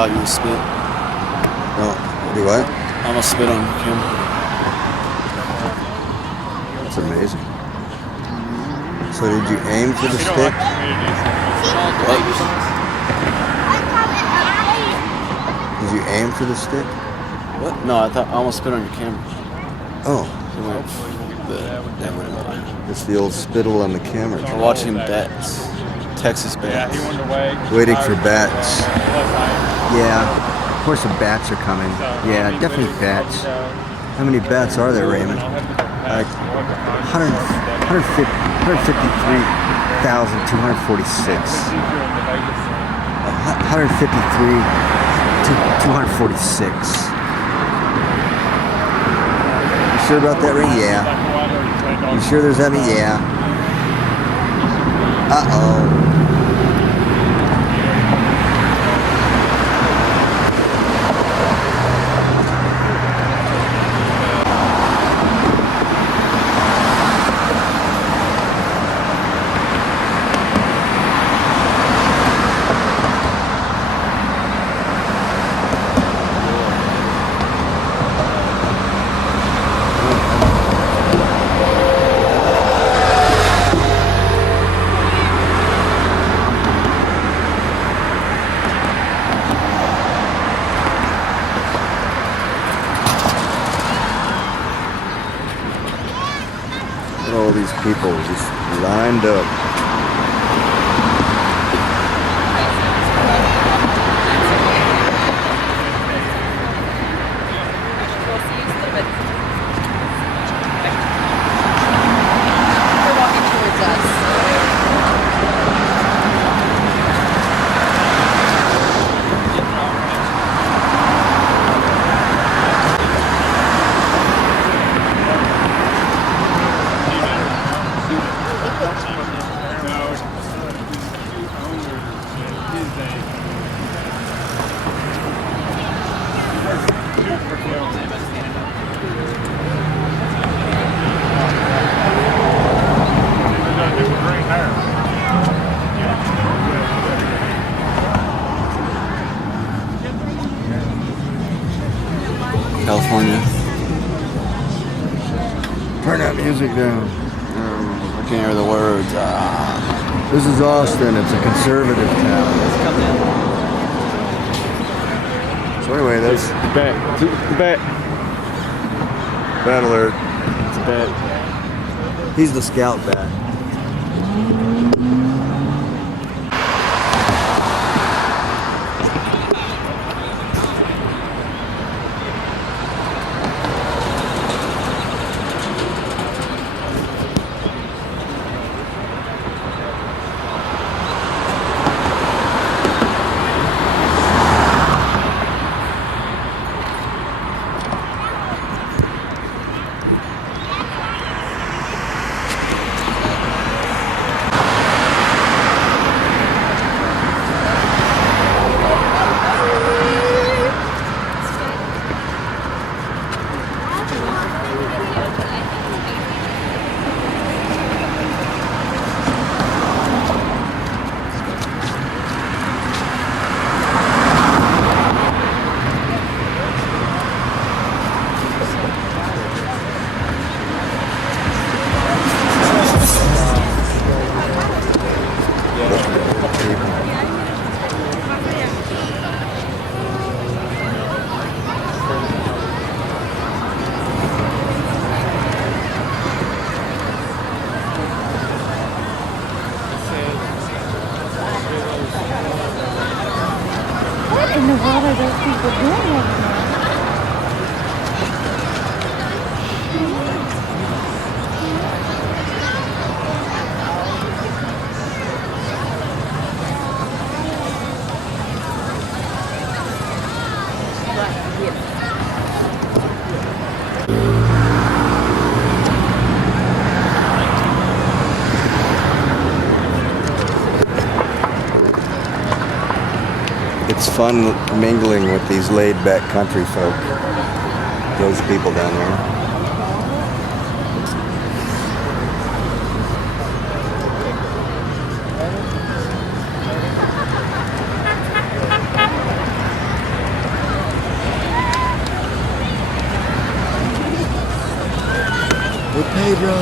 thought you would spit. No, do what? I almost spit on your camera. That's amazing. So did you aim for the stick? What? Did you aim for the stick? What? No, I almost spit on your camera. Oh. It went, that went away. It's the old spittle on the camera. We're watching bats. Texas bats. Waiting for bats. Yeah, of course the bats are coming. Yeah, definitely bats. How many bats are there, Raymond? Like 153,246. 153,246. You sure about that, Ray? Yeah. You sure there's that many? Yeah. Uh-oh. All these people just lined up. They're walking towards us. California. Turn that music down. I can't hear the words. This is Austin. It's a conservative town. So anyway, that's Bat. Bat. bat alert. It's a bat. He's the scout bat. What in the world are those people doing over there? It's fun mingling with these laid-back country folk. Those people down there. bro.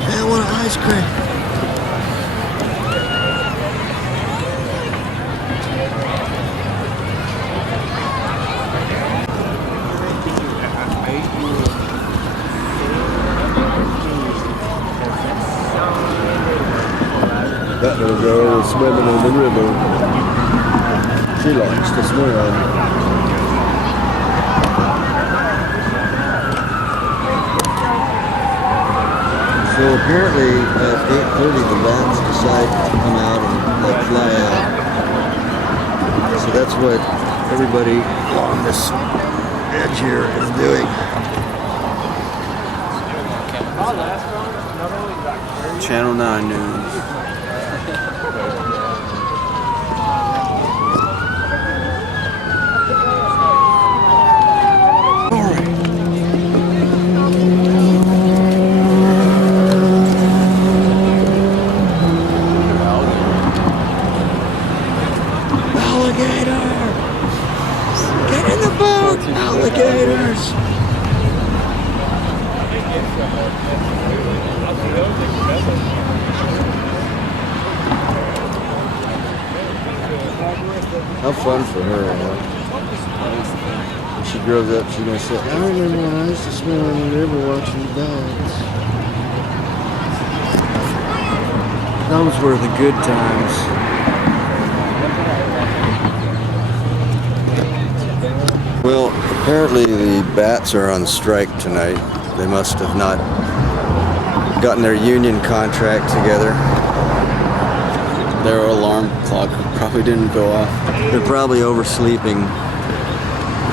Man, I want an ice cream. That little girl is swimming in the river. She likes to swim. So apparently at 8:30 the bats decide to come out and like fly out. So that's what everybody along this edge here is doing. Channel 9 News. Alligators! How fun for her, huh? When she grows up, she's gonna say, I remember when I used to swim on the river watching the bats. Those were the good times. Well, apparently the bats are on strike tonight. They must have not gotten their union contract together. Their alarm clock probably didn't go off. They're probably oversleeping.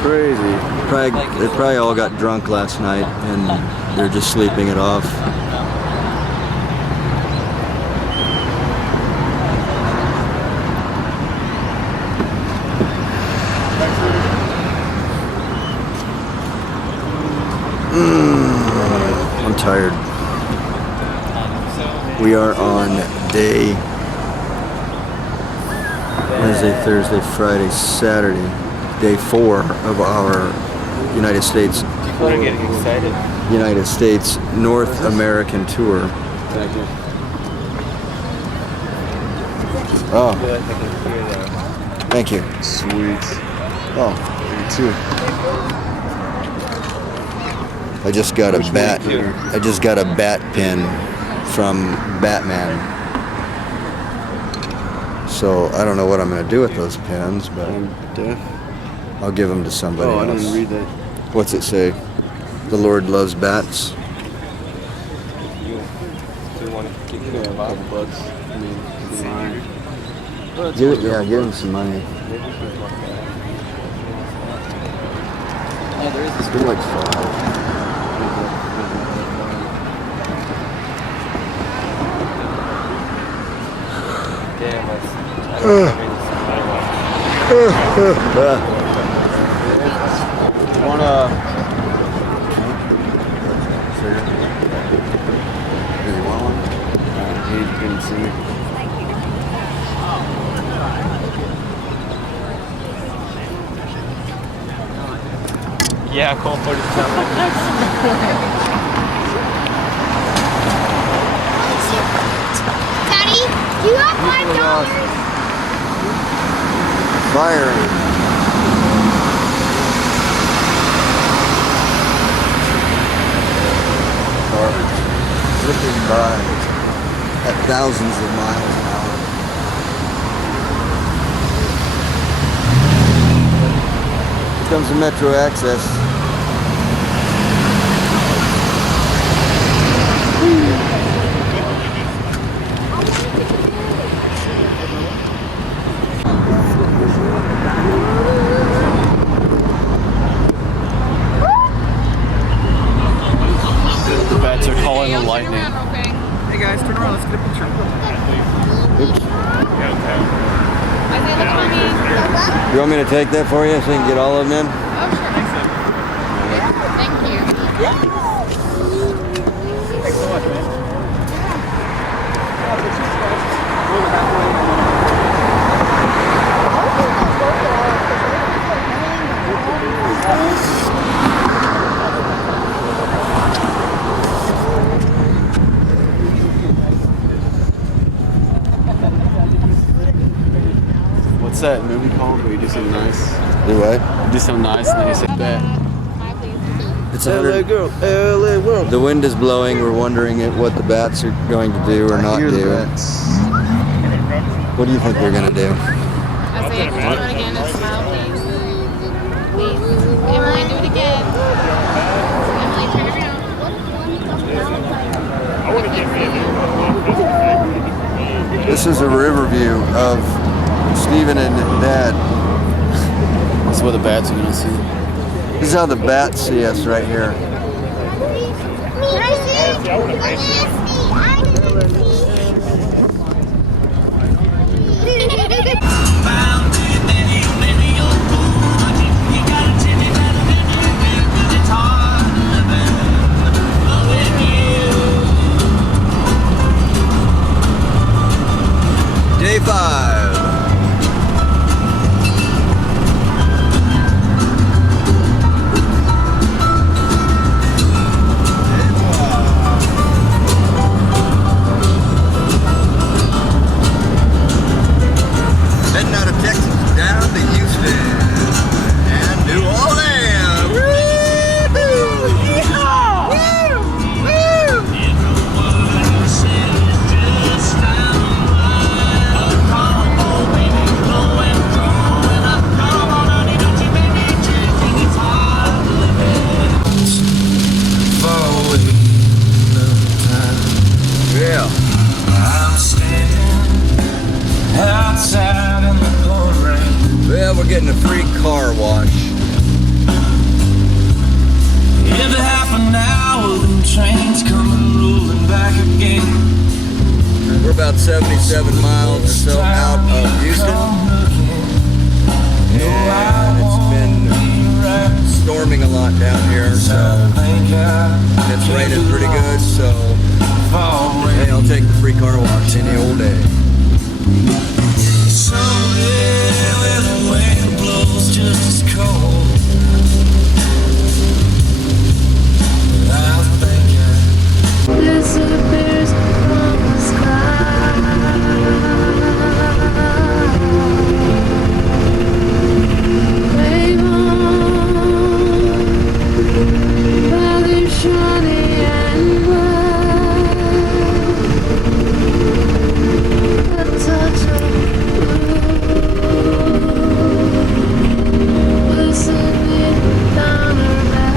Crazy. They probably all got drunk last night and they're just sleeping it off. I'm tired. We are on day Wednesday, Thursday, Friday, Saturday, day 4 of our United States North American tour. Thank you. Oh, thank you. Sweet. Oh, You too. I just got a bat. I just got a bat pin from Batman. So I don't know what I'm going to do with those pins, but I'm deaf. I'll give them to somebody Oh, I else. didn't read that. What's it say? The Lord loves bats. Do you want to give me a couple bucks? I mean, Give him some money. It's been like 5. Damn, you wanna? Do you want one? He didn't see me. Yeah, call 47. Daddy, do you have $5? Firing. Car zipping by at thousands of miles an hour. Here comes the Metro Access. The bats are calling the lightning. Hey guys, turn around, let's get a picture. Oops. Isaiah, look at me. You want me to take that for you so you can get all of them in? Oh, sure. Thank you. Thanks so much, man. that movie called where you do something nice? Do what? You do something nice and then you say bat. It's girl, LA world. The wind is blowing. We're wondering what the bats are going to do or not do. What do you think they're going to do? I say, do it again and smile, please. Please. Emily, do it again. Emily, turn around. This is a river view of Stephen and Dad. That's what the bats are gonna see. This is how the bats see us right here. Day 5. Heading out of Texas down to Houston and New Orleans. Woo-hoo! Yeehaw! Woo! Woo! Yeah. I'm standing outside in the pouring rain. Well, we're getting a free car wash. Every half an hour, them trains coming rolling back again. We're about 77 miles or so out of Houston. And it's been storming a lot down here, so it's raining pretty good, so hey, I'll take the free car wash any old day. Somewhere where the wind blows just as cold. I think Disappears from the sky. Wave on, valley shiny and bright. A touch of blue, listening down her back.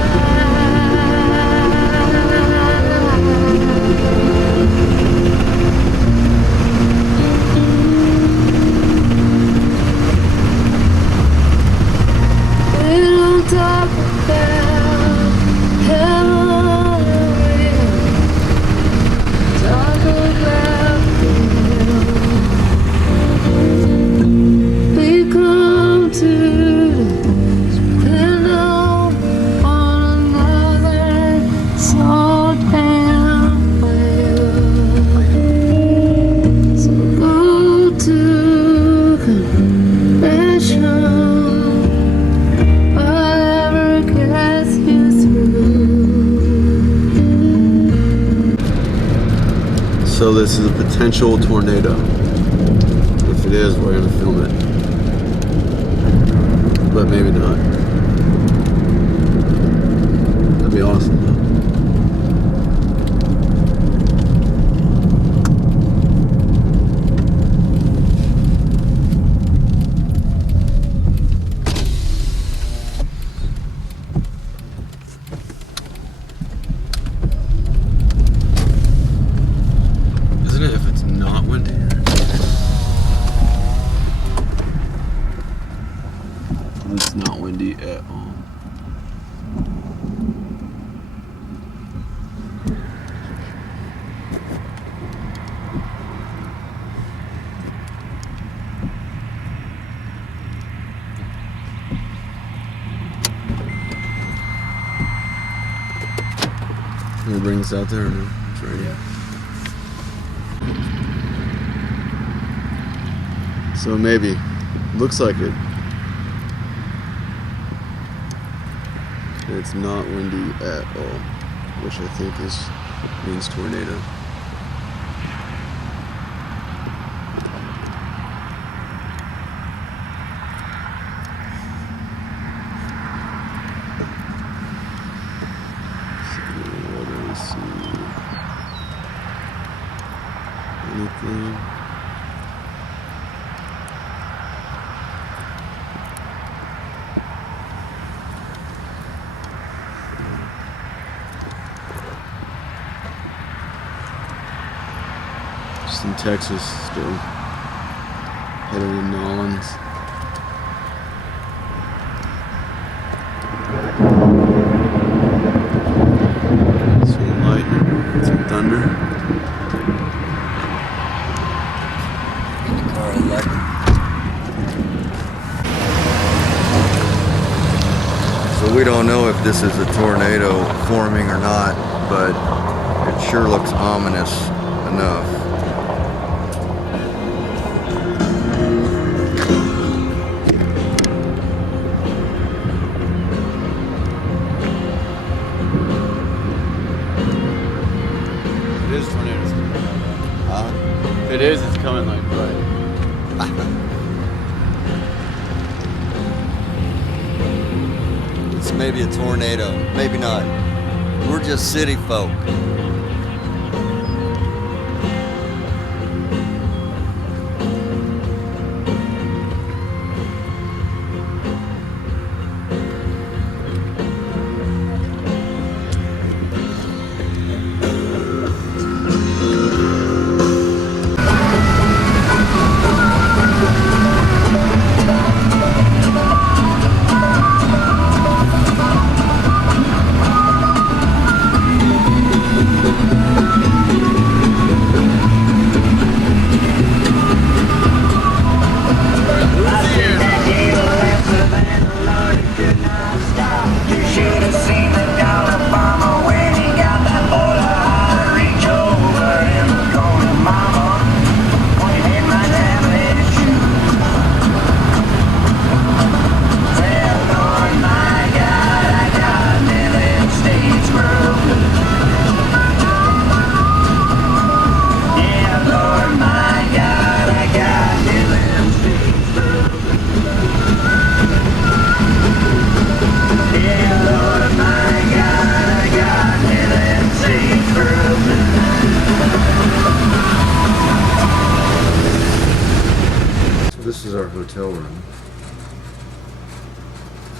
We don't talk about heaven or talk about we come to depend on another so damn well. So go to confession. Whatever gets you through. So this is a potential tornado. If it is, we're gonna film it. But maybe not. That'd be awesome though. Isn't it if it's not windy? It's not windy at all. Can we bring this out there or no? It's right here. So maybe. Looks like it. And it's not windy at all, which I think means tornado. anything. Just in Texas still. Headed in Nolans. Some lightning, some thunder. Car lightning. So we don't know if this is a tornado forming or not, but it sure looks ominous enough. It is tornadoes coming like Huh? that. If it is, it's coming like right. It's maybe a tornado, maybe not. We're just city folk. This is our hotel room.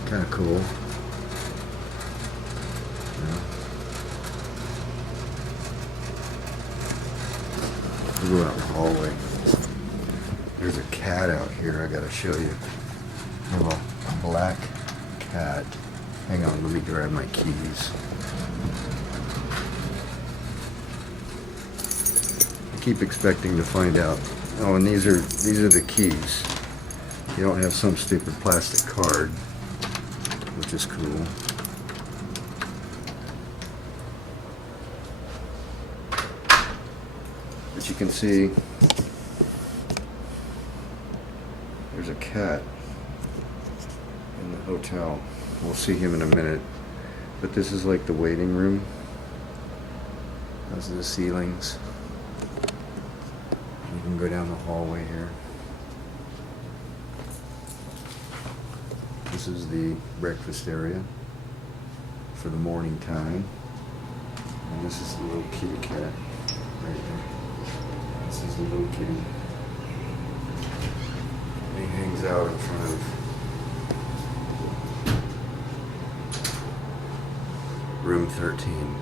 Kind of cool. Yeah. We'll go out the hallway. There's a cat out here I gotta show you. A little black cat. Hang on, let me grab my keys. I keep expecting to find out. Oh, and these are the keys. You don't have some stupid plastic card, which is cool. As you can see, there's a cat in the hotel. We'll see him in a minute. But this is like the waiting room. Those are the ceilings. You can go down the hallway here. This is the breakfast area for the morning time. And this is the little kitty cat right there. This is the little kitty. And he hangs out in front of room 13.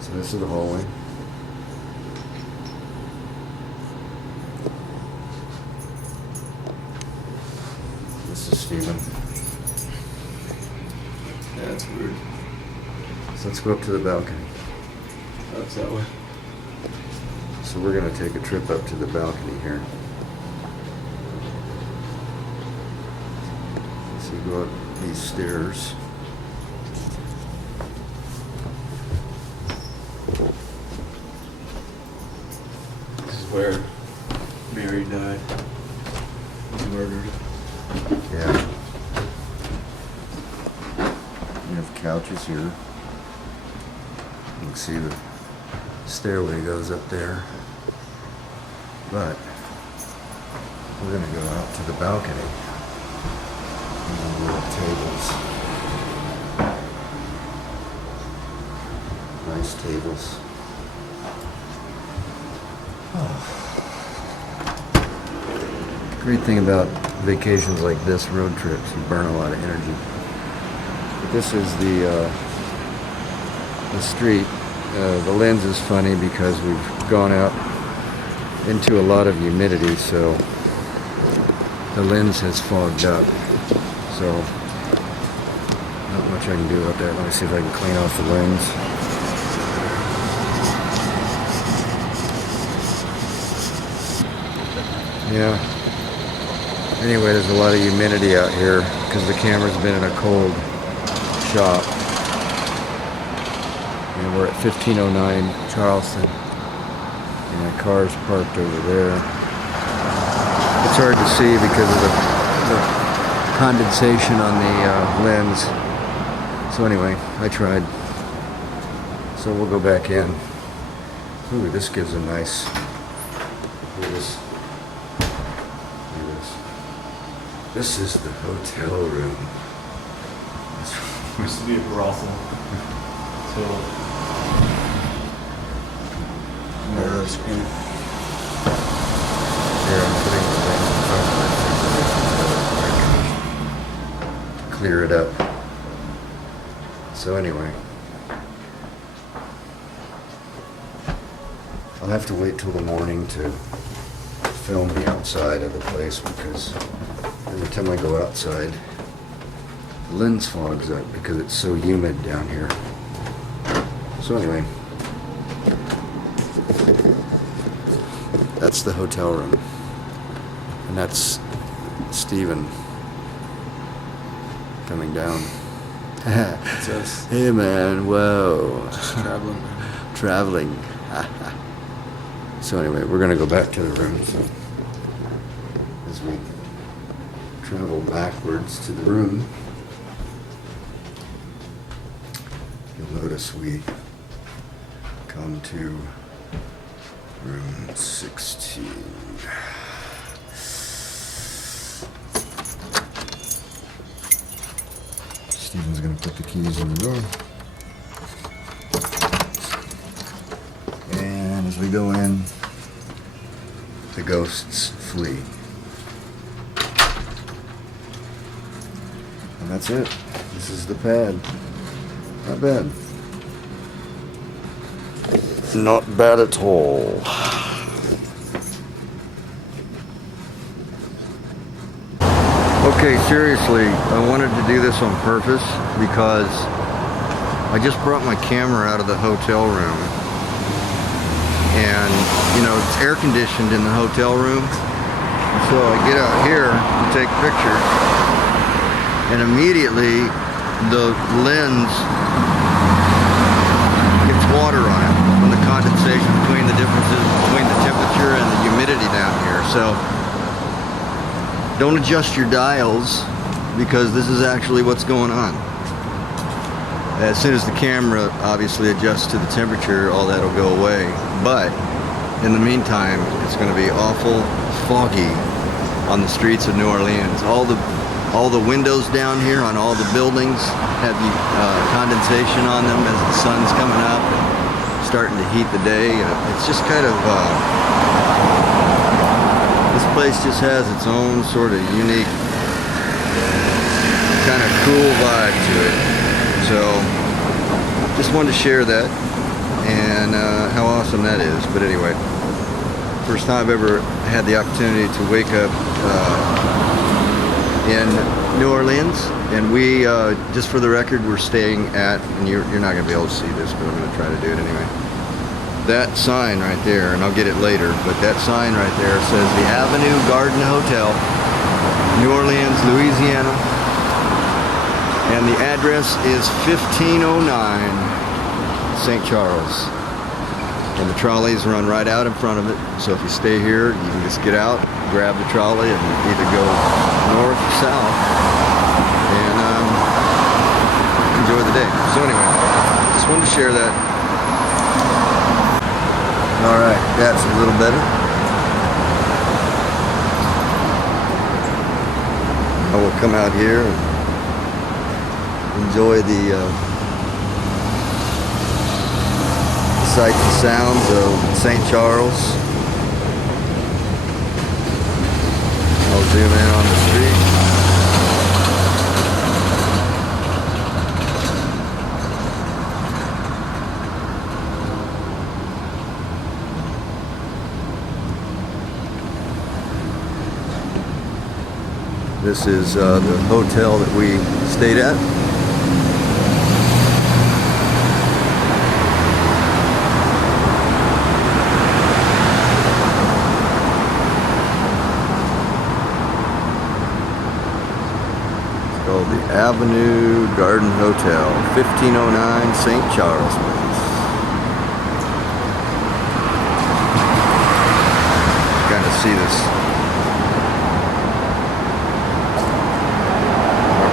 So this is the hallway. This is Stephen. Yeah, that's weird. So let's go up to the balcony. Oh, it's that way. So we're gonna take a trip up to the balcony here. So you go up these stairs. This is where Mary died. Murdered. Yeah. You have couches here. You can see the stairway goes up there. But we're gonna go out to the balcony. These are little tables. Nice tables. Great thing about vacations like this, road trips, you burn a lot of energy. But this is the street. The lens is funny because we've gone out into a lot of humidity, so the lens has fogged up. So not much I can do about that. Let me see if I can clean off the lens. Yeah. Anyway, there's a lot of humidity out here because the camera's been in a cold shop. And we're at 1509 Charleston. And my car's parked over there. It's hard to see because of the condensation on the lens. So anyway, I tried. So we'll go back in. Ooh, this gives a nice... Look at this. This is the hotel room. Used to be a brothel. So. Here, I'm putting the thing in front of my finger. Clear it up. So anyway. I'll have to wait till the morning to film the outside of the place because every time I go outside, the lens fogs up because it's so humid down here. So anyway, that's the hotel room. And that's Stephen coming down. It's us. Hey man, whoa. Traveling. Traveling. So anyway, we're gonna go back to the room. So as we travel backwards to the room, you'll notice we come to room 16. Stephen's gonna put the keys in the door. And as we go in, the ghosts flee. And that's it. This is the pad. Not bad. Not bad at all. Okay, seriously, I wanted to do this on purpose because I just brought my camera out of the hotel room. And, you know, it's air conditioned in the hotel room. So I get out here to take pictures, and immediately the lens gets water on it from the condensation between the differences between the temperature and the humidity down here. So don't adjust your dials because this is actually what's going on. As soon as the camera obviously adjusts to the temperature, all that'll go away. But in the meantime, it's going to be awful foggy on the streets of New Orleans. All the windows down here on all the buildings have condensation on them as the sun's coming up and starting to heat the day. It's just kind of this place just has its own sort of unique kind of cool vibe to it. So just wanted to share that and how awesome that is. But anyway, first time I've ever had the opportunity to wake up in New Orleans, and we just for the record, we're staying at, and you're not gonna be able to see this, but I'm gonna try to do it anyway. That sign right there, and I'll get it later, but that sign right there says the Avenue Garden Hotel, New Orleans, Louisiana. And the address is 1509 St. Charles. And the trolleys run right out in front of it. So if you stay here, you can just get out, grab the trolley, and either go north or south and enjoy the day. So anyway, just wanted to share that. All right, that's a little better. I will come out here and enjoy the sights and sounds of St. Charles Zoom in on the street. This is the hotel that we stayed at. It's called the Avenue Garden Hotel, 1509 St. Charles Place. Kind of see this.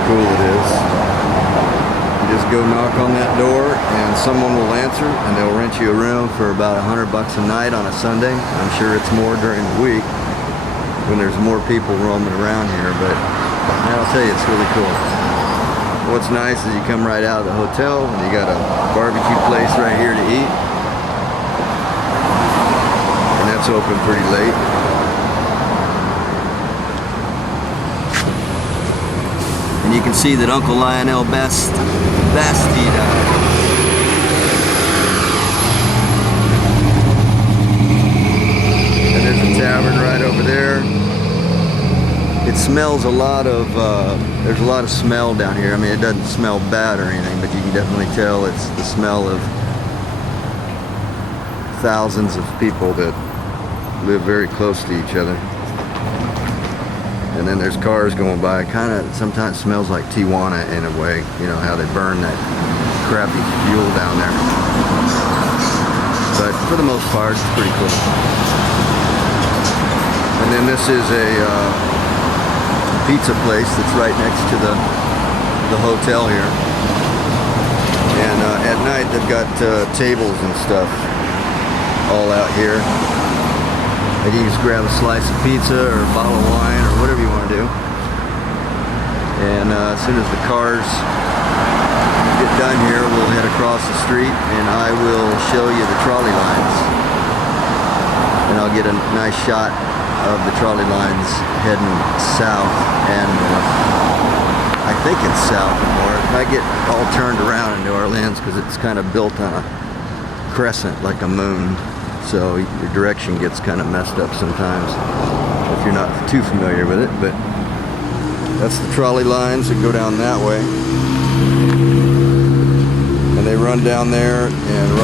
Cool it is. You just go knock on that door and someone will answer and they'll rent you a room for about $100 a night on a Sunday. I'm sure it's more during the week when there's more people roaming around here, but man, I'll tell you, it's really cool. What's nice is you come right out of the hotel and you got a barbecue place right here to eat, and that's open pretty late. And you can see that Uncle Lionel Bastide. And there's a tavern right over there. It smells a lot of, there's a lot of smell down here. I mean, it doesn't smell bad or anything, but you can definitely tell it's the smell of thousands of people that live very close to each other. And then there's cars going by. Kind of sometimes smells like Tijuana in a way. You know how they burn that crappy fuel down there. But for the most part, it's pretty cool. And then this is a pizza place that's right next to the hotel here. And at night they've got tables and stuff all out here. And you just grab a slice of pizza or a bottle of wine or whatever you want to do. And as soon as the cars get done here, we'll head across the street and I will show you the trolley lines. And I'll get a nice shot of the trolley lines heading south and I think it's south and north. I get all turned around in New Orleans because it's kind of built on a crescent like a moon. So your direction gets kind of messed up sometimes if you're not too familiar with it, but that's the trolley lines that go down that way. And they run down there and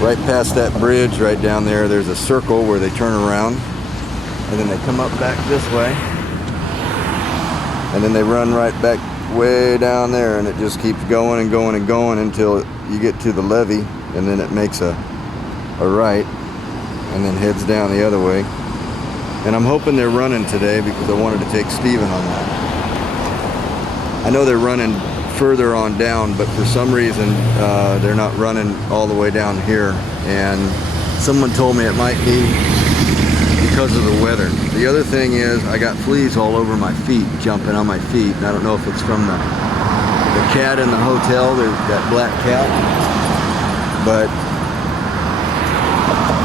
right past that bridge right down there, there's a circle where they turn around and then they come up back this way and then they run right back way down there and it just keeps going and going and going until you get to the levee. And then it makes a right and then heads down the other way. And I'm hoping they're running today because I wanted to take Stephen on that. I know they're running further on down, but for some reason they're not running all the way down here. And someone told me it might be because of the weather. The other thing is I got fleas all over my feet, jumping on my feet. And I don't know if it's from the cat in the hotel, that black cat. But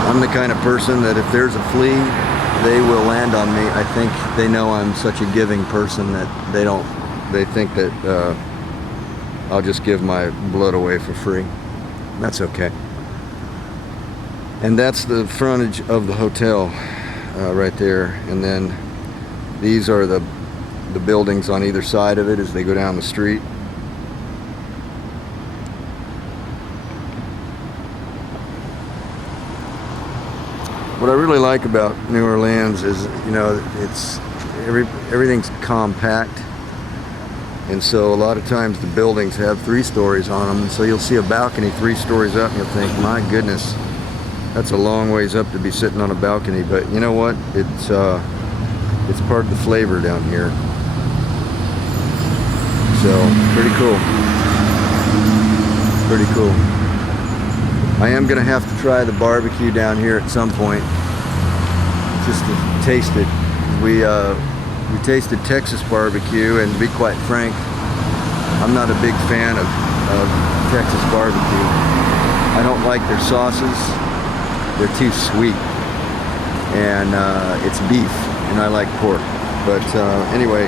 I'm the kind of person that if there's a flea, they will land on me. I think they know I'm such a giving person that they think that I'll just give my blood away for free. That's okay. And that's the frontage of the hotel right there. And then these are the buildings on either side of it as they go down the street. What I really like about New Orleans is, you know, everything's compact, and so a lot of times the buildings have 3 stories on them. So you'll see a balcony 3 stories up, and you'll think, my goodness, that's a long ways up to be sitting on a balcony. But you know what? It's part of the flavor down here. So pretty cool. Pretty cool. I am going to have to try the barbecue down here at some point, just to taste it. We tasted Texas barbecue, and to be quite frank, I'm not a big fan of Texas barbecue. I don't like their sauces. They're too sweet, and it's beef. and I like pork. But anyway,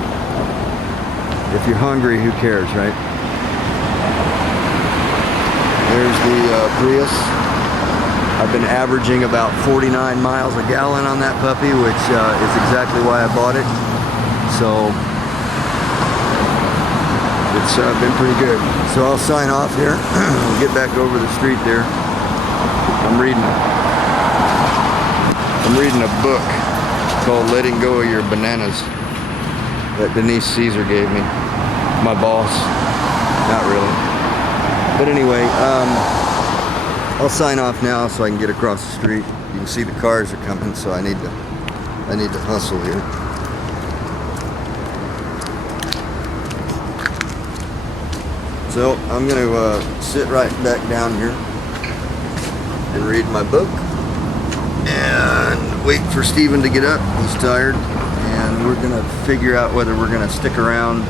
if you're hungry, who cares, right? There's the Prius. I've been averaging about 49 miles a gallon on that puppy, which is exactly why I bought it. So it's been pretty good. So I'll sign off here. We'll get back over the street there. I'm reading a book called Letting Go of Your Bananas that Denise Caesar gave me. My boss. Not really. But anyway, I'll sign off now so I can get across the street. You can see the cars are coming, so I need to hustle here. So I'm going to sit right back down here and read my book and wait for Stephen to get up. He's tired, and we're going to figure out whether we're going to stick around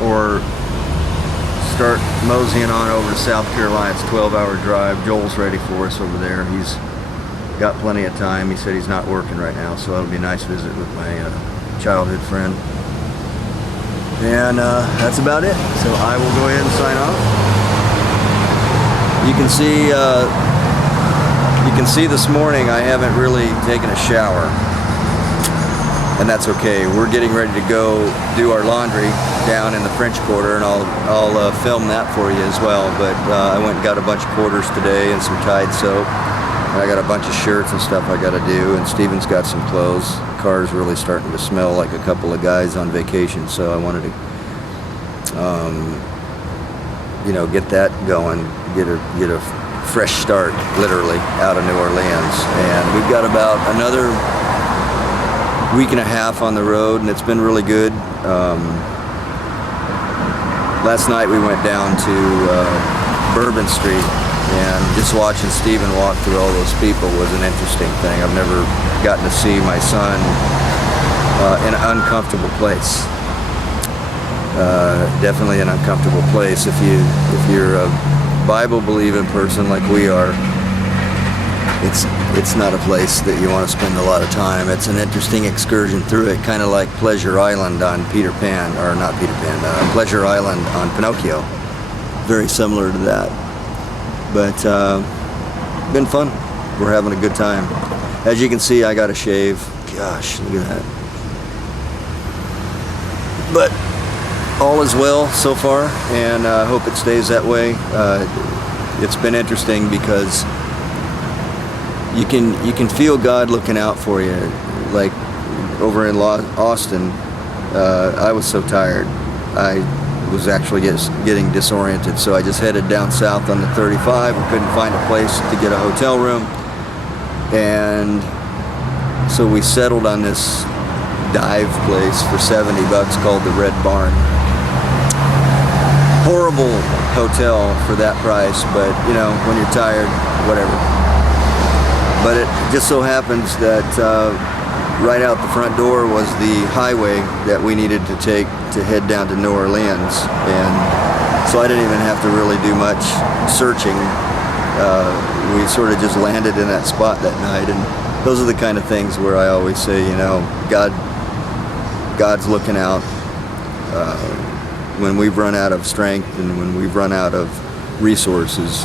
or start moseying on over to South Carolina. It's a 12-hour drive. Joel's ready for us over there. He's got plenty of time. He said he's not working right now, so it'll be a nice visit with my childhood friend. And that's about it. So I will go ahead and sign off. You can see this morning I haven't really taken a shower, and that's okay. We're getting ready to go do our laundry down in the French Quarter, and I'll film that for you as well. But I went and got a bunch of quarters today and some Tide soap. And I got a bunch of shirts and stuff I got to do, and Steven's got some clothes. The car's really starting to smell like a couple of guys on vacation, so I wanted to, get that going, get a fresh start, literally, out of New Orleans. And we've got about another week and a half on the road, and it's been really good. Last night we went down to Bourbon Street, and just watching Stephen walk through all those people was an interesting thing. I've never gotten to see my son in an uncomfortable place. Definitely an uncomfortable place. If you're a Bible-believing person like we are, it's not a place that you want to spend a lot of time. It's an interesting excursion through it, kind of like Pleasure Island on Peter Pan, or not Peter Pan, Pleasure Island on Pinocchio. Very similar to that. But been fun. We're having a good time. As you can see, I got a shave. Gosh, look at that. But all is well so far, and I hope it stays that way. It's been interesting because you can feel God looking out for you. Like over in Austin, I was so tired. I was actually getting disoriented, so I just headed down south on the 35. We couldn't find a place to get a hotel room, and so we settled on this dive place for $70 called the Red Barn. Horrible hotel for that price, but when you're tired, whatever. But it just so happens that right out the front door was the highway that we needed to take to head down to New Orleans, and so I didn't even have to really do much searching. We sort of just landed in that spot that night, and those are the kind of things where I always say, God's looking out when we've run out of strength and when we've run out of resources.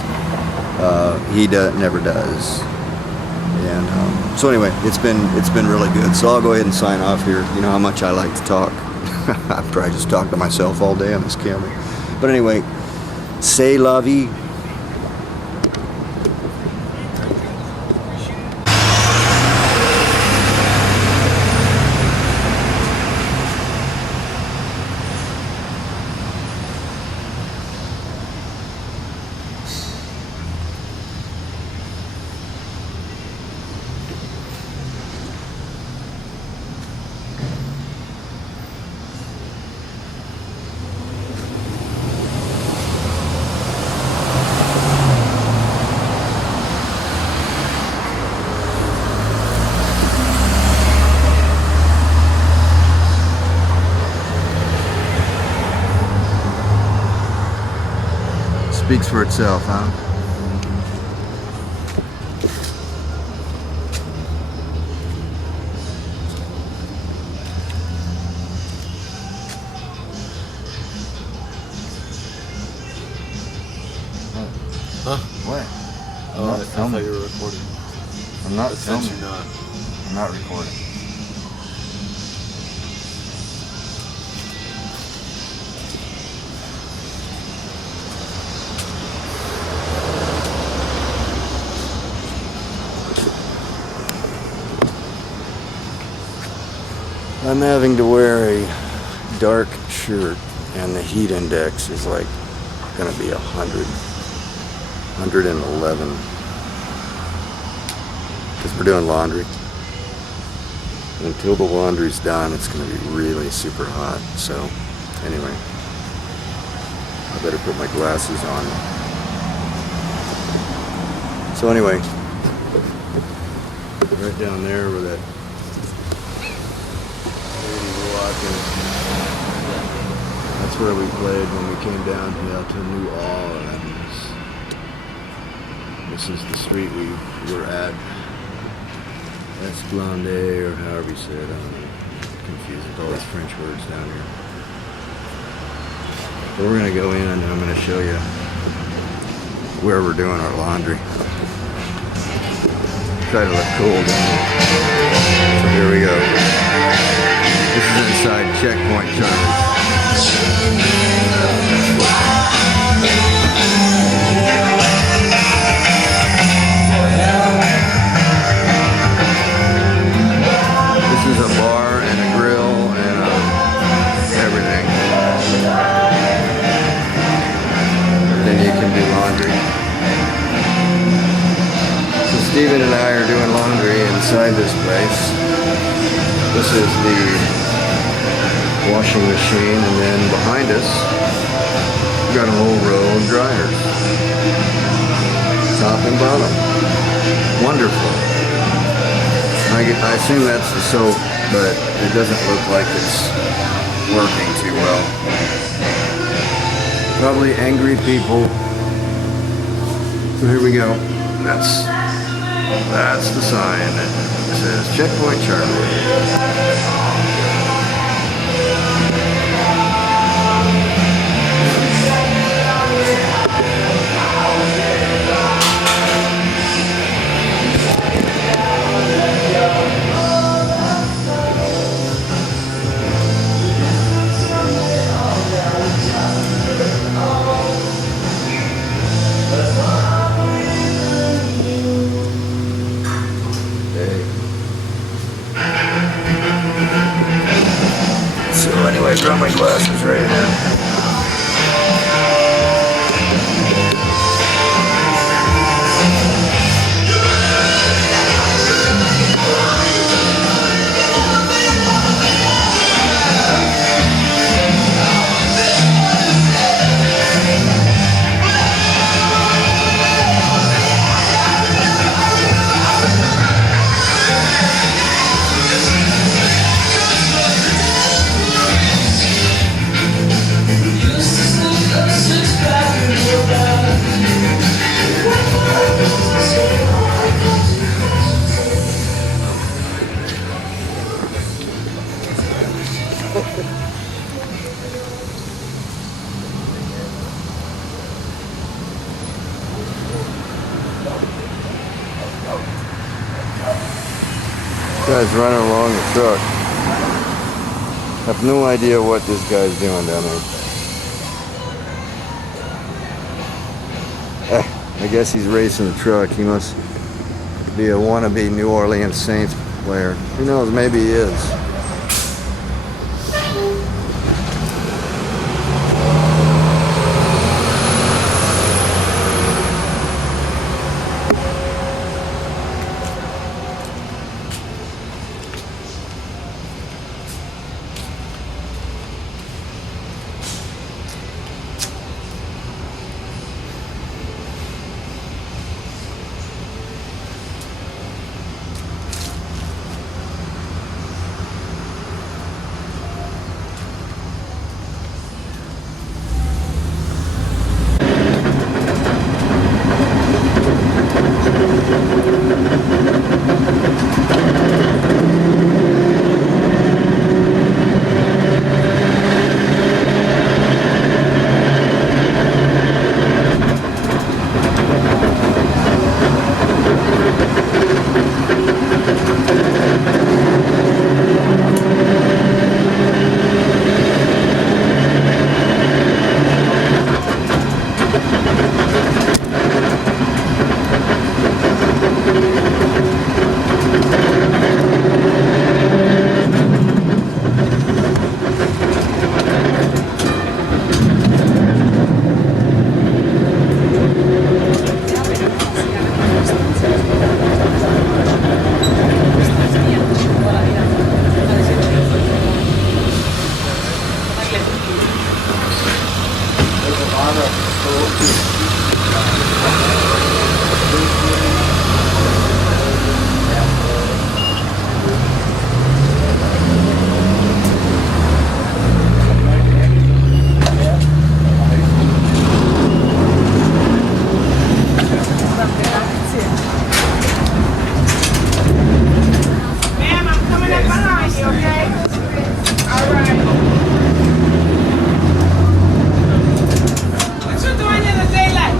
He never does. And so anyway, it's been really good. So I'll go ahead and sign off here. You know how much I like to talk. I probably just talk to myself all day on this camera. But anyway, c'est la vie. Speaks for itself, huh? Huh? What? Oh, not I filming. thought you were recording. I'm not But since filming. you're not. I'm not recording. I'm having to wear a dark shirt, and the heat index is like gonna be 100, 111, because we're doing laundry. Until the laundry's done, it's gonna be really super hot. So anyway, I better put my glasses on. So anyway, right down there where that walking. That's where we played when we came down here to New Orleans. This is the street we were at. Esplanade, or however you say it. I don't know. Confused with all these French words down here. But we're gonna go in and I'm gonna show you where we're doing our laundry. Try to look cool, don't we? So here we go. This is inside Checkpoint Charlie. This is a bar and a grill and everything. Then you can do laundry. So Stephen and I are doing laundry inside this place. This is the washing machine, and then behind us we've got a whole row of dryers, top and bottom. Wonderful. I assume that's the soap, but it doesn't look like it's working too well. Probably angry people. So here we go. That's the sign that says Checkpoint Charlie. So anyway, I got my glasses right here. Guy's running along the truck. I have no idea what this guy's doing down there. I guess he's racing the truck. He must be a wannabe New Orleans Saints player. Who knows, maybe he is. Ma'am, I'm coming up behind you, okay? All right. What you doing in the daylight?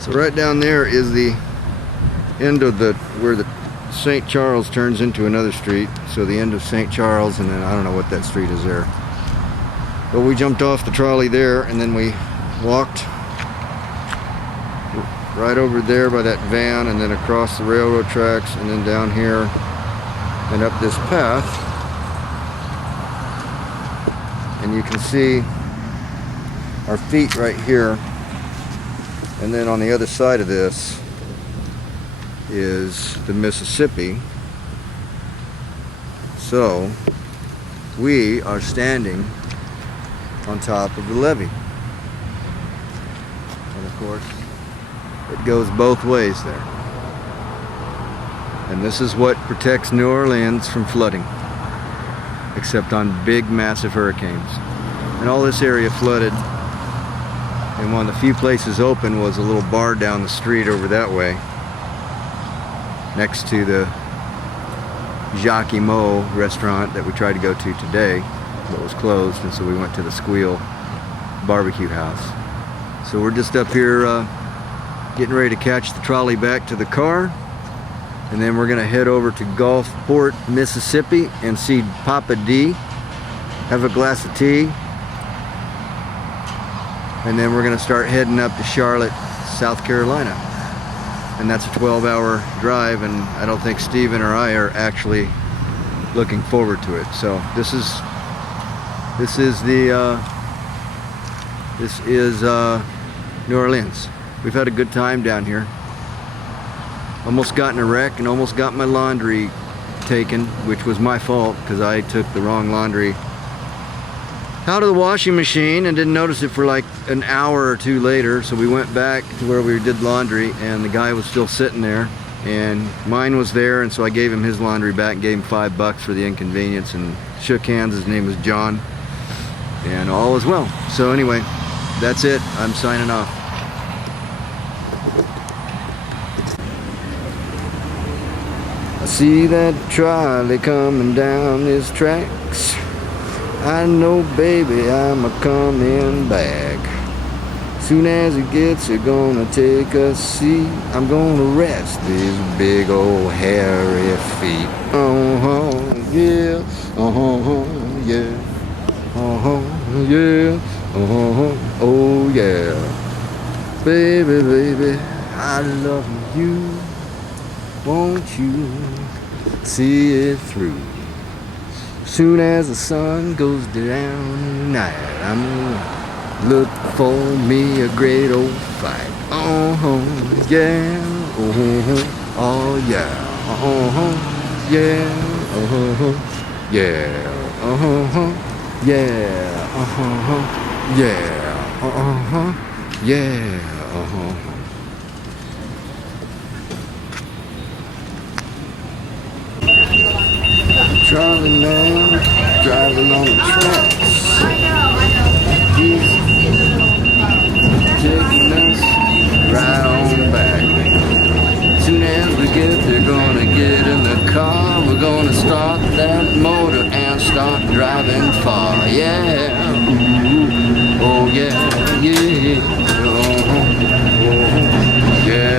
So right down there is the end of where the St. Charles turns into another street. So the end of St. Charles, and then I don't know what that street is there. But we jumped off the trolley there, and then we walked right over there by that van, and then across the railroad tracks, and then down here and up this path. And you can see our feet right here. And then on the other side of this is the Mississippi. So we are standing on top of the levee. And of course, it goes both ways there. And this is what protects New Orleans from flooding, except on big, massive hurricanes. And all this area flooded. And one of the few places open was a little bar down the street over that way, next to the Jacques Mo restaurant that we tried to go to today, but was closed, and so we went to the Squeal barbecue house. So we're just up here getting ready to catch the trolley back to the car, and then we're gonna head over to Gulfport, Mississippi, and see Papa D, have a glass of tea. And then we're going to start heading up to Charlotte, South Carolina. And that's a 12-hour drive, and I don't think Steven or I are actually looking forward to it. So this is New Orleans. We've had a good time down here. Almost got in a wreck and almost got my laundry taken, which was my fault because I took the wrong laundry out of the washing machine and didn't notice it for like an hour or two later. So we went back to where we did laundry, and the guy was still sitting there, and mine was there, and so I gave him his laundry back and gave him $5 for the inconvenience and shook hands. His name was John, and all is well. So anyway, that's it. I'm signing off. I see that trolley coming down these tracks. I know, baby, I'm a coming back. Soon as he gets here, gonna take a seat. I'm gonna rest these big old hairy feet. Yeah, yeah, yeah, oh yeah. Baby, baby, I love you. Won't you see it through? Soon as the sun goes down tonight, I'm gonna look for me a great old fight. Yeah, oh yeah, yeah, yeah, yeah, yeah, yeah, yeah, Charlie man, driving on the tracks. He's taking us right on back. Soon as we get there, gonna get in the car. We're gonna start that motor and start driving far. Yeah, ooh, oh yeah, yeah, oh, yeah.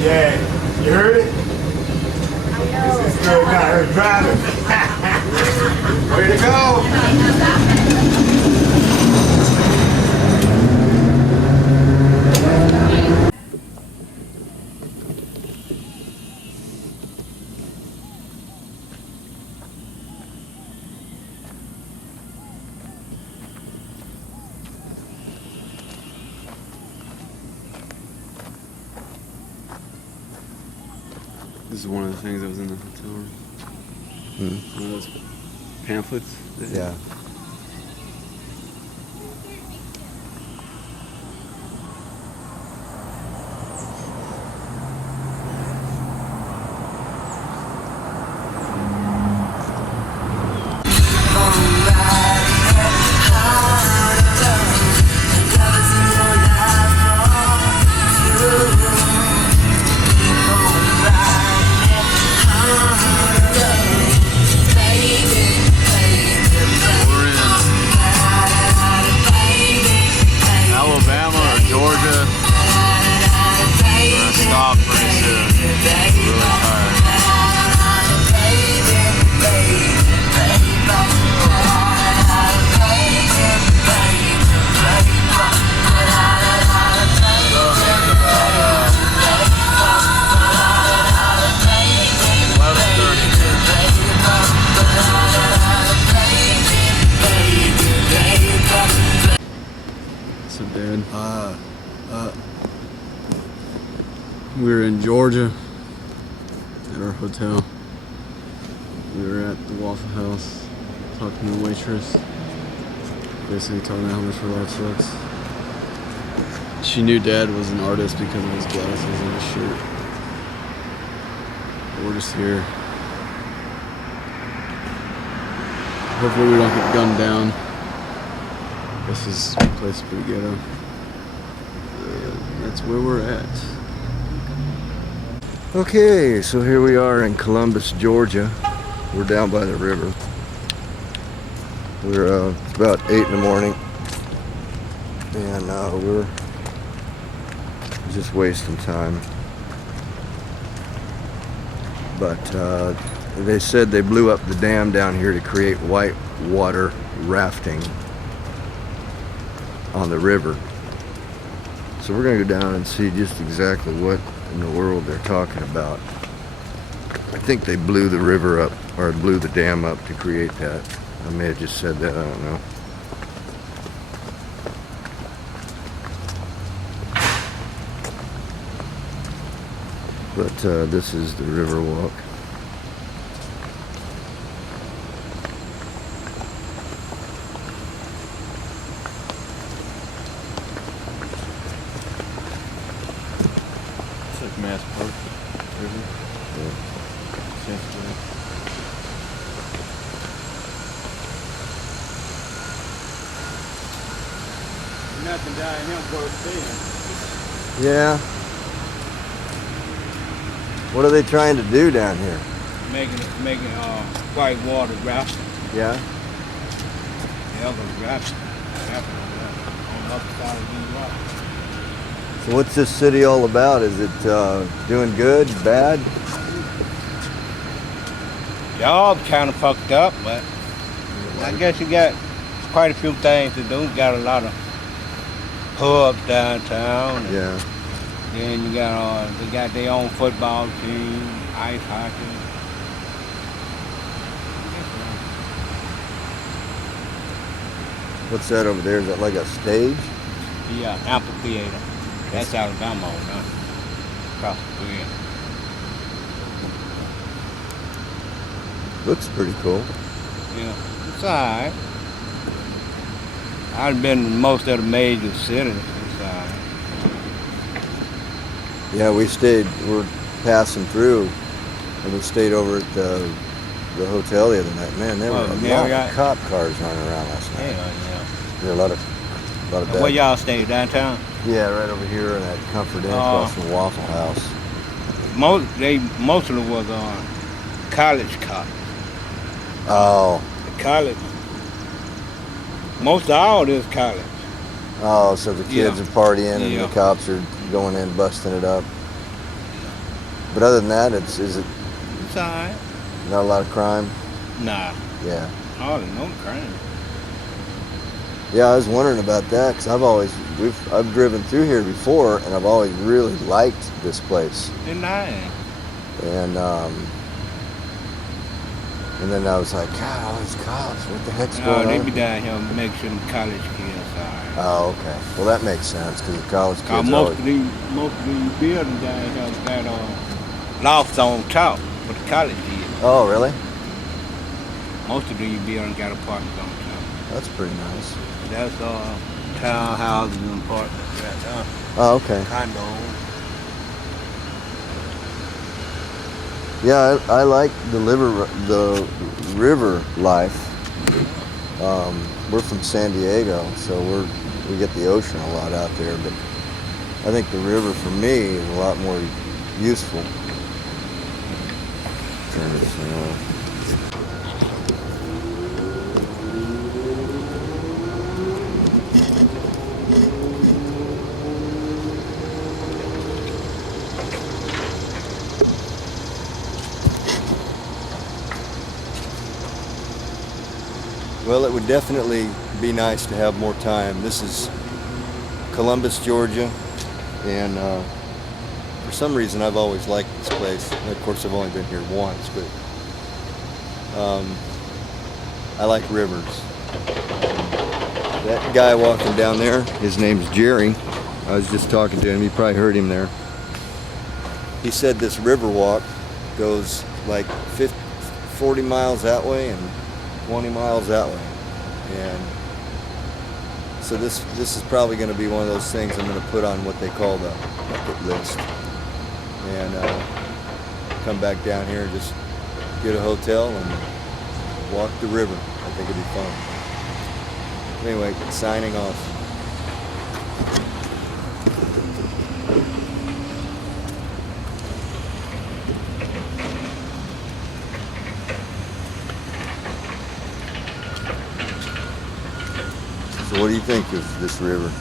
Yeah, you heard it? This is good guy, her driving. Way to go! This is one of the things that was in the hotel room. One of those pamphlets. Yeah. We were in Georgia at our hotel. We were at the Waffle House talking to the waitress. Basically talking about how much her life sucks. She knew Dad was an artist because of his glasses and his shirt. But we're just here. Hopefully we don't get gunned down. This is a place pretty ghetto. That's where we're at. Okay, so here we are in Columbus, Georgia. We're down by the river. It's about 8 in the morning, and we're just wasting time. But they said they blew up the dam down here to create white water rafting on the river. So we're gonna go down and see just exactly what in the world they're talking about. I think they blew the river up, or blew the dam up to create that. I may have just said that, I don't know. But this is the river walk. It's like Mass Park River. Nothing down here worth seeing. Yeah. What are they trying to do down here? Making white water rafting. Yeah. Hell of a rafting. On the other side of the rock. So what's this city all about? Is it doing good, bad? Y'all kind of fucked up, but I guess you got quite a few things to do. Got a lot of pubs downtown. Yeah. Then you got they got their own football team, ice hockey. What's that over there? Is that like a stage? Yeah, amphitheater. That's Alabama over there. Across the bridge. Looks pretty cool. Yeah, it's alright. I've been to most of the major cities. It's alright. Yeah, we're passing through, and we stayed over at the hotel the other night. Man, there were a lot of cop cars running around last night. Yeah. There were a lot of bad. Where y'all stay, downtown? Yeah, right over here in that Comfort Inn across from Waffle House. Most of them was college cops. Oh. The college. Most of all this college. Oh, so the kids are partying and Yeah. the cops are going in busting it up. But other than that, is it It's alright. not a lot of crime? Nah. Yeah. Hardly no crime. Yeah, I was wondering about that because I've driven through here before, and I've always really liked this place. It's nice. And then I was like, God, all these cops, what the heck's No, going they on? be down here to make sure the college kids alright. Oh, okay. Well, that makes sense because the college kids are Most of these buildings down here got lofts on top for the college kids. Oh, really? Most of these buildings got apartments on top. That's pretty nice. That's townhouses and apartments right there. Oh, okay. Condos. Yeah, I like the river life. We're from San Diego, so we get the ocean a lot out there, but I think the river for me is a lot more useful. Turn this thing off. Well, it would definitely be nice to have more time. This is Columbus, Georgia, and for some reason I've always liked this place. And of course, I've only been here once, but I like rivers. That guy walking down there, his name's Jerry. I was just talking to him. You probably heard him there. He said this river walk goes like 40 miles that way and 20 miles that way, and so this is probably going to be one of those things I'm going to put on what they call the bucket list, and come back down here and just get a hotel and walk the river. I think it'd be fun. Anyway, signing off. So what do you think of this river?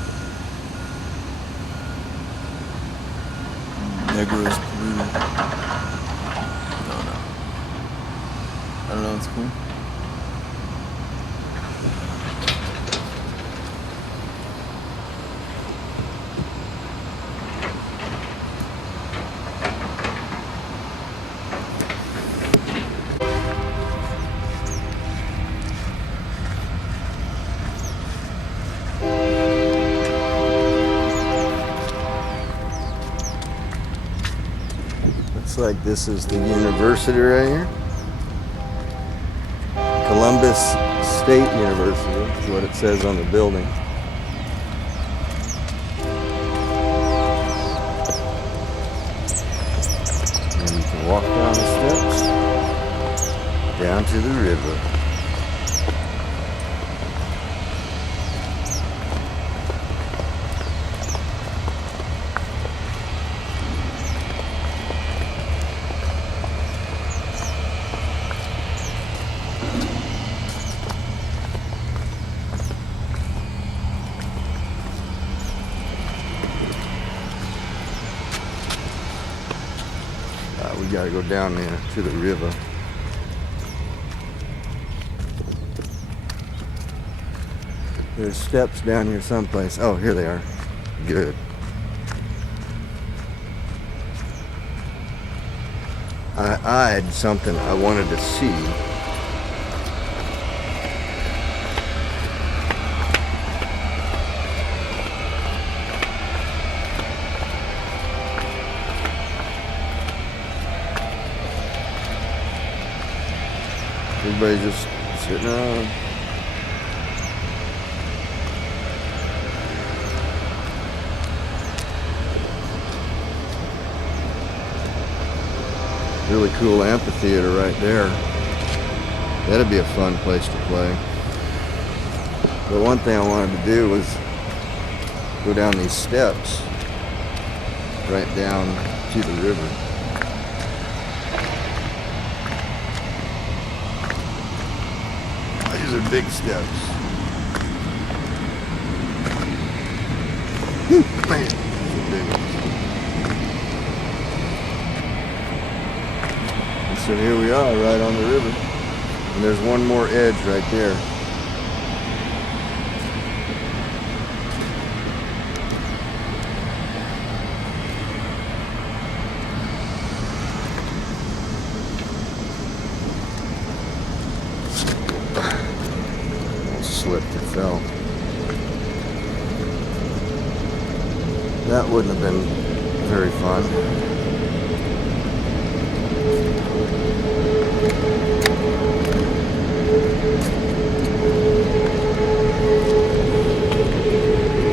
Negro's polluted. I don't know, it's cool. Looks like this is the university right here. Columbus State University is what it says on the building. And you can walk down the steps down to the river. We gotta go down there to the river. There's steps down here someplace. Oh, here they are. Good. I had something I wanted to see. Everybody's just sitting around. Really cool amphitheater right there. That'd be a fun place to play. But one thing I wanted to do was go down these steps right down to the river. These are big steps. Man, these are big ones. And so here we are, right on the river. And there's one more edge right there. Slipped and fell. That wouldn't have been very fun.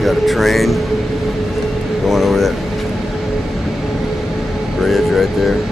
Got a train going over that bridge right there.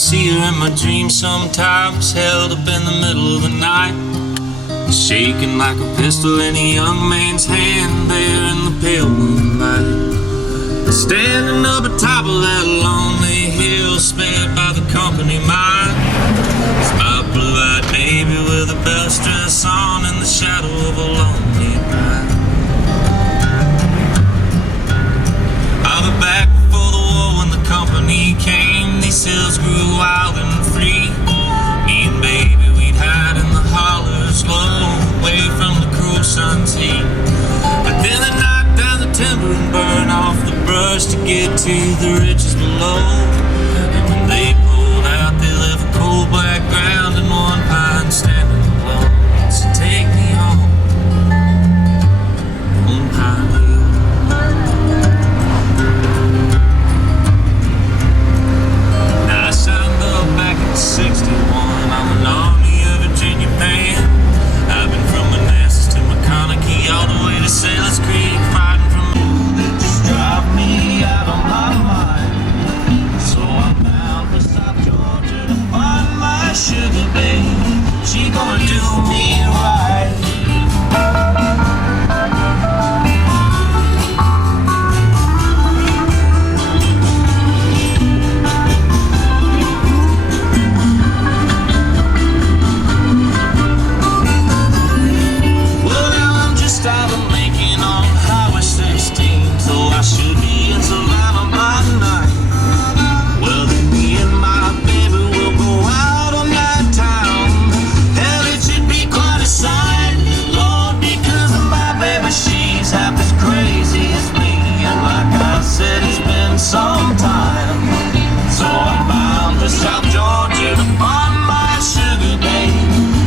see her in my dreams sometimes, held up in the middle of the night, shaking like a pistol in a young man's hand there in the pale moonlight. Standing up atop of that lonely hill, spared by the company mine, it's my blue-eyed baby with a bell dress on in the shadow of a lonely night. I'll be back before the war when the company came. These hills grew wild and free. Me and baby, we'd hide in the hollers low, away from the cruel sun's heat. But then they knocked down the timber and burned off the brush to get to the ridges below. And when they pulled out, they left a cold black ground and one pine standing alone. So take me home, on Pine Hill. Now I signed up back in '61. I'm an Army of Virginia man. I've been from Manassas to McConaughey, all the way to Sailor's Creek, fighting from that just drive me out of my mind. So I'm bound for South Georgia to find my sugar babe. She gonna do me right. Well, now I'm just out of Macon on Highway 16, so I should be in Savannah by night. Well, then me and my baby will go out on that town. Hell, it should be quite a sight, Lord, because my baby, she's half as crazy as me. And like I said, it's been some time, so I'm bound for South Georgia to find my sugar babe.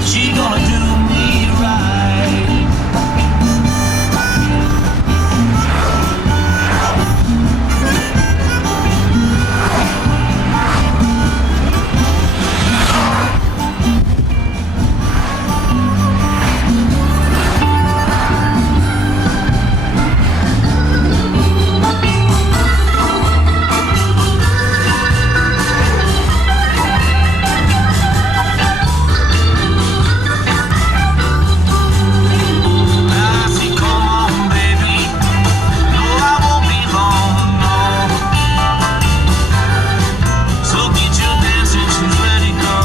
She gonna do me right. I say, come on, baby. No, I won't be long, no. So get your dancing shoes ready, go.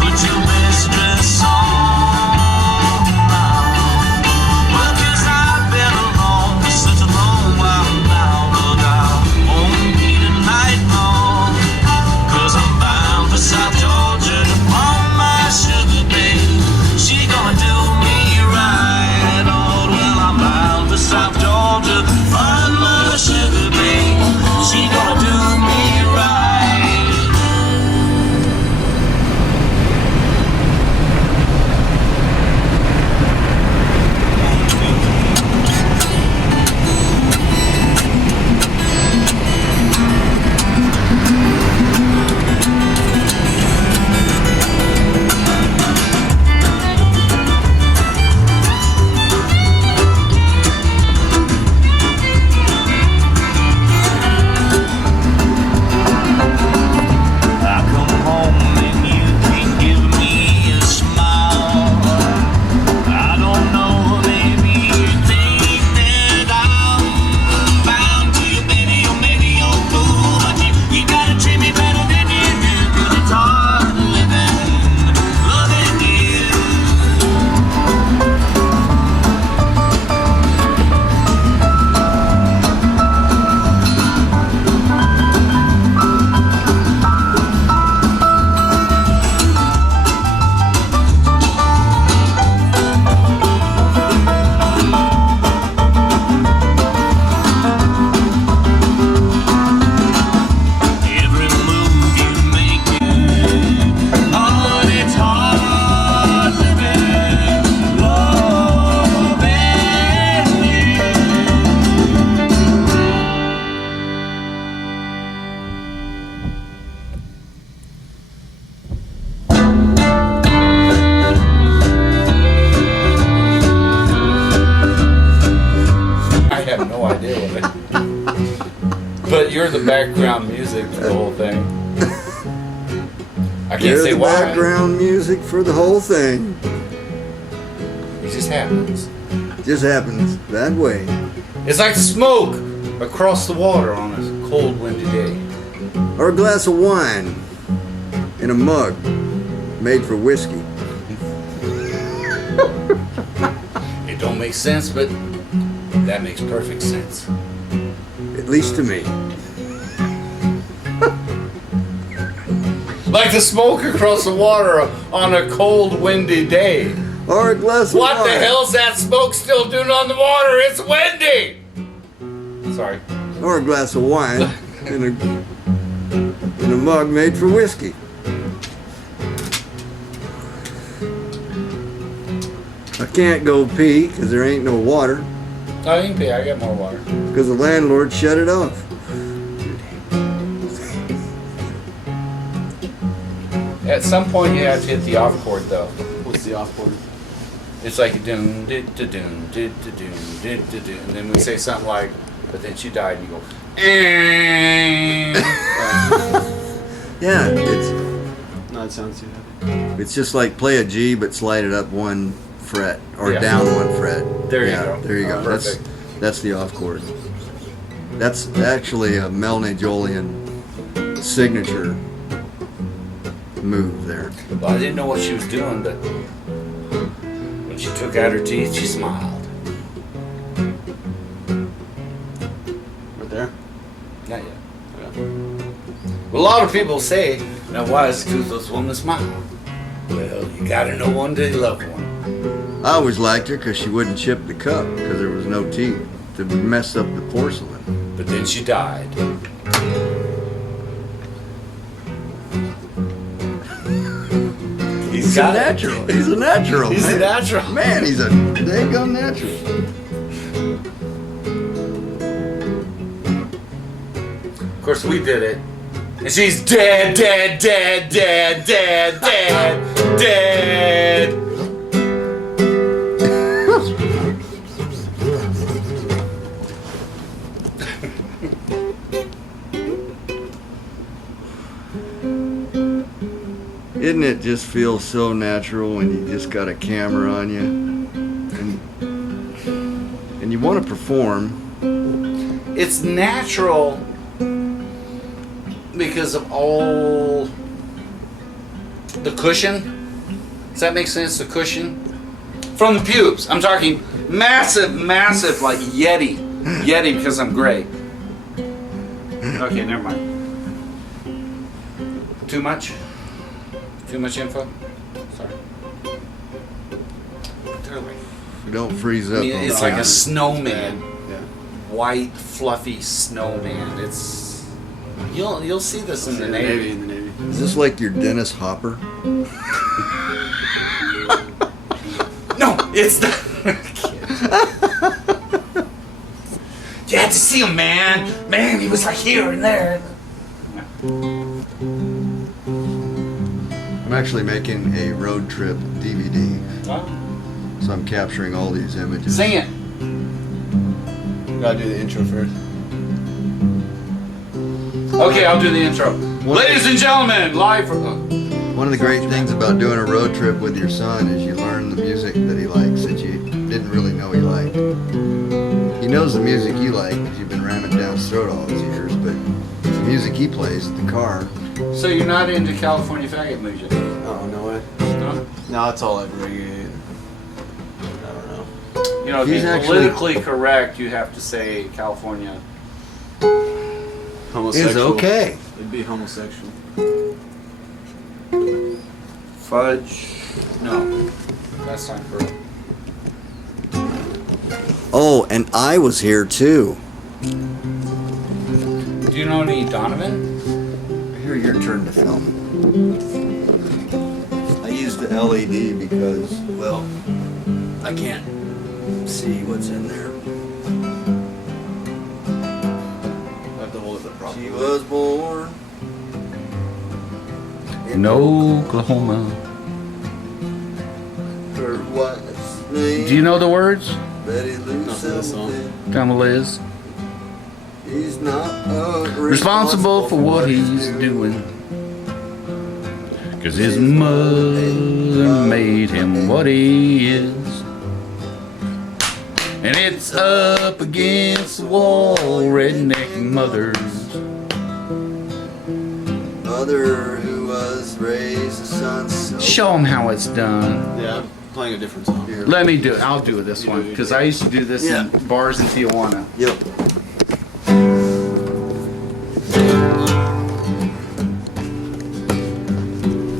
Put your best dress on now. Well, 'cause I've been alone for such a long while now. Look, I won't be tonight, no. 'Cause I'm bound for South Georgia to find my sugar babe. She gonna do me right, oh, well, I'm bound for South Georgia to find my sugar babe. She gonna do me right. I come home and you can't give me a smile. I don't know, maybe you think that I'm bound to you, baby, or maybe you're cool, but you gotta treat me better than you do, 'cause it's hard living, loving you. Every move you make, oh, it's hard living, loving you. I have no idea what it. But you're the background music for the whole thing. I can't They're say the why. background music for the whole thing. It just happens. Just happens that way. It's like smoke across the water on a cold, windy day. Or a glass of wine in a mug made for whiskey. It don't make sense, but that makes perfect sense. At least to me. Like the smoke across the water on a cold, windy day. Or a glass of wine. What the hell's that smoke still doing on the water? It's windy! Sorry. Or a glass of wine in a mug made for whiskey. I can't go pee because there ain't no water. Oh, you can pee. I got more water. Because the landlord shut it off. At some point, you have to hit the off chord, though. What's the off chord? It's like a doom, did da doom, did da doom, did da doom, and then we say something like, "But then she died," and you go, Yeah, it's No, it sounds too heavy. it's just like play a G but slide it up one fret or Yeah. down one fret. There you Yeah, go. There you go. Perfect. That's the off chord. That's actually a Melanie Jolian signature move there. Well, I didn't know what she was doing, but when she took out her teeth, she smiled. Right there? Not yet. Okay. Well, a lot of people say, now why is a toothless woman smile? Well, you gotta know one day love one. I always liked her because she wouldn't chip the cup because there was no teeth to mess up the porcelain. But then she died. He's a got it. natural. He's a natural. He's a man. natural. Man, he's a daggone natural. Of course, we did it. And she's dead, dead, dead, dead, dead, dead, dead. Isn't it just feel so natural when you just got a camera on you and you want to perform? It's natural because of all the cushion. Does that make sense? The cushion from the pubes. I'm talking massive, massive, like Yeti, because I'm gray. Okay, never mind. Too much? Too much info? Sorry. Don't freeze up. I mean, on it's the like a camera. snowman. Yeah. White, fluffy snowman. It's you'll see this in the Navy. In the Navy. Is this like your Dennis Hopper? No, it's the. You had to see him, man. Man, he was like here and there. I'm actually making a road trip DVD, Oh. so I'm capturing all these images. Sing it. Gotta do the intro first. Okay, I'll do the intro. Ladies and gentlemen, live from. One of the great things about doing a road trip with your son is you learn the music that he likes that you didn't really know he liked. He knows the music you like because you've been ramming down his throat all these years, but the music he plays at the car. So you're not into California faggot music? Oh, no way. No? No, it's all like reggae. I don't know. You know, to He's be actually- politically correct, you have to say California. Homosexual. Is okay. It'd be homosexual. Fudge. No. That's not correct. Oh, and I was here too. Do you know any Donovan? Here, your turn to film. I used the LED because, well, I can't see what's in there. I have to hold it the proper She way. was born In Oklahoma. Her wife's name. Do you know the words? Betty Lou Not for this song. Selby. Come Liz. He's not Responsible for what he's doing. 'cause his mother made him what he is. And it's up against the wall, redneck mothers. Mother who was raised a son so. Show him how it's done. Yeah, I'm playing a different song. Here. Let me do it. I'll do this one because I used to do this in bars in Tijuana. Yep.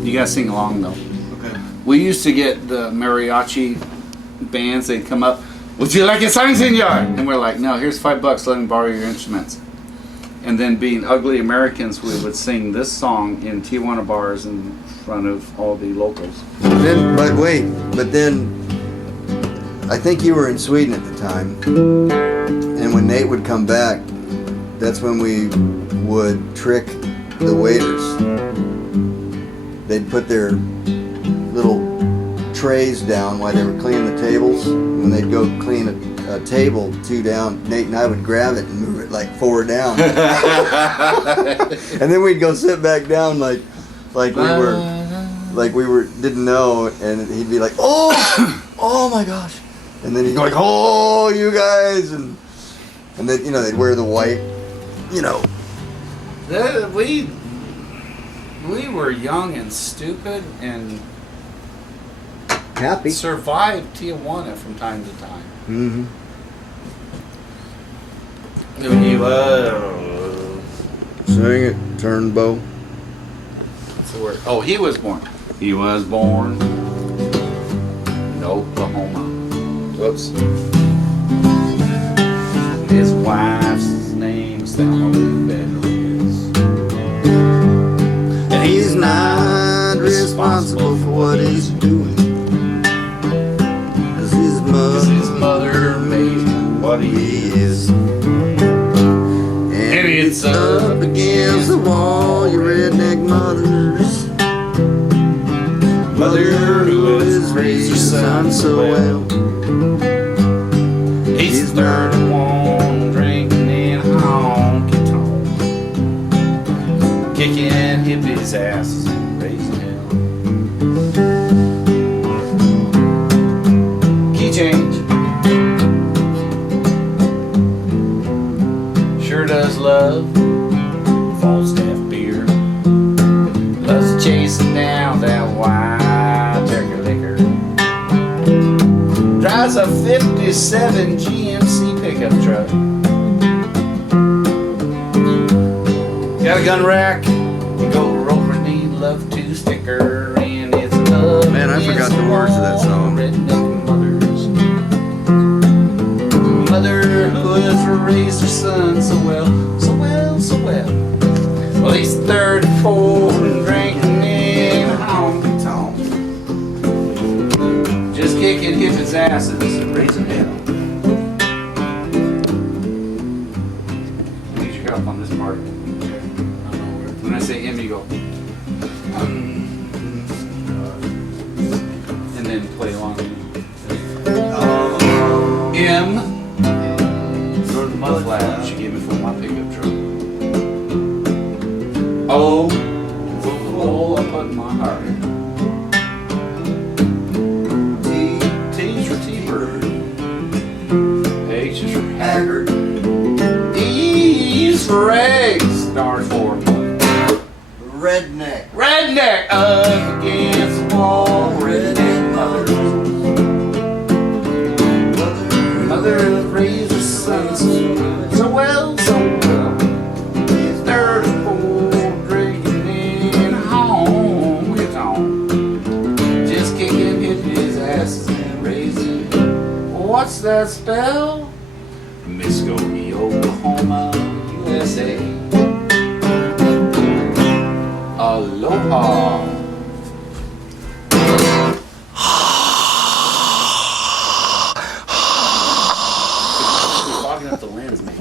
You gotta sing along though. Okay. We used to get the mariachi bands. They'd come up. Would you like a song, senor? And we're like, no. Here's $5. Let me borrow your instruments. And then, being ugly Americans, we would sing this song in Tijuana bars in front of all the locals. Then, but then, I think you were in Sweden at the time, and when Nate would come back, that's when we would trick the waiters. They'd put their little trays down while they were cleaning the tables. When they'd go clean a table 2 down, Nate and I would grab it and move it like 4 down. And then we'd go sit back down like we were didn't know, and he'd be like, oh my gosh. And then he'd go like, oh, you guys, and then they'd wear the white, We were young and stupid and happy. survived Tijuana from time to time. Mm-hmm. Sing it, Turnbow. What's the word? Oh, he was born. He was born in Oklahoma. Whoops. His wife's name's Thelma Bettles. And He's not responsible for what he's doing. 'Cause his mother made him what he is. And it's up against the wall, you redneck mothers. Mother who has raised your son so well. He's 31, drinking in honky tonk, kicking hippies' asses and raising hell. Key change. Sure does love Falstaff beer. Loves chasing down that white turkey liquor. Drives a 57 GMC pickup truck. Got a gun rack, go over need love to sticker, and it's up. Man, I forgot the words of that song. Redneck mothers. Mother who has raised her son so well, so well, so well. Well, he's 34 and drinking in honky tonk, just kicking hippies' asses and raising hell. I need your help on this part. When I say M, you go. And then play along. M. Sort of the mud flap she gave me for my pickup truck. O. For the hole I put in my heart. T's for T-bird. H is for haggard. E's for eggs. R's for Redneck. redneck. Up against the wall, redneck mothers. Mother raised her son so well, so well. He's 34, drinking in honky tonk, just kicking hippies' asses and raising. What's that spell? Muskogee, Oklahoma, USA. Aloha. Fogging up the lens, man.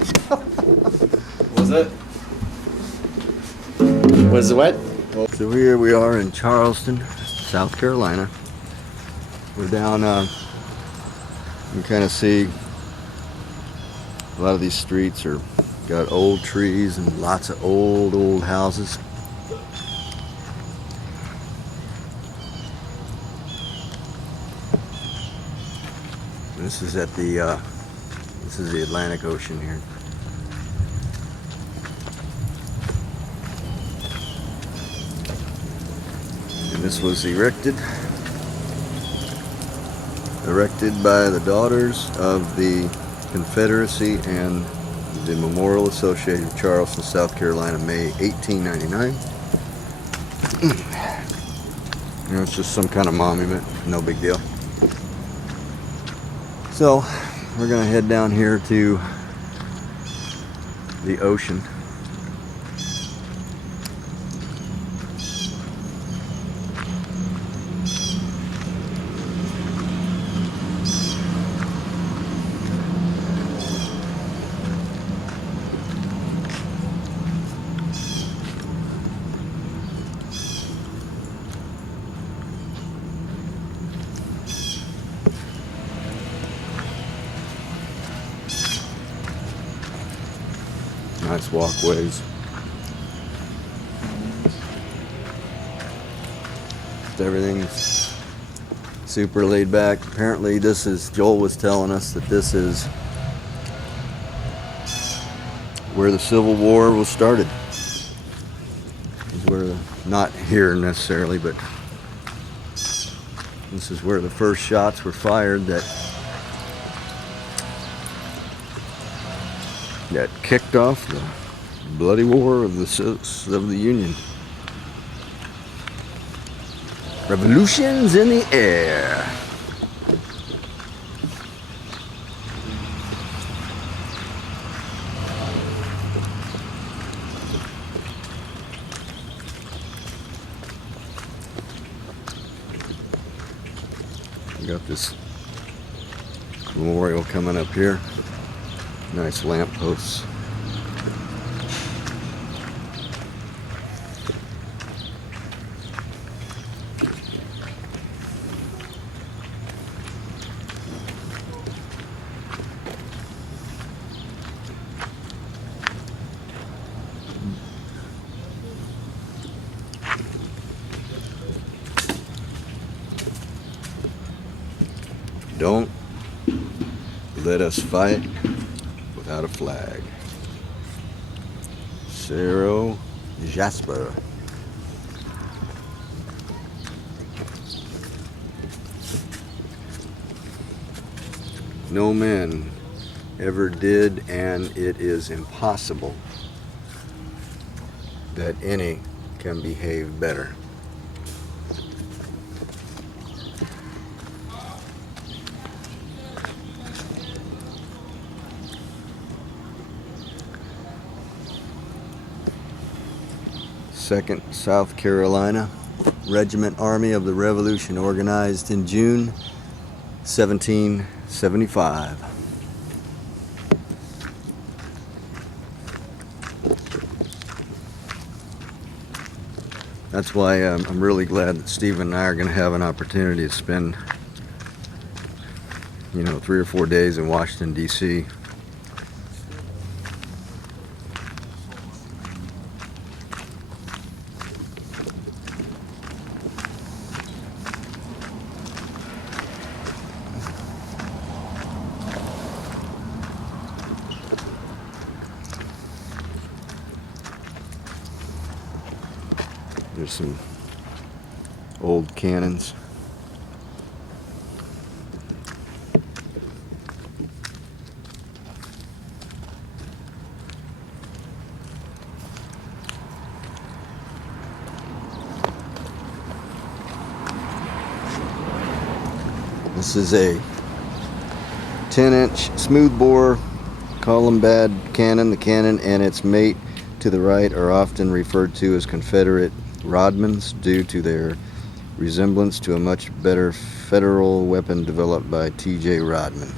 Was it? Was it what? So here we are in Charleston, South Carolina. We're down, you can kind of see a lot of these streets are got old trees and lots of old houses. This is at the this is the Atlantic Ocean here. And this was erected by the Daughters of the Confederacy and the Memorial Association of Charleston, South Carolina, May 1899. You know, it's just some kind of monument, no big deal. So we're gonna head down here to the ocean. Nice walkways. Just everything's super laid back. Apparently this is, Joel was telling us that this is where the Civil War was started. Is where, not here necessarily, but this is where the first shots were fired that kicked off the bloody war of the Union. Revolution's in the air. We got this memorial coming up here. Nice lampposts. Don't let us fight without a flag. Cerro Jasper. No man ever did, and it is impossible that any can behave better. Second South Carolina Regiment Army of the Revolution, organized in June 1775. That's why I'm really glad that Stephen and I are going to have an opportunity to spend, 3 or 4 days in Washington, D.C. There's some old cannons. This is a 10-inch smoothbore columbad cannon. The cannon and its mate to the right are often referred to as Confederate Rodmans due to their resemblance to a much better federal weapon developed by T.J. Rodman.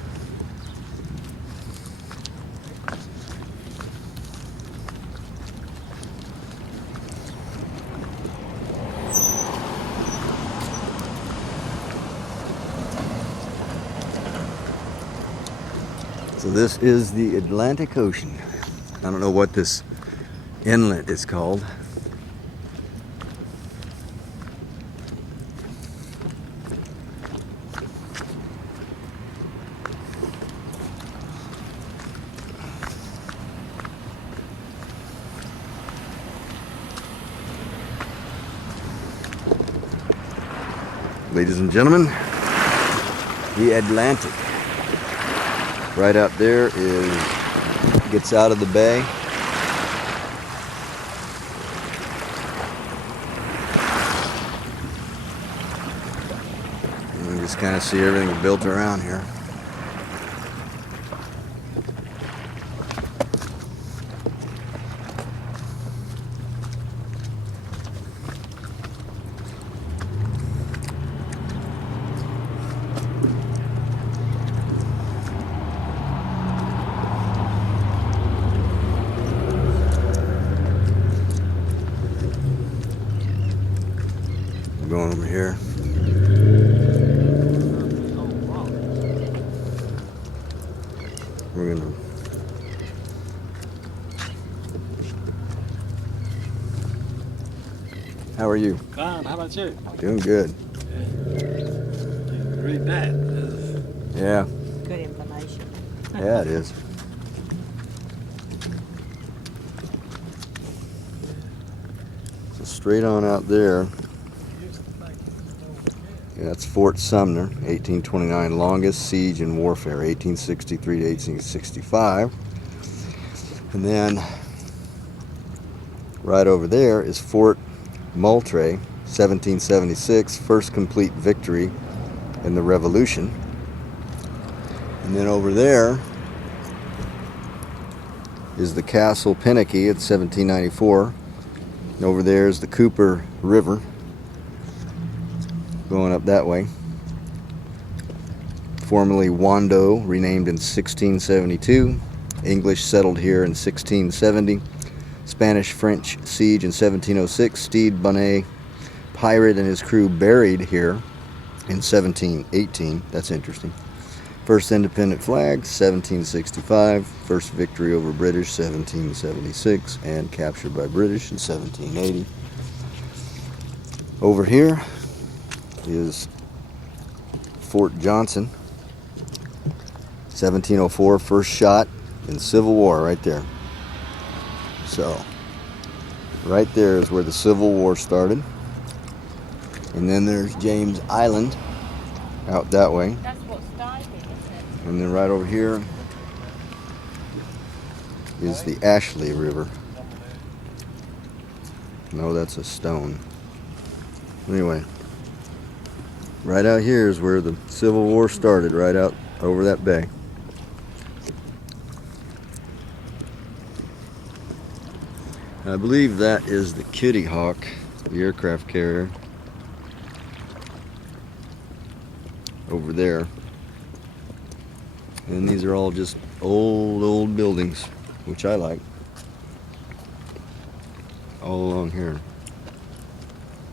So this is the Atlantic Ocean. I don't know what this inlet is called. ladies and gentlemen, the Atlantic. Right out there gets out of the bay. And you just kind of see everything built around here. Going over here. We're gonna How are you? Fine, how about you? Doing good. Read that. Yeah. Good information. Yeah, it is. So straight on out there. Yeah, that's Fort Sumner, 1829, longest siege in warfare, 1863 to 1865. And then right over there is Fort Moultrie, 1776, first complete victory in the Revolution. And then over there is the Castle Pinnaky at 1794. And over there is the Cooper River, going up that way. Formerly Wando, renamed in 1672. English settled here in 1670. Spanish-French siege in 1706. Stede Bonnet, pirate, and his crew buried here in 1718. That's interesting. First independent flag, 1765. First victory over British, 1776. And captured by British in 1780. Over here is Fort Johnson, 1704, first shot in the Civil War right there. So right there is where the Civil War started. And then there's James Island out that way. That's what's died here, isn't it? And then right over here is the Ashley River. No, that's a stone. Anyway, right out here is where the Civil War started, right out over that bay. I believe that is the Kitty Hawk, the aircraft carrier, over there. And these are all just old buildings, which I like, all along here.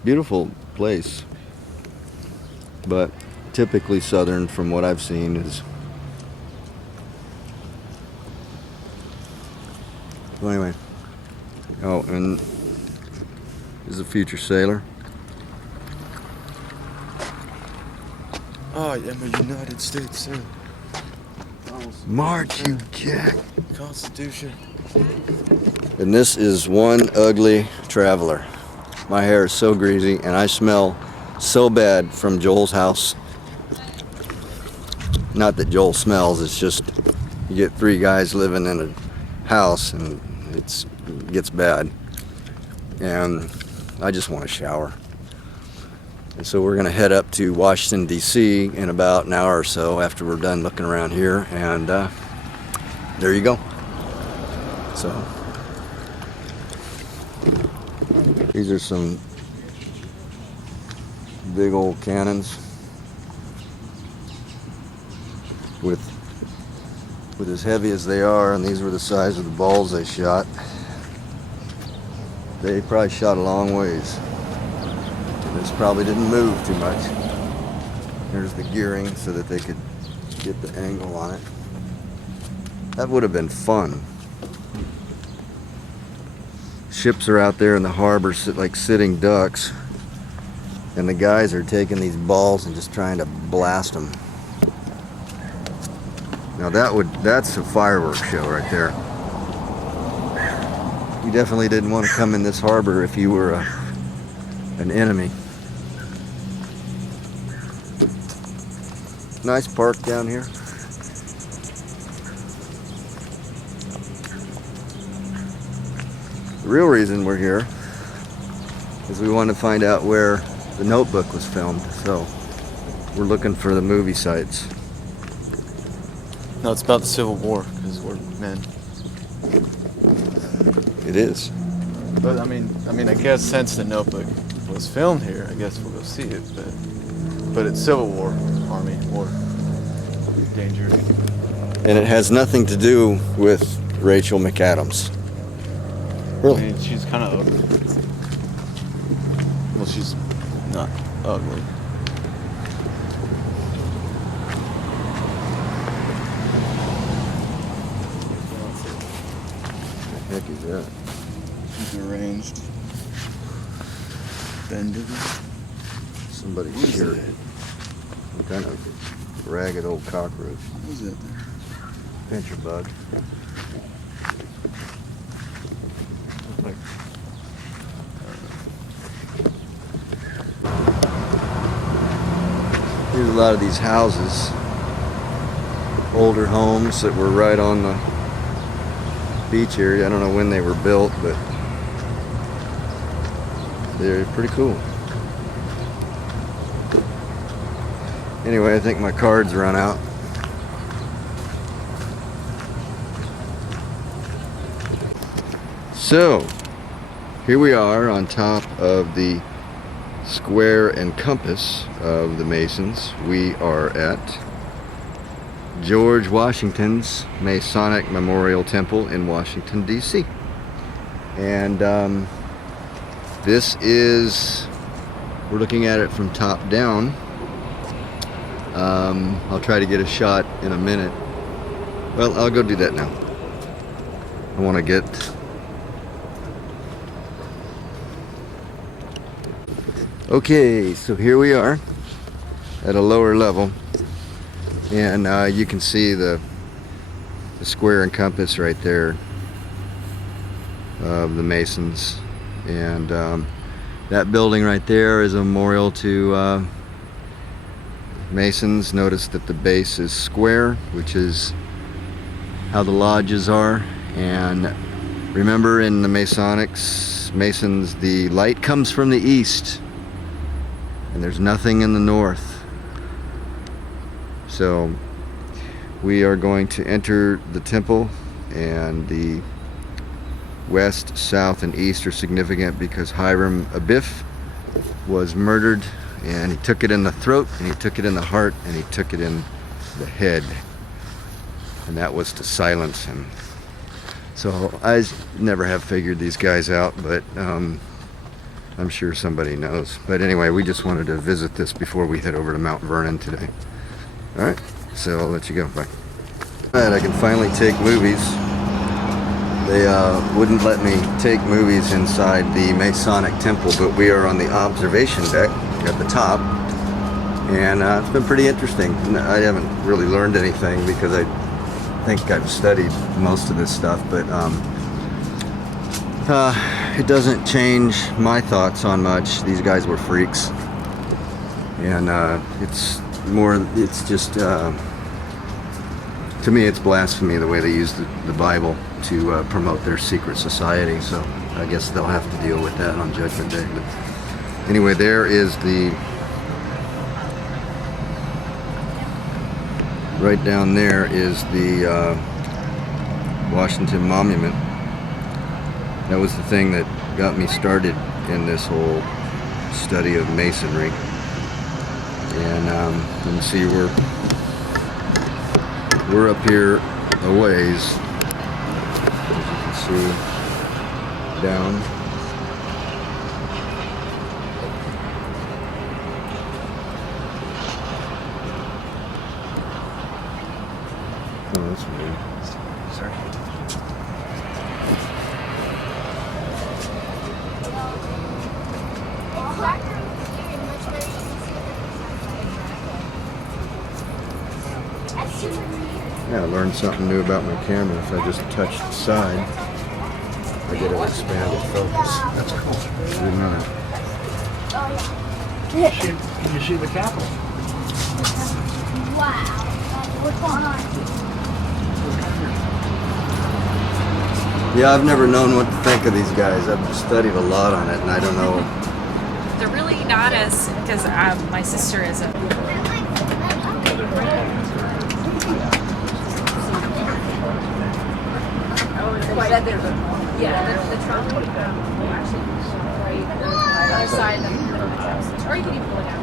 Beautiful place, but typically southern from what I've seen is. Well, anyway. Oh, and there's a future sailor. I am a United States sailor. March, you jack. Constitution. And this is one ugly traveler. My hair is so greasy and I smell so bad from Joel's house. Not that Joel smells, it's just you get three guys living in a house and it gets bad. And I just want to shower. And so we're going to head up to Washington, D.C. in about an hour or so after we're done looking around here. And there you go. So these are some big old cannons with as heavy as they are, and these were the size of the balls they shot. They probably shot a long ways. This probably didn't move too much. There's the gearing so that they could get the angle on it. That would have been fun. Ships are out there in the harbor like sitting ducks, and the guys are taking these balls and just trying to blast them. Now that's a fireworks show right there. You definitely didn't want to come in this harbor if you were an enemy. Nice park down here. The real reason we're here is we want to find out where The Notebook was filmed, so we're looking for the movie sites. No, it's about the Civil War, because we're men. It is. But I mean, I guess since The Notebook was filmed here, I guess we'll go see it. But it's Civil War, Army War, danger. And it has nothing to do with Rachel McAdams. Really? I mean, she's kind of ugly. Well, she's not ugly. What the heck is that? She's arranged. Bended. Somebody's shirt. Some kind of ragged old cockroach. What is it there? Pincher bug. Like, here's a lot of these houses. Older homes that were right on the beach area. I don't know when they were built, but they're pretty cool. Anyway, I think my card's run out. So, here we are on top of the square and compass of the Masons. We are at George Washington's Masonic Memorial Temple in Washington, D.C. And this is, we're looking at it from top down. I'll try to get a shot in a minute. Well, I'll go do that now. I want to get okay, so here we are at a lower level, and you can see the square and compass right there of the Masons, and that building right there is a memorial to Masons. Notice that the base is square, which is how the lodges are. And remember, in the Masons, the light comes from the east, and there's nothing in the north. So we are going to enter the temple, and the west, south, and east are significant because Hiram Abiff was murdered, and he took it in the throat, and he took it in the heart, and he took it in the head, and that was to silence him. So I never have figured these guys out, but I'm sure somebody knows. But anyway, we just wanted to visit this before we head over to Mount Vernon today. Alright, so I'll let you go. Bye. Alright, I can finally take movies. They wouldn't let me take movies inside the Masonic Temple, but we are on the observation deck at the top, and it's been pretty interesting. I haven't really learned anything because I think I've studied most of this stuff, but it doesn't change my thoughts on much. These guys were freaks, and it's just to me it's blasphemy the way they use the Bible to promote their secret society. So I guess they'll have to deal with that on Judgment Day. But anyway, there is the, right down there is the Washington Monument. That was the thing that got me started in this whole study of Masonry. And you can see we're up here a ways, as you can see, down. Oh, that's weird. Sorry. Yeah, I learned something new about my camera. If I just touch the side, I get an expanded focus. That's cool. I didn't know that. Can you see the Capitol? Yeah, I've never known what to think of these guys. I've studied a lot on it, and I don't know. They're really not as, because my sister is a. Yeah, the trunk will actually right on the other side of the house. Or you can even go down.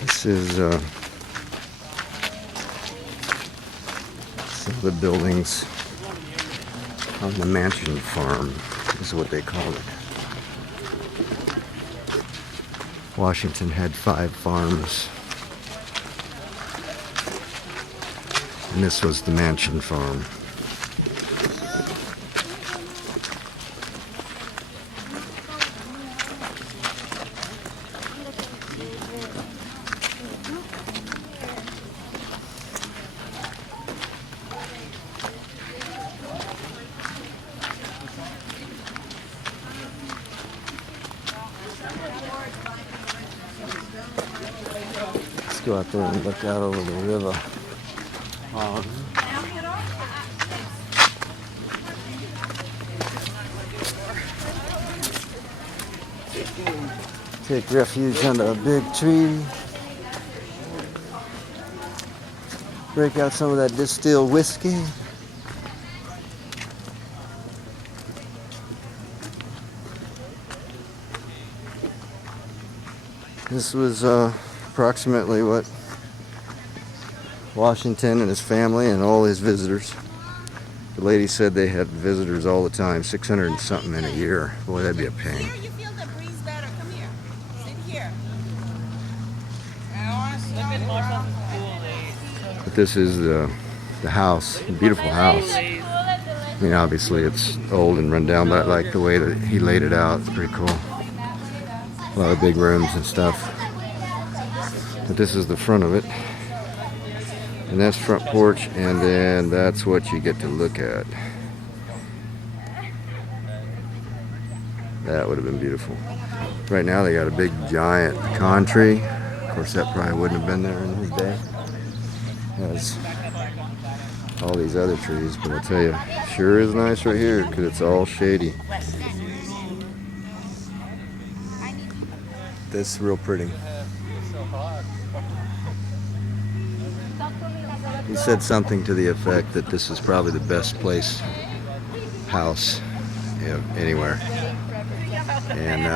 This is some of the buildings on the mansion farm, is what they called it. Washington had 5 farms, and this was the mansion farm. Let's go out there and look out over the river. Take refuge under a big tree. Break out some of that distilled whiskey. This was approximately what Washington and his family and all his visitors. The lady said they had visitors all the time, 600 and something in a year. Boy, that'd be a pain. Here you feel the breeze better. Come here. Sit here. But this is the house, a beautiful house. I mean, obviously it's old and run down, but I like the way that he laid it out. It's pretty cool. A lot of big rooms and stuff. But this is the front of it. And that's front porch, and then that's what you get to look at. That would have been beautiful. Right now they got a big giant pecan tree. Of course that probably wouldn't have been there in his day. Has all these other trees, but I'll tell you, sure is nice right here because it's all shady. That's real pretty. He said something to the effect that this is probably the best place, house, anywhere. And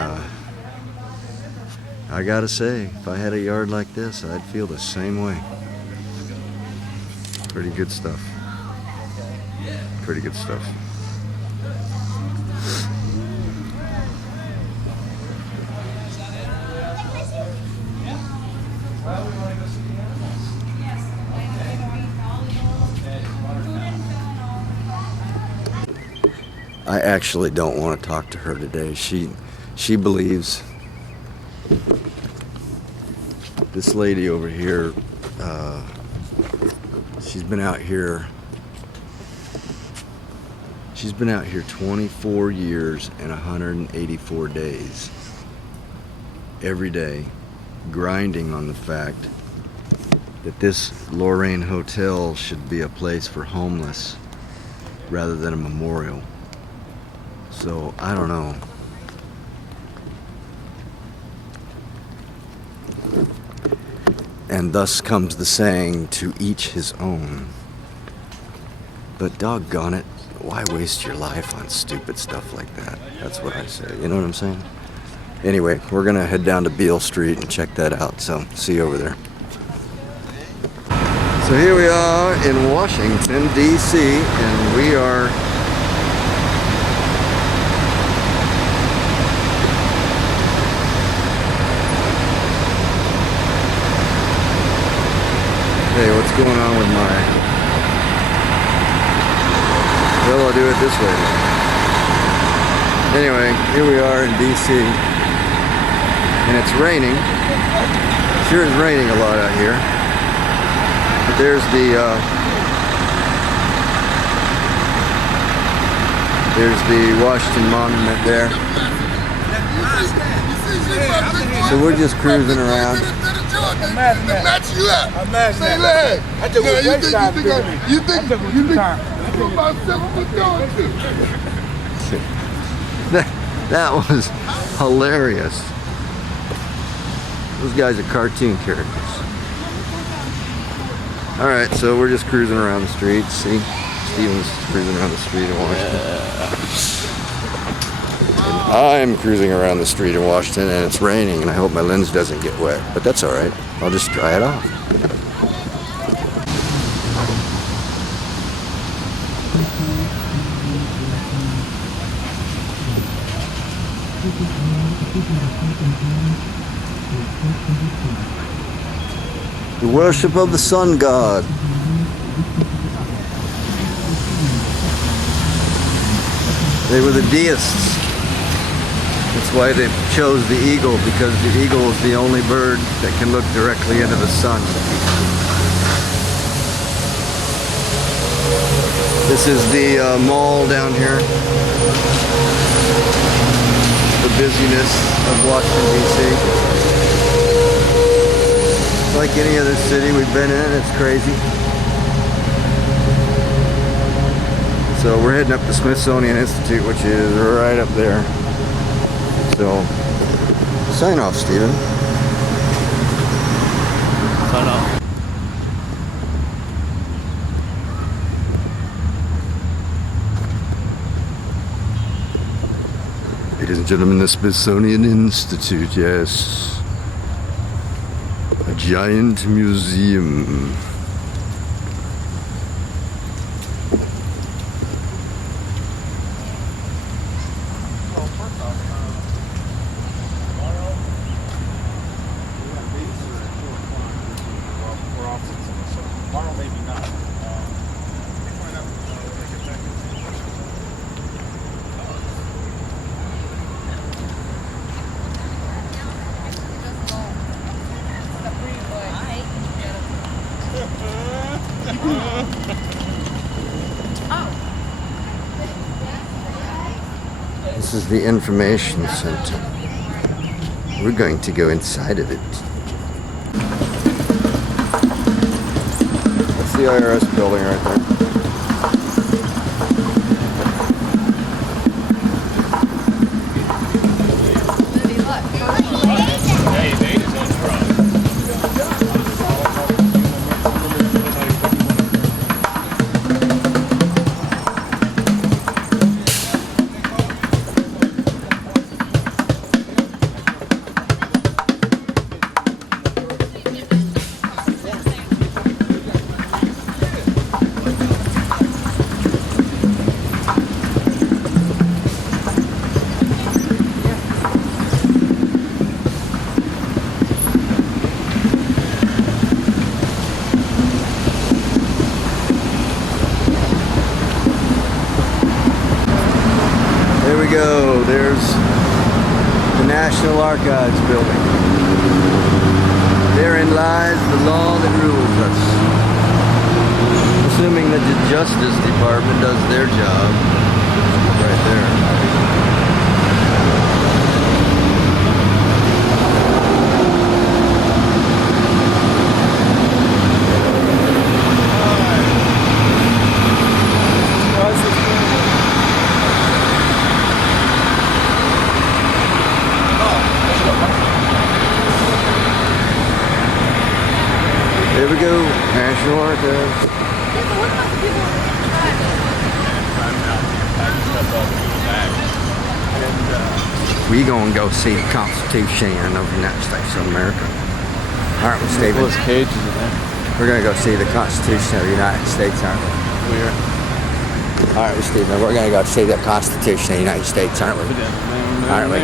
I gotta say, if I had a yard like this, I'd feel the same way. Pretty good stuff. Pretty good stuff. I actually don't want to talk to her today. She believes, this lady over here, she's been out here 24 years and 184 days. Every day, grinding on the fact that this Lorraine Hotel should be a place for homeless rather than a memorial. So, I don't know. And thus comes the saying, to each his own. But doggone it, why waste your life on stupid stuff like that? That's what I say, you know what I'm saying? Anyway, we're gonna head down to Beale Street and check that out, so see you over there. So here we are in Washington, D.C., and we are hey, what's going on with my... Well, I'll do it this way. Anyway, here we are in D.C. and it's raining. Sure is raining a lot out here. But there's the Washington Monument there. So we're just cruising around. That was hilarious. Those guys are cartoon characters. Alright, so we're just cruising around the streets. See? Steven's cruising around the street in Washington. And I'm cruising around the street in Washington and it's raining and I hope my lens doesn't get wet. But that's alright. I'll just dry it off. The worship of the sun god. They were the deists. That's why they chose the eagle, because the eagle is the only bird that can look directly into the sun. This is the mall down here. The busyness of Washington, D.C. Like any other city we've been in, it's crazy. So we're heading up the Smithsonian Institute, which is right up there. So, sign off, Steven. Sign off. Ladies and gentlemen, the Smithsonian Institute, yes. A giant museum. This is the information center. We're going to go inside of it. That's the IRS building right there. Go. There's the National Archives building. Therein lies the law that rules us. Assuming that the Justice Department does their job. Right there. There we go, National Archives. We gonna go see the Constitution of the United States of America. Aren't we, Stephen? Those cages in there. We're gonna go see the Constitution of the United States, aren't we? We are. Alright, Stephen, we're gonna go see the Constitution of the United States, aren't we? Aren't we?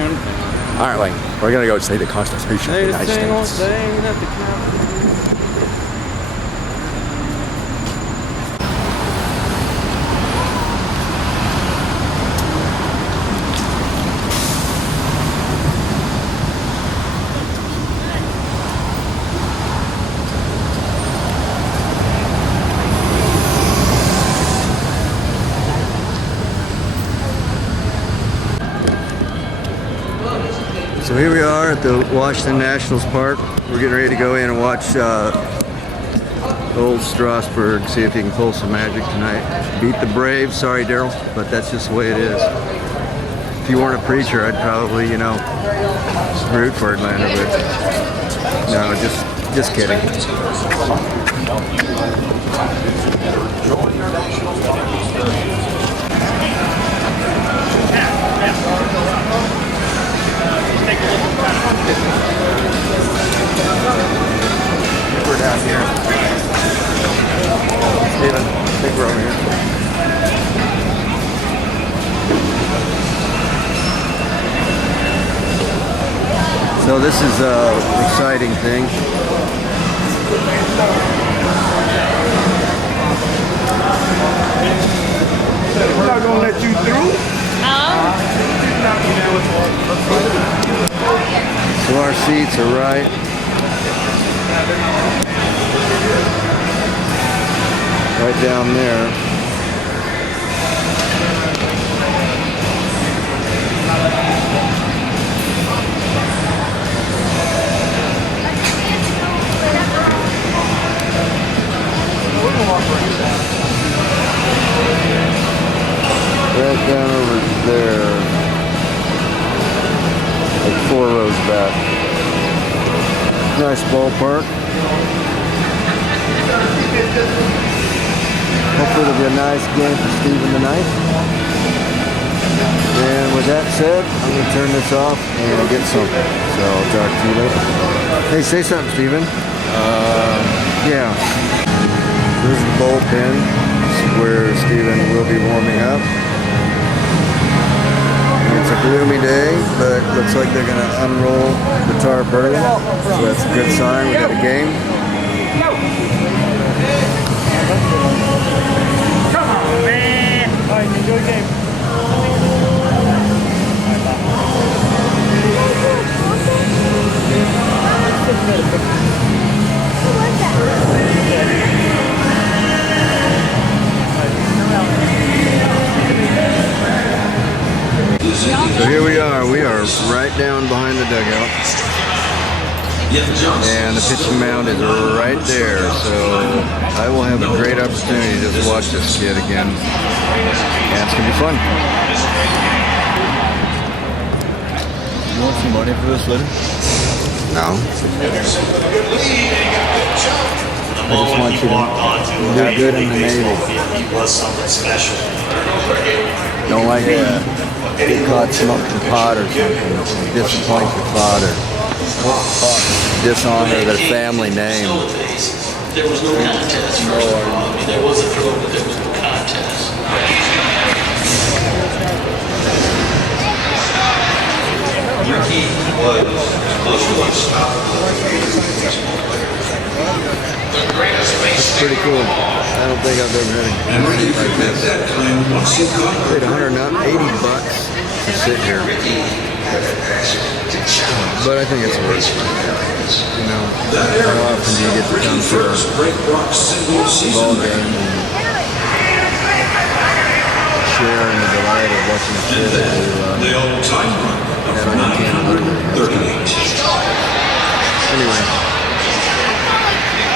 Aren't we? We're gonna go see the Constitution of the United States. So here we are are at the Washington Nationals Park. We're getting ready to go in and watch old Strasburg, see if he can pull some magic tonight. Beat the Braves. Sorry, Daryl, but that's just the way it is. If you weren't a preacher, I'd probably, you know, root for Atlanta, but no, just kidding. We're down here. Steven, I think we're over here. So this is an exciting thing. We're not gonna let you through. So our seats are right down there. Right down over there, like 4 rows back. Nice ballpark. Hopefully it'll be a nice game for Stephen tonight. And with that said, I'm going to turn this off and get something. So I'll talk to you later. Hey, say something, Stephen. Yeah. This is the bullpen. This is where Stephen will be warming up. It's a gloomy day, but looks like they're going to unroll the tarp early. So that's a good sign. We got a game. Come on, man. All right, enjoy the game. So here we are right down behind the dugout. And the pitching mound is right there, so I will have a great opportunity to just watch this kid again. And it's gonna be fun. You want some money for this litter? No. I just want you to do good in the Navy. Don't like get caught smoking pot or something. Disappoint your father. Dishonor their family name. There was no contest. There was a throw, but there was no contest. Ricky was close to unstoppable. That's pretty cool. I don't think I've ever had a game like this. Paid $180 to sit here. But I think it's worth it. You know, how often do you get to come to a ball game and share in the delight of watching a kid who had on your camera? Anyway,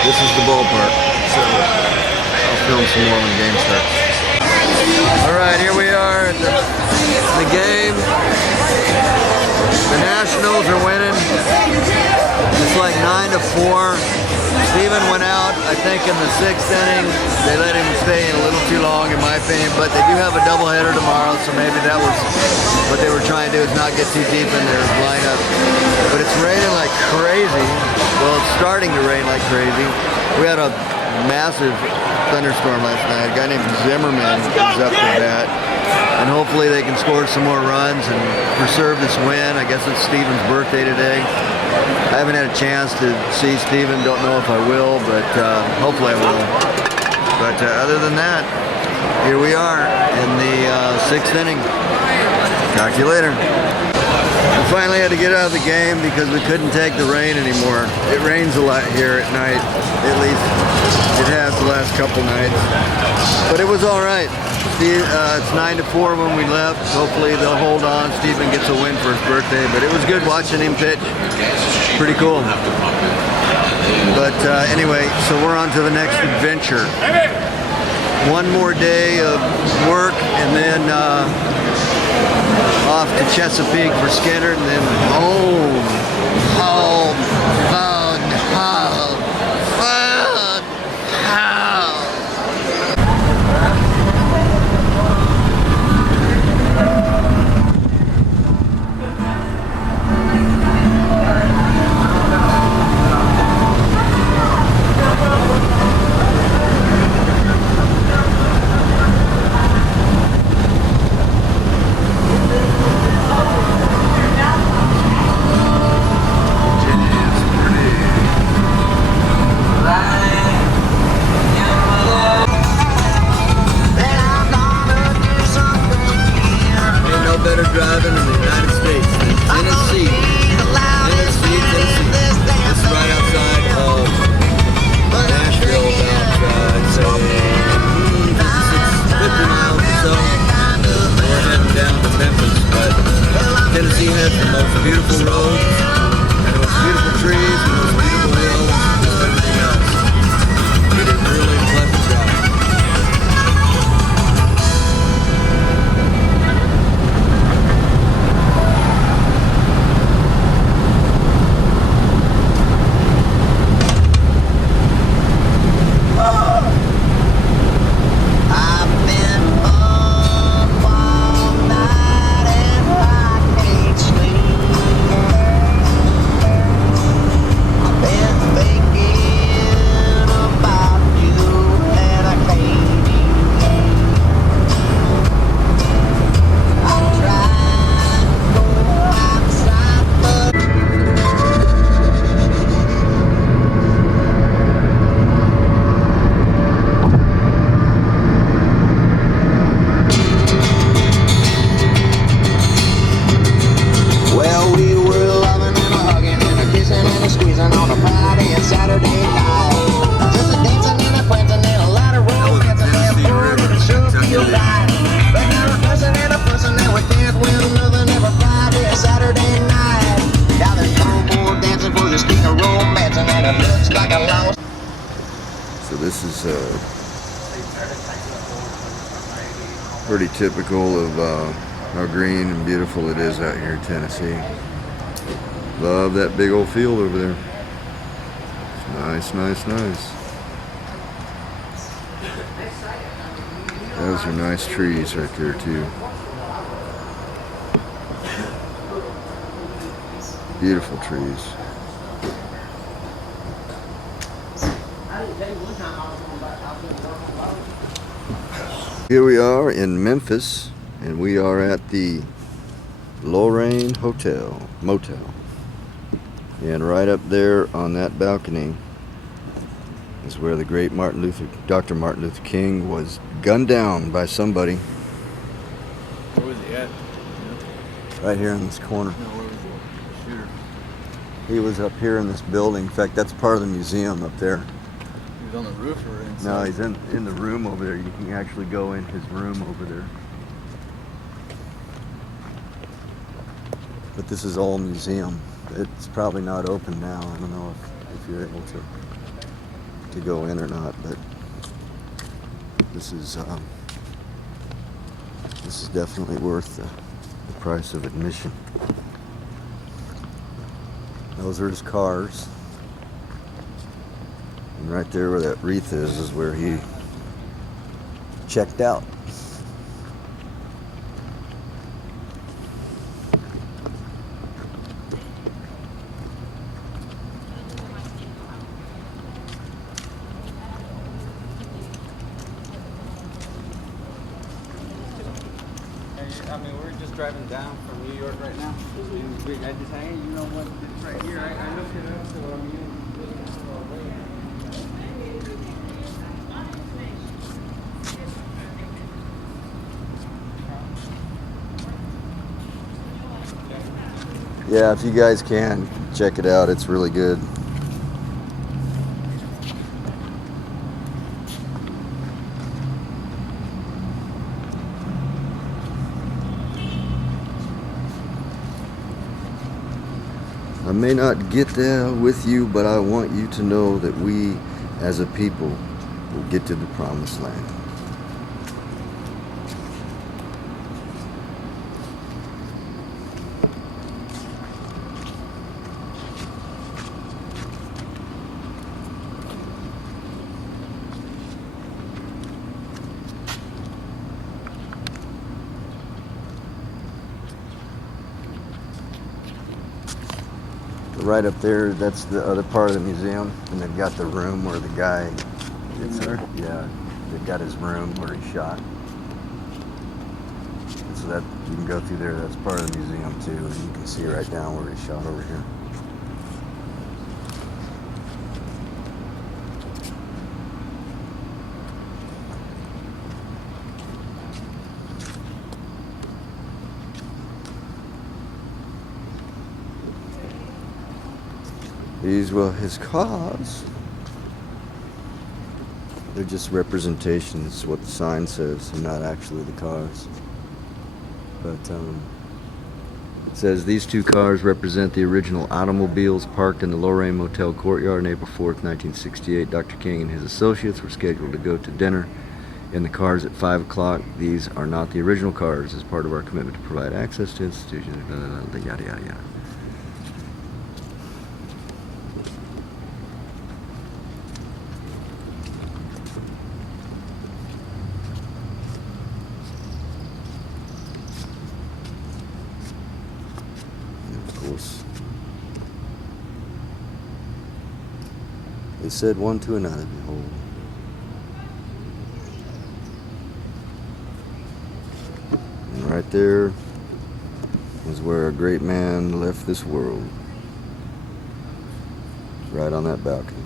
this is the ballpark, so I'll film some more when the game starts. Alright, here we are at the game. The Nationals are winning. It's like 9-4. Stephen went out, I think, in the 6th inning. They let him stay in a little too long, in my opinion, but they do have a doubleheader tomorrow, so maybe that was what they were trying to do, is not get too deep in their lineup. But it's raining like crazy. Well, it's starting to rain like crazy. We had a massive thunderstorm last night. A guy named Zimmerman is up to bat. And hopefully they can score some more runs and preserve this win. I guess it's Stephen's birthday today. I haven't had a chance to see Stephen. Don't know if I will, but hopefully I will. But other than that, here we are in the 6th inning. Talk to you later. We finally had to get out of the game because we couldn't take the rain anymore. It rains a lot here at night. At least it has the last couple nights. But it was all right. It's 9-4 when we left. Hopefully they'll hold on. Stephen gets a win for his birthday. But it was good watching him pitch. Pretty cool. But anyway, so we're on to the next adventure. One more day of work and then off to Chesapeake for Skinner and then home. Home. Fun. Home. Fun. Home. Better driving in the United States than Tennessee. Tennessee. It's right outside of Nashville, about I'd say 50 miles or so. We're heading down to Memphis, but Tennessee has the most beautiful roads, and the most beautiful trees, the most beautiful hills, and everything else. It is really a pleasant drive. So this is pretty typical of how green and beautiful it is out here in Tennessee. Love that big old field over there. It's nice. Those are nice trees right there too. Beautiful trees. Here we are in Memphis, and we are at the Lorraine Motel. And right up there on that balcony is where the great Dr. Martin Luther King was gunned down by somebody. Where was he at? Right here in this corner. No, where was the shooter? He was up here in this building. In fact, that's part of the museum up there. He was on the roof or inside? No, he's in the room over there. You can actually go in his room over there. But this is all museum. It's probably not open now. I don't know if you're able to go in or not, but this is definitely worth the price of admission. Those are his cars. And right there where that wreath is where he checked out. I mean, we're just driving down from New York right now. I just, hey, you know what, it's right here. I looked it up, so I mean, Yeah, if you guys can, check it out. It's really good. I may not get there with you, but I want you to know that we, as a people, will get to the promised land. Right up there, that's the other part of the museum, and they've got the room where the guy gets there. Yeah, they've got his room where he shot. And so that you can go through there. That's part of the museum too, and you can see right down where he shot over here. These were his cars. They're just representations, what the sign says, and not actually the cars. But it says these two cars represent the original automobiles parked in the Lorraine Motel courtyard on April 4th, 1968. Dr. King and his associates were scheduled to go to dinner in the cars at 5 o'clock. These are not the original cars. As part of our commitment to provide access to institutions, yada, yada, yada. They said one to another, behold. And right there is where a great man left this world. Right on that balcony.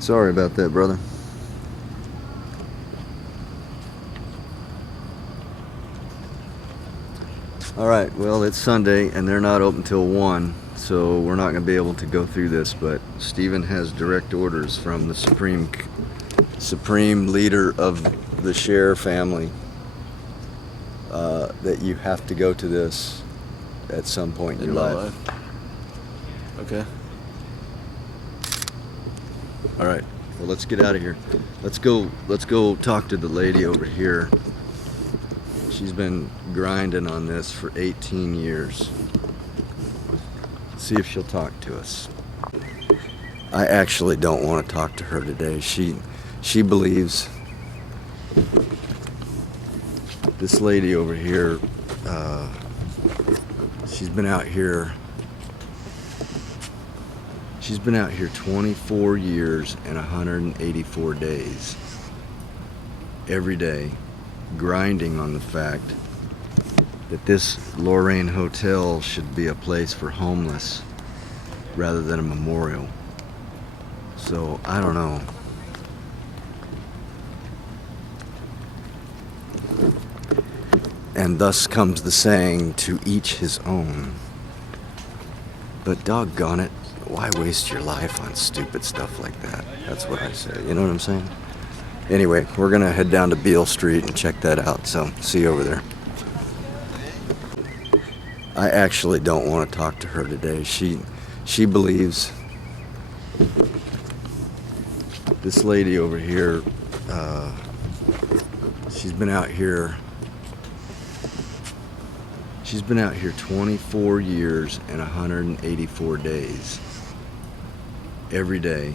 Sorry about that, brother. Alright, well, it's Sunday and they're not open till 1. So we're not going to be able to go through this, but Stephen has direct orders from the supreme leader of the Share family that you have to go to this at some point in your life. Okay. All right. Well, let's get out of here. Let's go talk to the lady over here. She's been grinding on this for 18 years. See if she'll talk to us. I actually don't want to talk to her today. She believes this lady over here, she's been out here 24 years and 184 days. Every day, grinding on the fact that this Lorraine Hotel should be a place for homeless rather than a memorial. So, I don't know. And thus comes the saying, to each his own. But doggone it, why waste your life on stupid stuff like that? That's what I say, you know what I'm saying? Anyway, we're gonna head down to Beale Street and check that out, so see you over there. I actually don't want to talk to her today. She believes this lady over here, she's been out here 24 years and 184 days. Every day,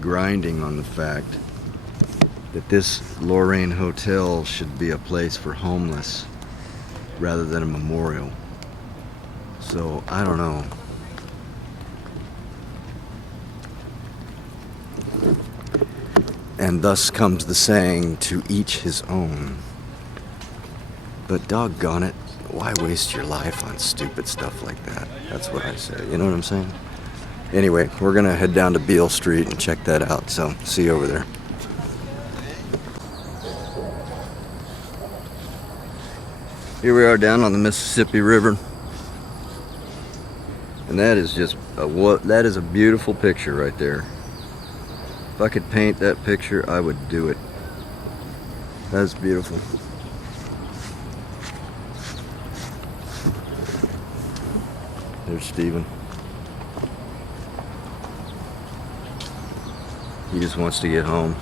grinding on the fact that this Lorraine Hotel should be a place for homeless rather than a memorial. So, I don't know. And thus comes the saying, to each his own. But doggone it, why waste your life on stupid stuff like that? That's what I say, you know what I'm saying? Anyway, we're gonna head down to Beale Street and check that out, so see you over there. Here we are down on the Mississippi River, and that is just that is a beautiful picture right there. If I could paint that picture, I would do it. That's beautiful. There's Stephen. He just wants to get home.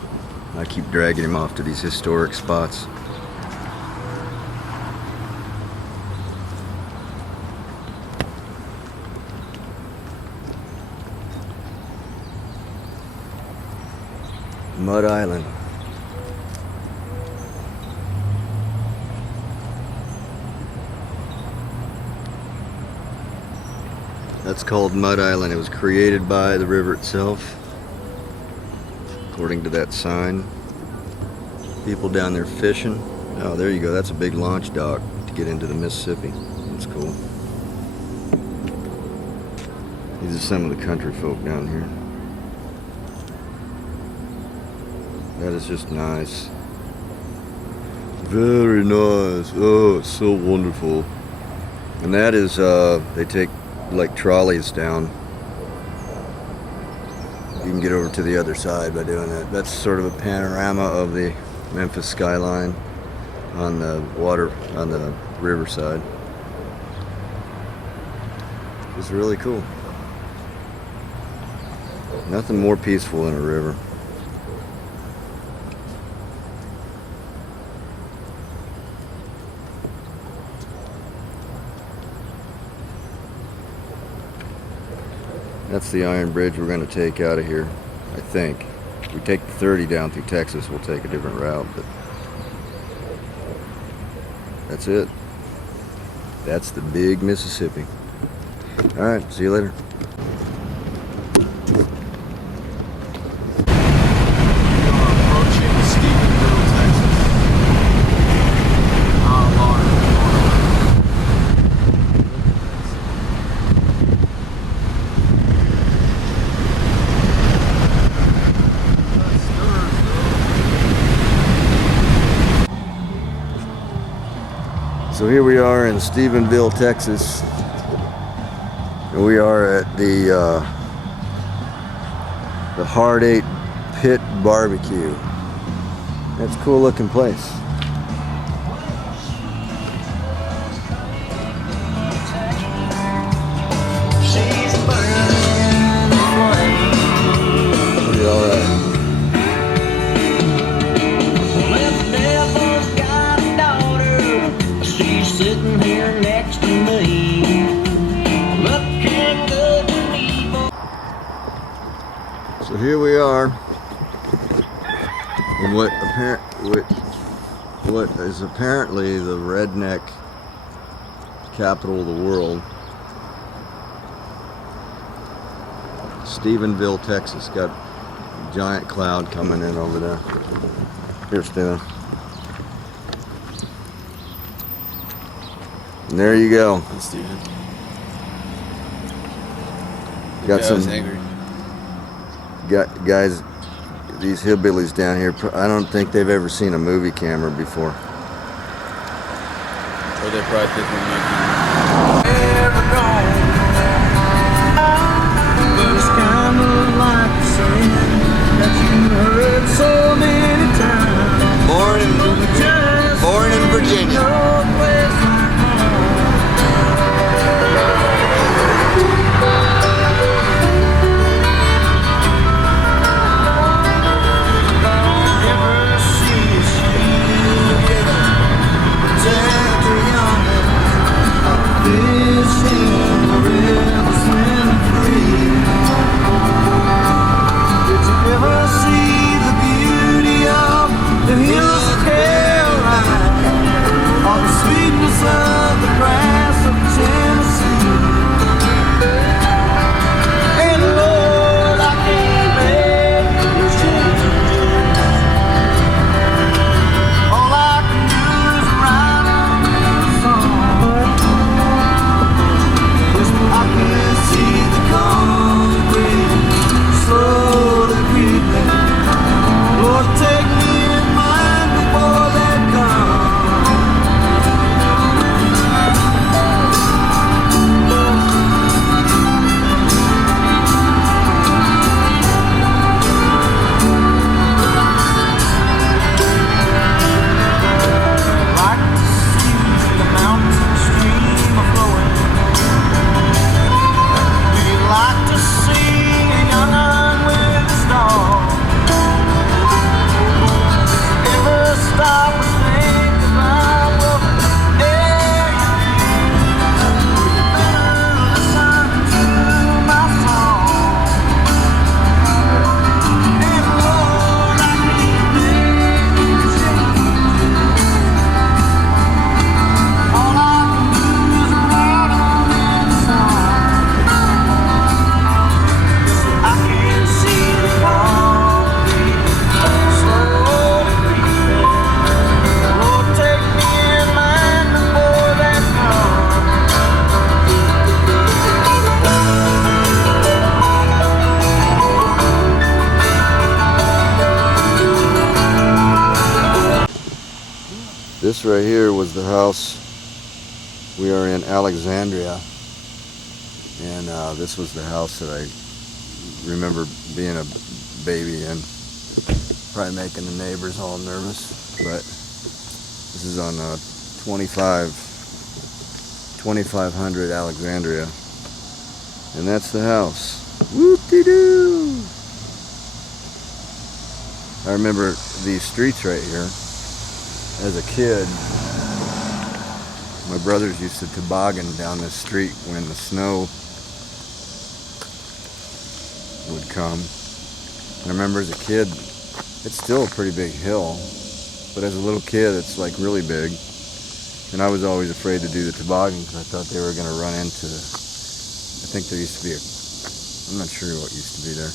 I keep dragging him off to these historic spots. Mud Island. That's called Mud Island. It was created by the river itself, according to that sign. People down there fishing. Oh, there you go. That's a big launch dock to get into the Mississippi. That's cool. These are some of the country folk down here. That is just nice. Very nice. Oh, it's so wonderful. And that is, they take like trolleys down. You can get over to the other side by doing that. That's sort of a panorama of the Memphis skyline on the water, on the riverside. It's really cool. Nothing more peaceful than a river. That's the iron bridge we're going to take out of here, I think. If we take the 30 down through Texas, we'll take a different route, but that's it. That's the big Mississippi. All right, see you later. So here we are in Stephenville, Texas. And we are at the Hard 8 Pit Barbecue. That's a cool looking place. Pretty all right. Sitting here next to me, looking good to me. So here we are in what is apparently the redneck capital of the world, Stephenville, Texas. Got a giant cloud coming in over there. Here, Stephen. And there you go. Steven. Got some angry. Guys, these hillbillies down here, I don't think they've ever seen a movie camera before. Or they probably think we're making. But it's kind of like the saying that you heard so many times. Born in Virginia. No place like home. This right here was the house. We are in Alexandria, and this was the house that I remember being a baby in. Probably making the neighbors all nervous, but this is on 2500 Alexandria, and that's the house. Whoop-de-doo! I remember these streets right here. As a kid, my brothers used to toboggan down this street when the snow would come. I remember as a kid, it's still a pretty big hill, but as a little kid, it's like really big. And I was always afraid to do the toboggan because I thought they were going to run into, I think there used to be I'm not sure what used to be there.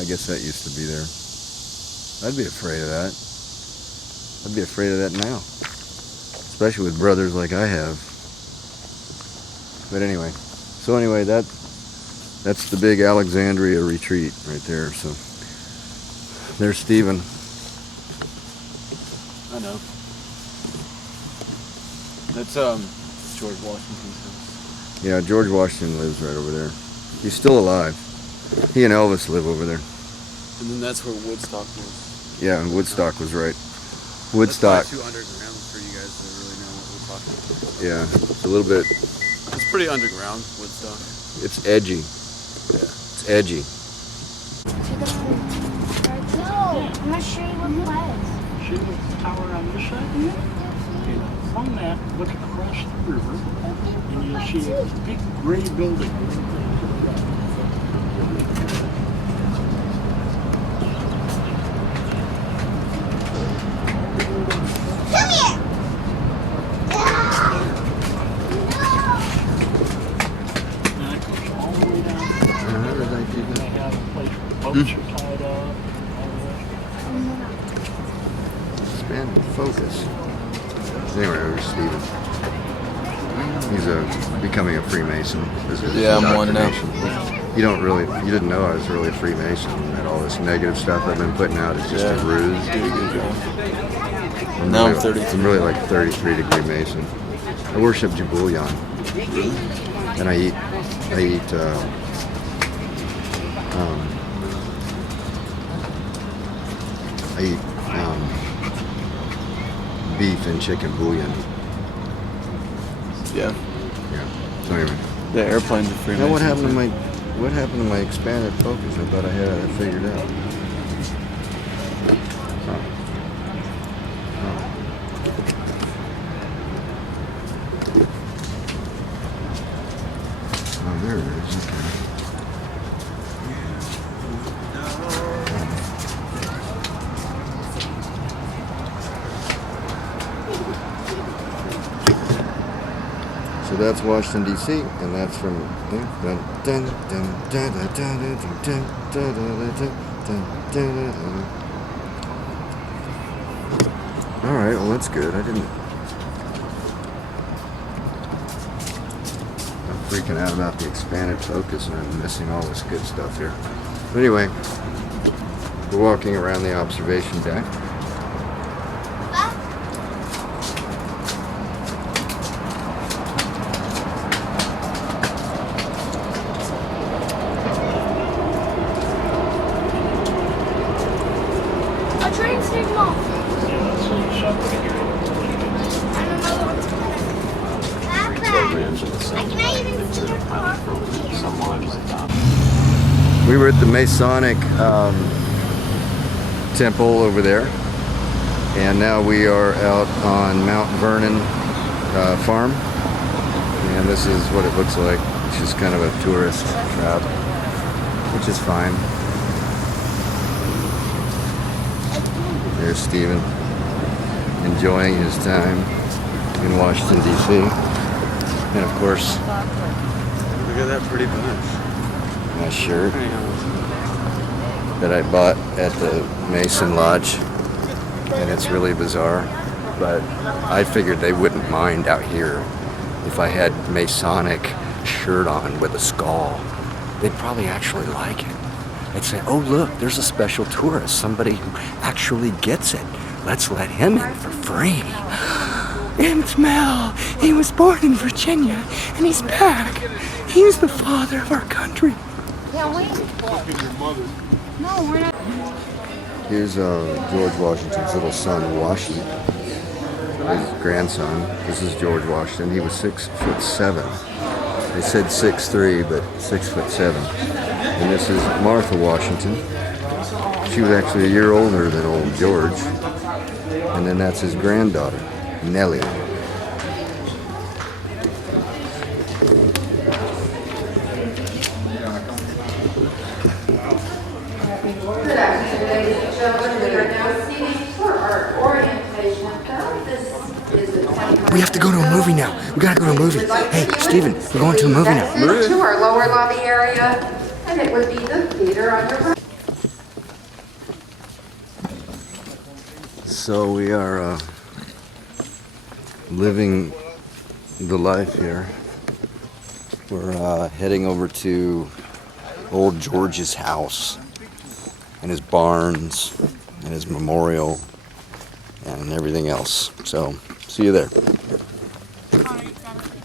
I guess that used to be there. I'd be afraid of that. I'd be afraid of that now. Especially with brothers like I have. But anyway. So anyway, that's the big Alexandria retreat right there. So there's Stephen. I know. That's George Washington's house. Yeah, George Washington lives right over there. He's still alive. He and Elvis live over there. And then that's where Woodstock was. Yeah, and Woodstock was right. Woodstock. That's probably too underground for you guys to really know what we're talking about. Yeah, it's a little bit. It's pretty underground, Woodstock. It's edgy. Yeah. It's edgy. No, I'm gonna show you what it was. See the tower on this side here? Okay, from that, look across the river, and you'll see a big gray building. Expand focus. Anyway, there's Stephen. He's becoming a Freemason. Yeah, I'm one now. You didn't know I was really a Freemason, and all this negative stuff I've been putting out is just a ruse. Now I'm 33. I'm really like 33-degree Mason. I worship Jabulyan, and I eat beef and chicken bouillon. Yeah. Yeah. So anyway. The airplanes are free. Now what happened to my expanded focus? I thought I had it figured out. Oh, there it is. Okay. So that's Washington, D.C., and that's from... Alright, well that's good. I'm freaking out about the expanded focus and I'm missing all this good stuff here. But anyway, we're walking around the observation deck. Train's taking off. And another one's coming. Papa, can I even see your car from here? We were at the Masonic temple over there, and now we are out on Mount Vernon farm, and this is what it looks like. It's just kind of a tourist trap, which is fine. There's Stephen enjoying his time in Washington, D.C. And of course, Look at that pretty bunch. my shirt that I bought at the Mason Lodge. And it's really bizarre, but I figured they wouldn't mind out here if I had Masonic shirt on with a skull. They'd probably actually like it. They'd say, oh look, there's a special tourist, somebody who actually gets it. Let's let him in for free. It's Mel. He was born in Virginia, and he's back. He's the father of our country. Can we? No, we're not. Here's George Washington's little son, Washi, his grandson. This is George Washington. He was 6'7". They said 6'3", but 6'7". And this is Martha Washington. She was actually a year older than old George. And then that's his granddaughter, Nellie. Good afternoon, ladies and gentlemen. We are now seating for our orientation. We have to go to a movie now. We gotta go to a movie. Hey, Stephen, we're going to a movie now. To our lower lobby area, and it would be the theater on your right. So we are living the life here. We're heading over to old George's house and his barns and his memorial and everything else. So, see you there.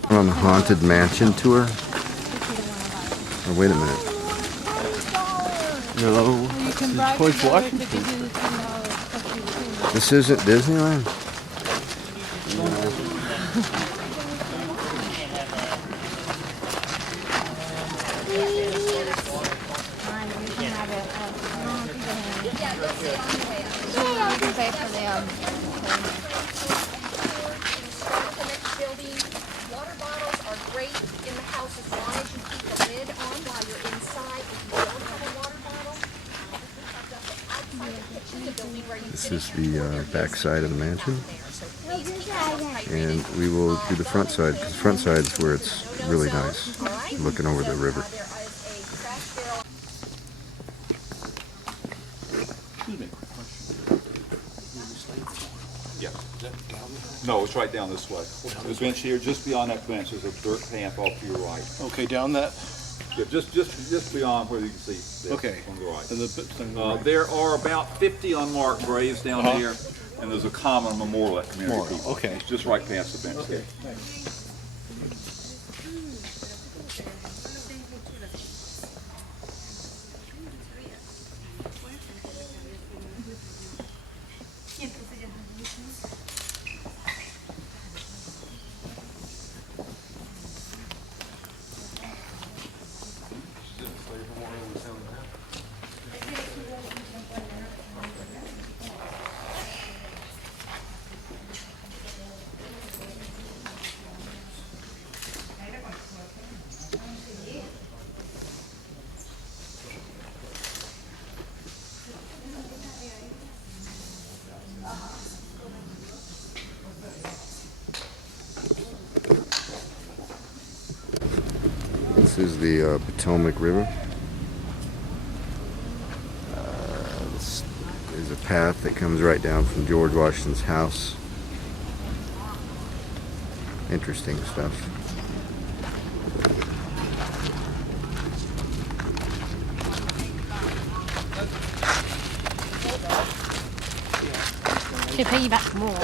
We're on the Haunted Mansion tour. Oh, wait a minute. No, this is George Washington. This isn't Disneyland? Water bottles are great in the house as long as you keep the lid on while you're inside. If you don't have a water bottle, This is the back side of the mansion. And we will do the front side, because the front side is where it's really nice, looking over the river. Yeah. No, it's right down this way. There's a bench here, just beyond that bench, there's a dirt path off to your right. Okay, down that. Yeah, just beyond where you can see this Okay. on the right. And the There are about 50 unmarked graves down there, and there's a common memorial at community people. Okay. It's just right past the bench there. This is the Potomac River. This is a path that comes right down from George Washington's house. Interesting stuff. Should pay you back more.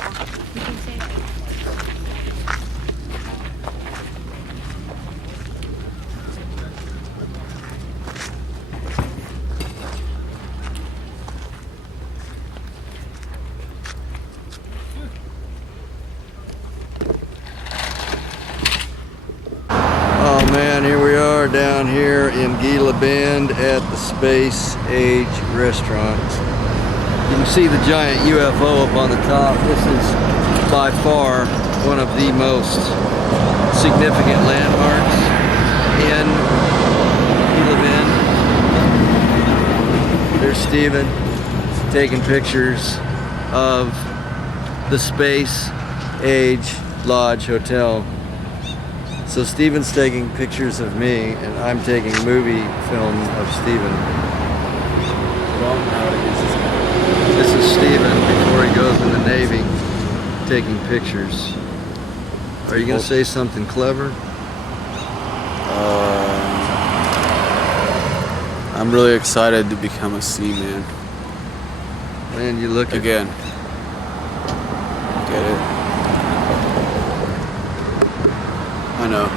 Oh man, here we are down here in Gila Bend at the Space Age Restaurant. You can see the giant UFO up on the top. This is by far one of the most significant landmarks in Gila Bend. There's Stephen taking pictures of the Space Age Lodge Hotel. So Stephen's taking pictures of me, and I'm taking movie film of Stephen. This is Stephen before he goes in the Navy, taking pictures. Are you going to say something clever? I'm really excited to become a seaman. Man, you look again. know.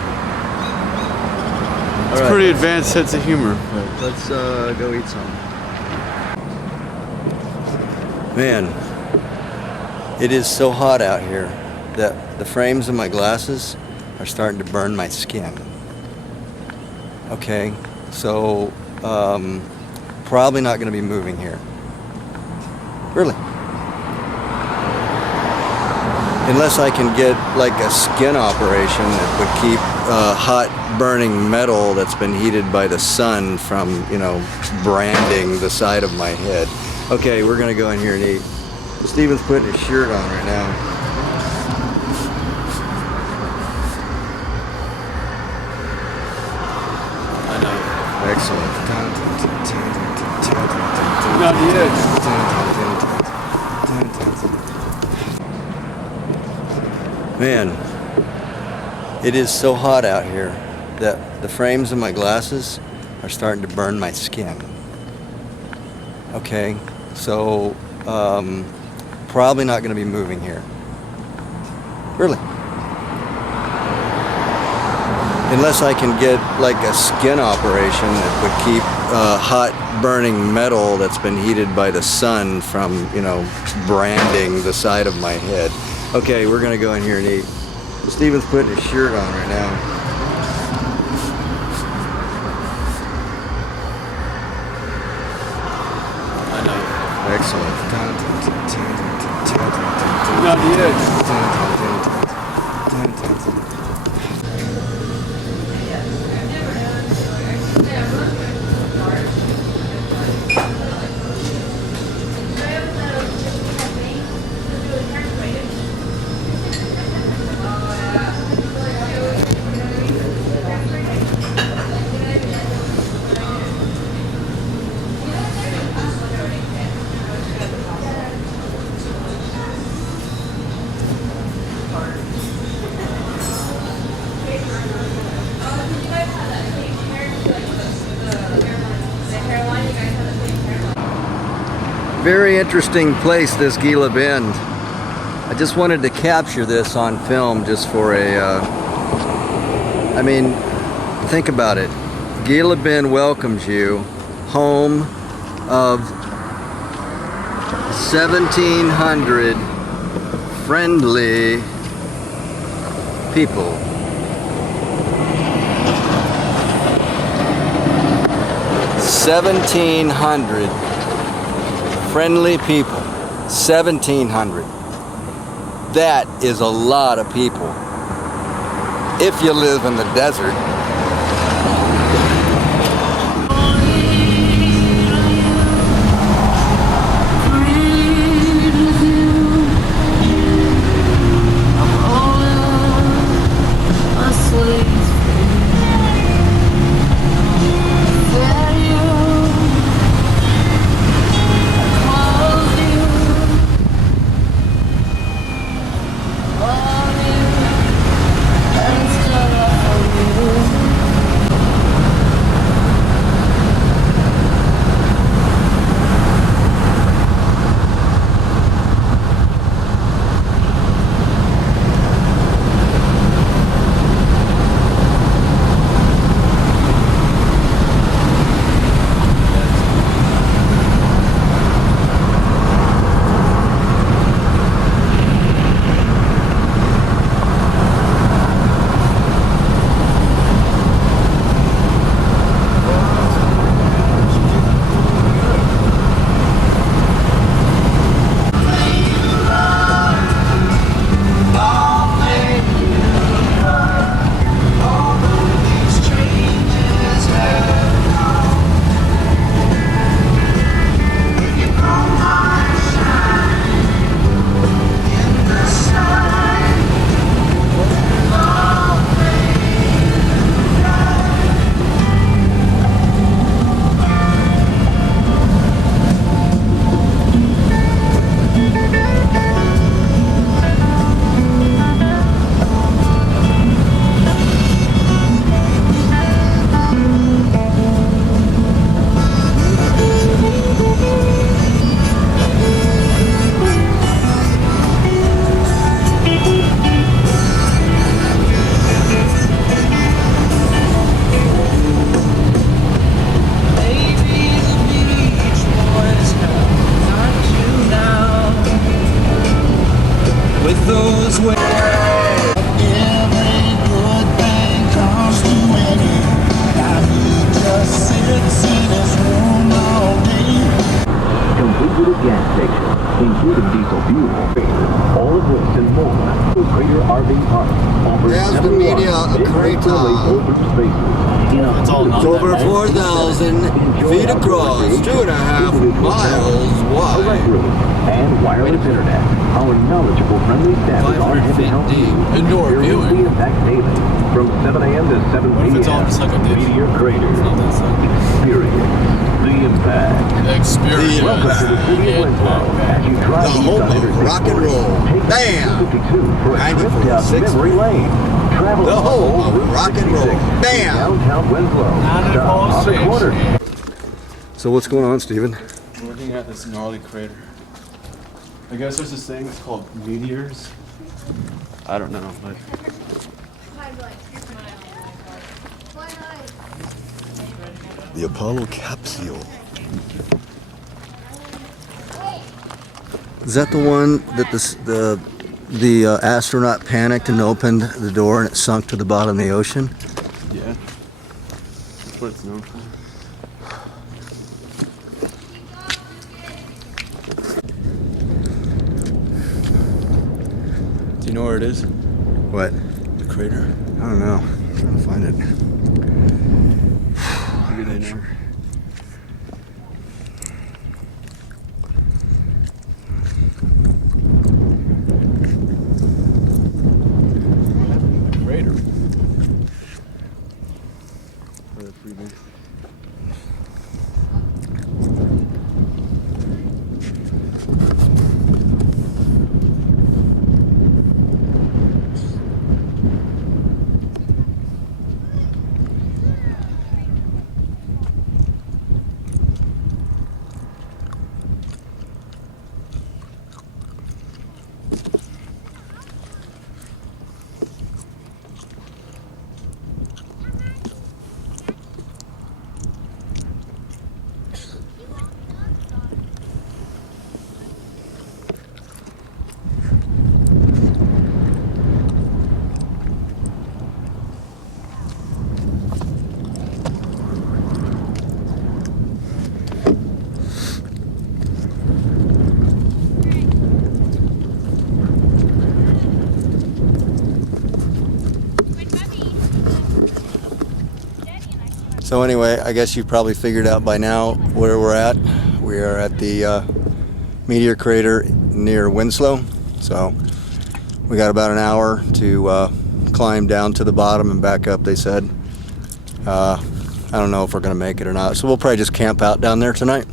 It's right. pretty advanced sense of humor. But Let's go eat some. Man, it is so hot out here that the frames of my glasses are starting to burn my skin. Okay, so probably not going to be moving here. Really. Unless I can get like a skin operation that would keep hot burning metal that's been heated by the sun from, you know, branding the side of my head. Okay, we're gonna go in here and eat. Steven's putting his shirt on right now. I know. Excellent. Not yet. Man, it is so hot out here that the frames of my glasses are starting to burn my skin. Okay, so probably not going to be moving here. Really. Unless I can get like a skin operation that would keep hot burning metal that's been heated by the sun from, you know, branding the side of my head. Okay, we're gonna go in here and eat. Steven's putting his shirt on right now. I know. Excellent. Not yet. Very interesting place, this Gila Bend. I just wanted to capture this on film just for a, I mean, think about it. Gila Bend welcomes you, home of 1,700 friendly people. 1,700 friendly people. 1,700. That is a lot of people. If you live in the desert. including diesel fuel. All of this and more. The Crater RV Park offers There's the 7 media large crater. open spaces. It's over 4,000 feet across, 2.5 miles wide. And wireless internet. Our knowledgeable, friendly staff is on hand to help you. Indoor Experience viewing. the effect daily. From 7 a.m. to 7 p.m. What if it's all just like a dish? Meteor Crater. It's not that size. Experience the impact. Experience Welcome to the city of Winslow. As you drive The home east on of Interstate rock and 40, roll. take Bam! 52 for a trip down 94.6. memory lane. Travel The home along of Route rock and roll. 66 Bam! Downtown Winslow. Stop on the corner. So what's going on, Stephen? We're looking at this gnarly crater. I guess there's this thing that's called meteors. I don't know, but The Apollo capsule. Is that the one that the astronaut panicked and opened the door and it sunk to the bottom of the ocean? yeah, that's what it's known for. Do you know where it is? What? The crater. I don't know. I'm trying to find it. Maybe they know. Crater. Oh, that's pretty big. So anyway, I guess you've probably figured out by now where we're at. We are at the meteor crater near Winslow. So we got about an hour to climb down to the bottom and back up, they said. I don't know if we're gonna make it or not. So we'll probably just camp out down there tonight.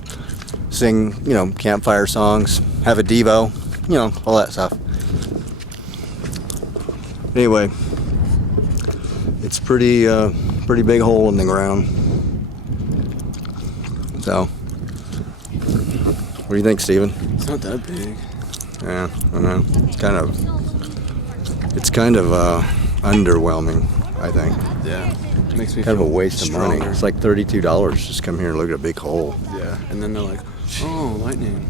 Sing, campfire songs, have a Devo, all that stuff. Anyway, it's pretty big hole in the ground. So, what do you think, Steven? It's not that big. Yeah, I know. It's kind of underwhelming, I think. Yeah. It makes me kind of a feel waste of money. stronger. It's like $32 just come here and look at a big hole. Yeah. And then they're like, oh, lightning.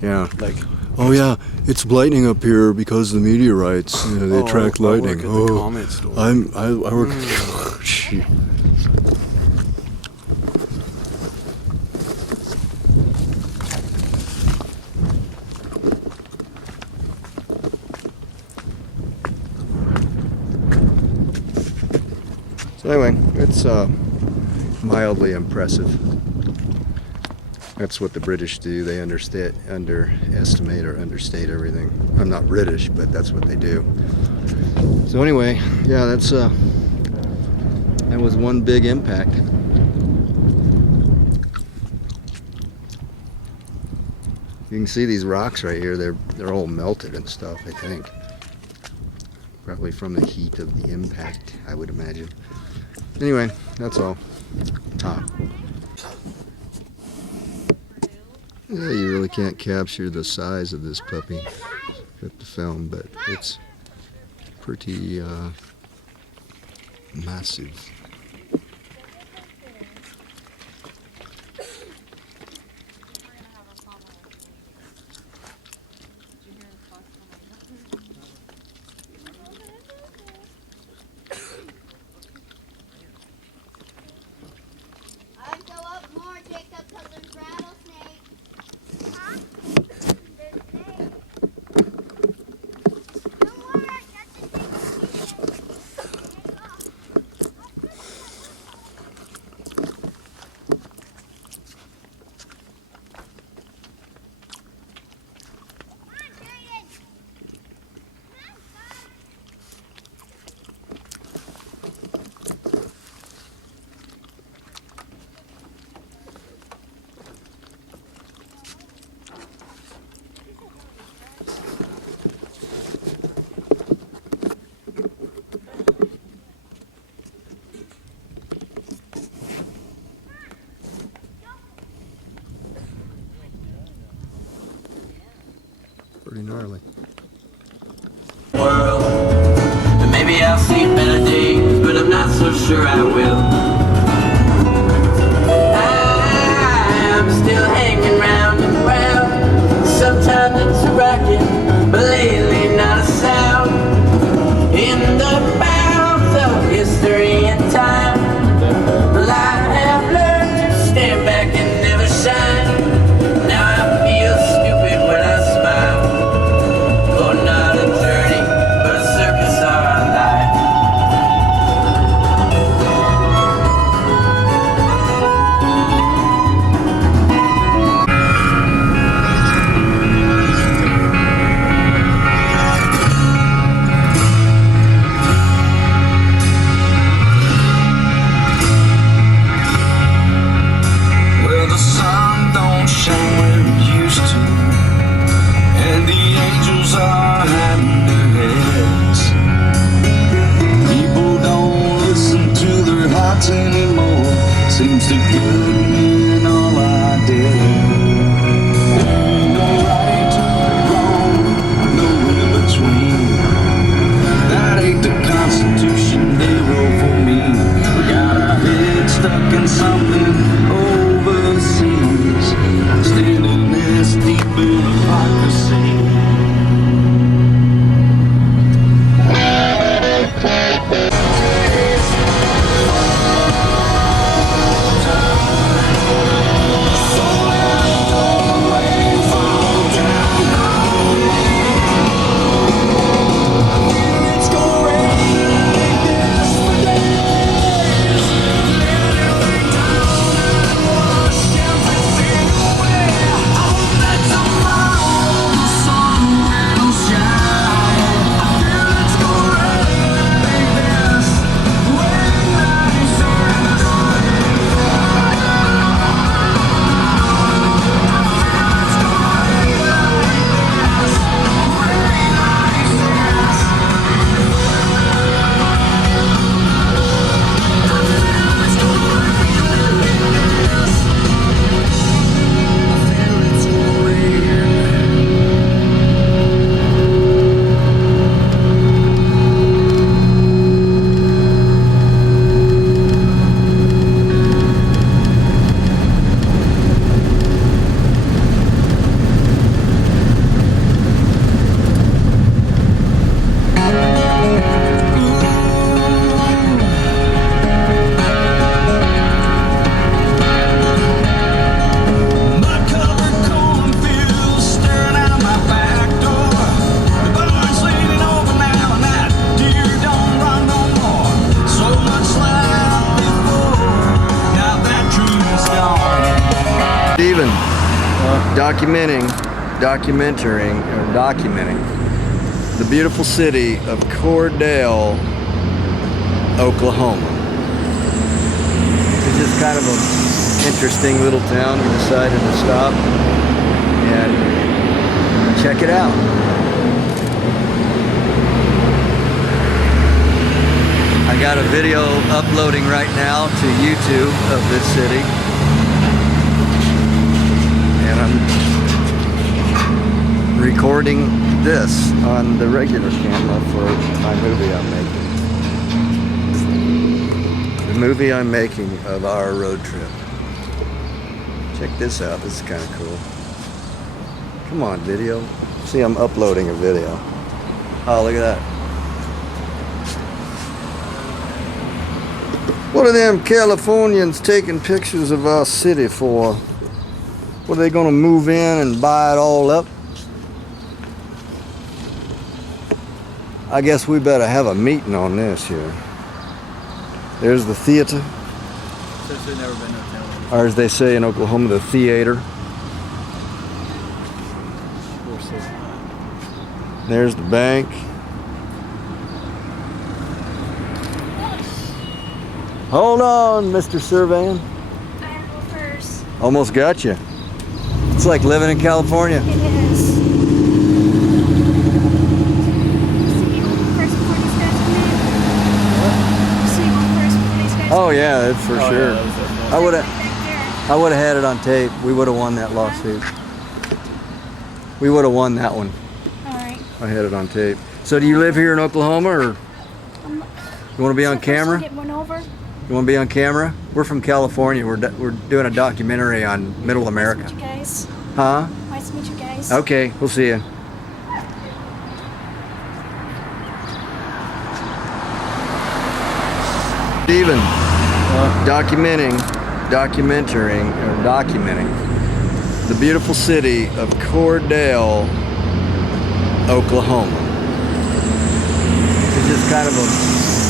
Yeah. Like, oh yeah, it's lightning up here because the meteorites. They attract lightning. I work at the comet store. I work. Shit. So anyway, it's mildly impressive. That's what the British do. They underestimate or understate everything. I'm not British, but that's what they do. So anyway, yeah, that was one big impact. You can see these rocks right here. They're all melted and stuff, I think. Probably from the heat of the impact, I would imagine. Anyway, that's all. Top. Yeah, you really can't capture the size of this puppy with the film, but it's pretty massive. I'd go up more, Jacob, because there's rattlesnakes. Huh? There's snakes. pretty gnarly. World. And maybe I'll see better days, but I'm not so sure I will. I'm still hanging round and round. Sometimes it's a racket, but lately not a sound. In the bounds of history and time, well, I have learned to stand back and never shine. Now I feel stupid when I smile. Oh, not a journey, but a circus or a life. Well, the sun don't shine where it used to, and the angels are hiding their heads. People don't listen to their hearts anymore. Seems to good mean all I did. No right, wrong, no in between. That ain't the Constitution they wrote for me. We got our heads stuck in something overseas, standing this deep in hypocrisy. Steven, documenting the beautiful city of Cordell, Oklahoma. It's just kind of an interesting little town. We decided to stop and check it out. I got a video uploading right now to YouTube of this city. And I'm recording this on the regular camera for my movie I'm making. The movie I'm making of our road trip. Check this out, this is kind of cool. Come on, video. See, I'm uploading a video. Oh, look at that. What are them Californians taking pictures of our city for? What, are they gonna move in and buy it all up? I guess we better have a meeting on this here. There's the theater. Or as they say in Oklahoma, the theater. There's the bank. Hold on, Mr. Surveyan. Almost got you. It's like living in California. It is. Oh yeah, that's for sure. Yeah, I would have had it on tape. We would have won that lawsuit. We would have won that one. I had it on tape. So do you live here in Oklahoma, or you want to be on camera? Get one over. You want to be on camera? We're from California. We're doing a documentary on Middle America. Nice to meet you guys. Huh? Nice to meet you guys. Okay, we'll see you. Steven, documenting the beautiful city of Cordell, Oklahoma. It's just kind of an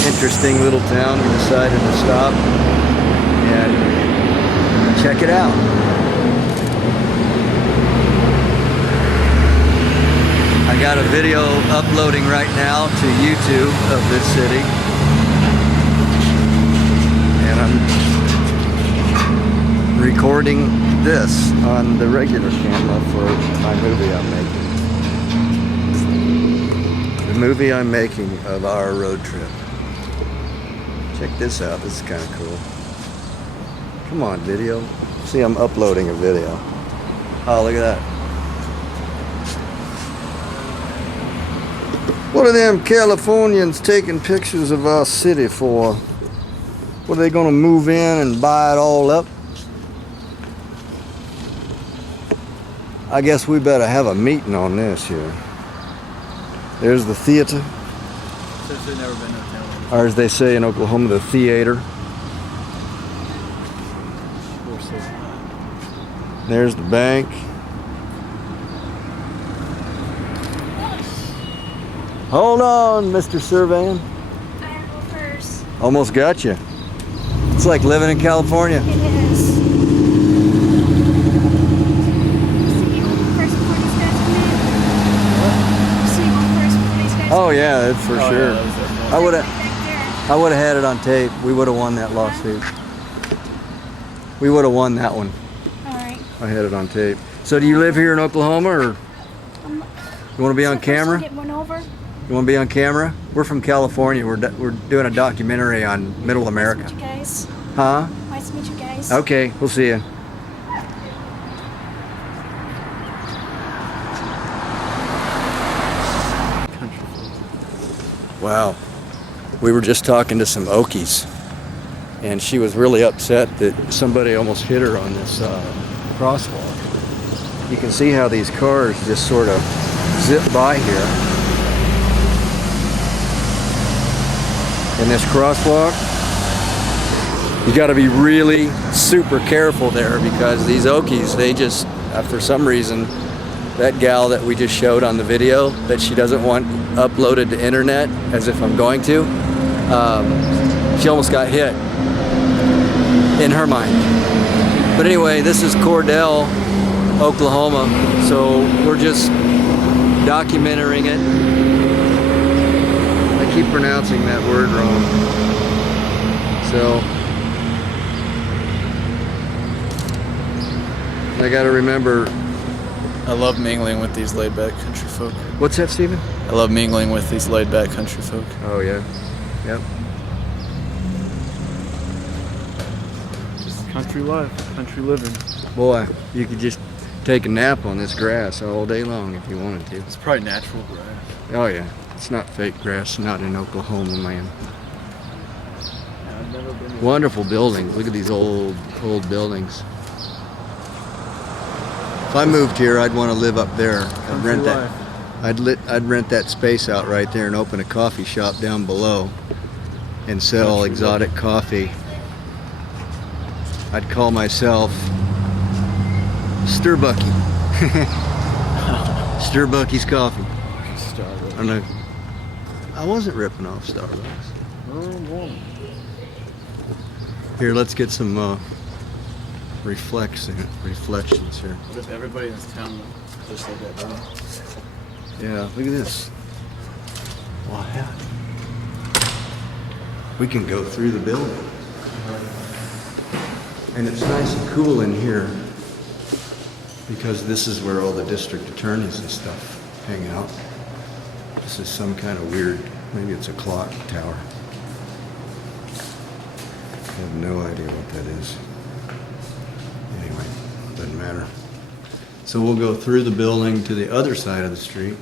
interesting little town. We decided to stop and check it out. I got a video uploading right now to YouTube of this city. And I'm recording this on the regular camera for my movie I'm making. The movie I'm making of our road trip. Check this out, this is kind of cool. Come on, video. See, I'm uploading a video. Oh, look at that. What are them Californians taking pictures of our city for? What, are they gonna move in and buy it all up? I guess we better have a meeting on this here. There's the theater. There's never been no town. Or as they say in Oklahoma, the theater. There's the bank. Hold on, Mr. Surveyan. I have to go first. Almost got you. It's like living in California. It is. Oh yeah, that's for sure. Yeah, I would have had it on tape. We would have won that lawsuit. We would have won that one. All right. I had it on tape. So do you live here in Oklahoma, or you want to be on camera? Get one over. You want to be on camera? We're from California. We're doing a documentary on Middle America. Nice to meet you guys. Huh? Nice to meet you guys. Okay, we'll see you. Wow. We were just talking to some Okies, and she was really upset that somebody almost hit her on this crosswalk. You can see how these cars just sort of zip by here. In this crosswalk, you got to be really super careful there, because these Okies, they just, for some reason, that gal that we just showed on the video that she doesn't want uploaded to internet, as if I'm going to, she almost got hit in her mind. But anyway, this is Cordell, Oklahoma, so we're just documenting it. I keep pronouncing that word wrong. So I gotta remember. I love mingling with these laid-back country folk. What's that, Stephen? I love mingling with these laid-back country folk. Oh yeah, yep. Just country life, country living. Boy, you could just take a nap on this grass all day long if you wanted to. It's probably natural grass. Oh yeah, it's not fake grass, not in Oklahoma, man. Yeah, I've never been. Wonderful buildings. Look at these old buildings. If I moved here, I'd want to live up there. I'd rent that. I'd rent that space out right there and open a coffee shop down below and sell exotic coffee. I'd call myself Sturbucky. Sturbucky's Coffee. Starbucks. I know. I wasn't ripping off Starbucks. Here, let's get some reflections here. What if everybody in this town just like that building? Yeah, look at this. Wow. We can go through the building. And it's nice and cool in here, because this is where all the district attorneys and stuff hang out. This is some kind of weird, maybe it's a clock tower. I have no idea what that is. Anyway, doesn't matter. So we'll go through the building to the other side of the street.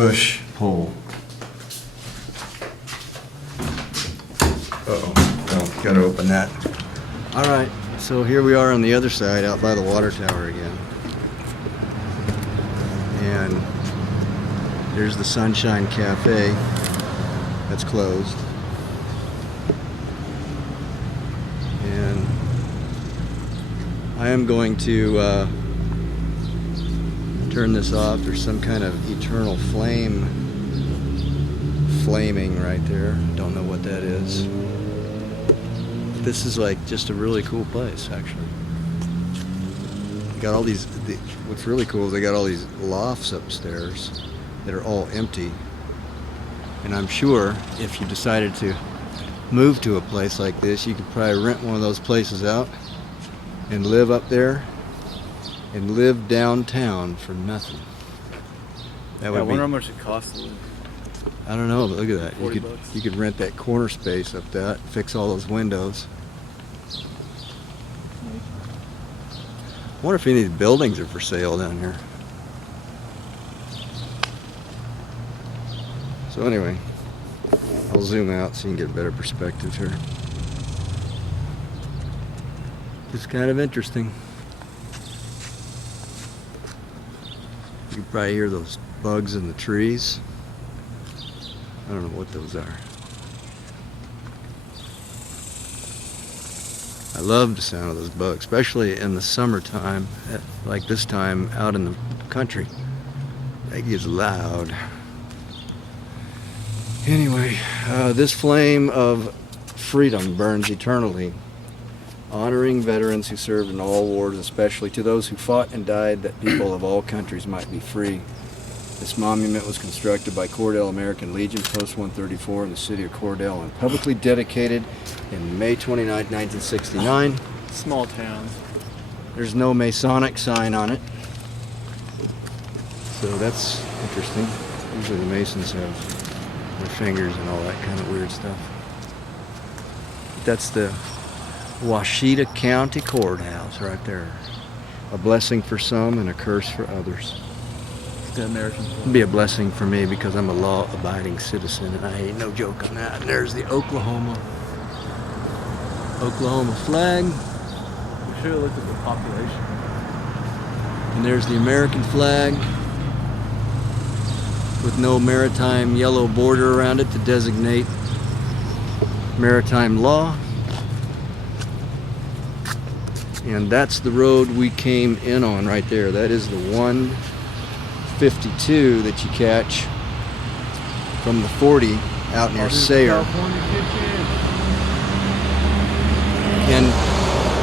push pull. Oh, gotta open that. All right, so here we are on the other side, out by the water tower again. And there's the Sunshine Cafe. That's closed. And I am going to turn this off. There's some kind of eternal flame flaming right there. Don't know what that is. This is like just a really cool place, actually. They got all these, what's really cool is they got all these lofts upstairs that are all empty. And I'm sure if you decided to move to a place like this, you could probably rent one of those places out and live up there and live downtown for nothing. That would I be, wonder how much it costs to live. I don't know, but look at that. 40 bucks. You could rent that corner space up that, fix all those windows. I wonder if any of these buildings are for sale down here. So anyway, I'll zoom out so you can get a better perspective here. It's kind of interesting. You can probably hear those bugs in the trees. I don't know what those are. I love the sound of those bugs, especially in the summertime, like this time out in the country. That gets loud. Anyway, this flame of freedom burns eternally, honoring veterans who served in all wars, especially to those who fought and died that people of all countries might be free. This monument was constructed by Cordell American Legion, Post 134 in the city of Cordell and publicly dedicated in May 29, 1969. Small towns. There's no Masonic sign on it, so that's interesting. Usually the Masons have their fingers and all that kind of weird stuff. That's the Washita County Courthouse right there. A blessing for some and a curse for others. The American flag. It'd be a blessing for me because I'm a law-abiding citizen, and I ain't no joke on that. And there's the Oklahoma flag. We should have looked at the population. And there's the American flag with no maritime yellow border around it to designate maritime law. And that's the road we came in on right there. That is the 152 that you catch from the 40 out near Sayre. And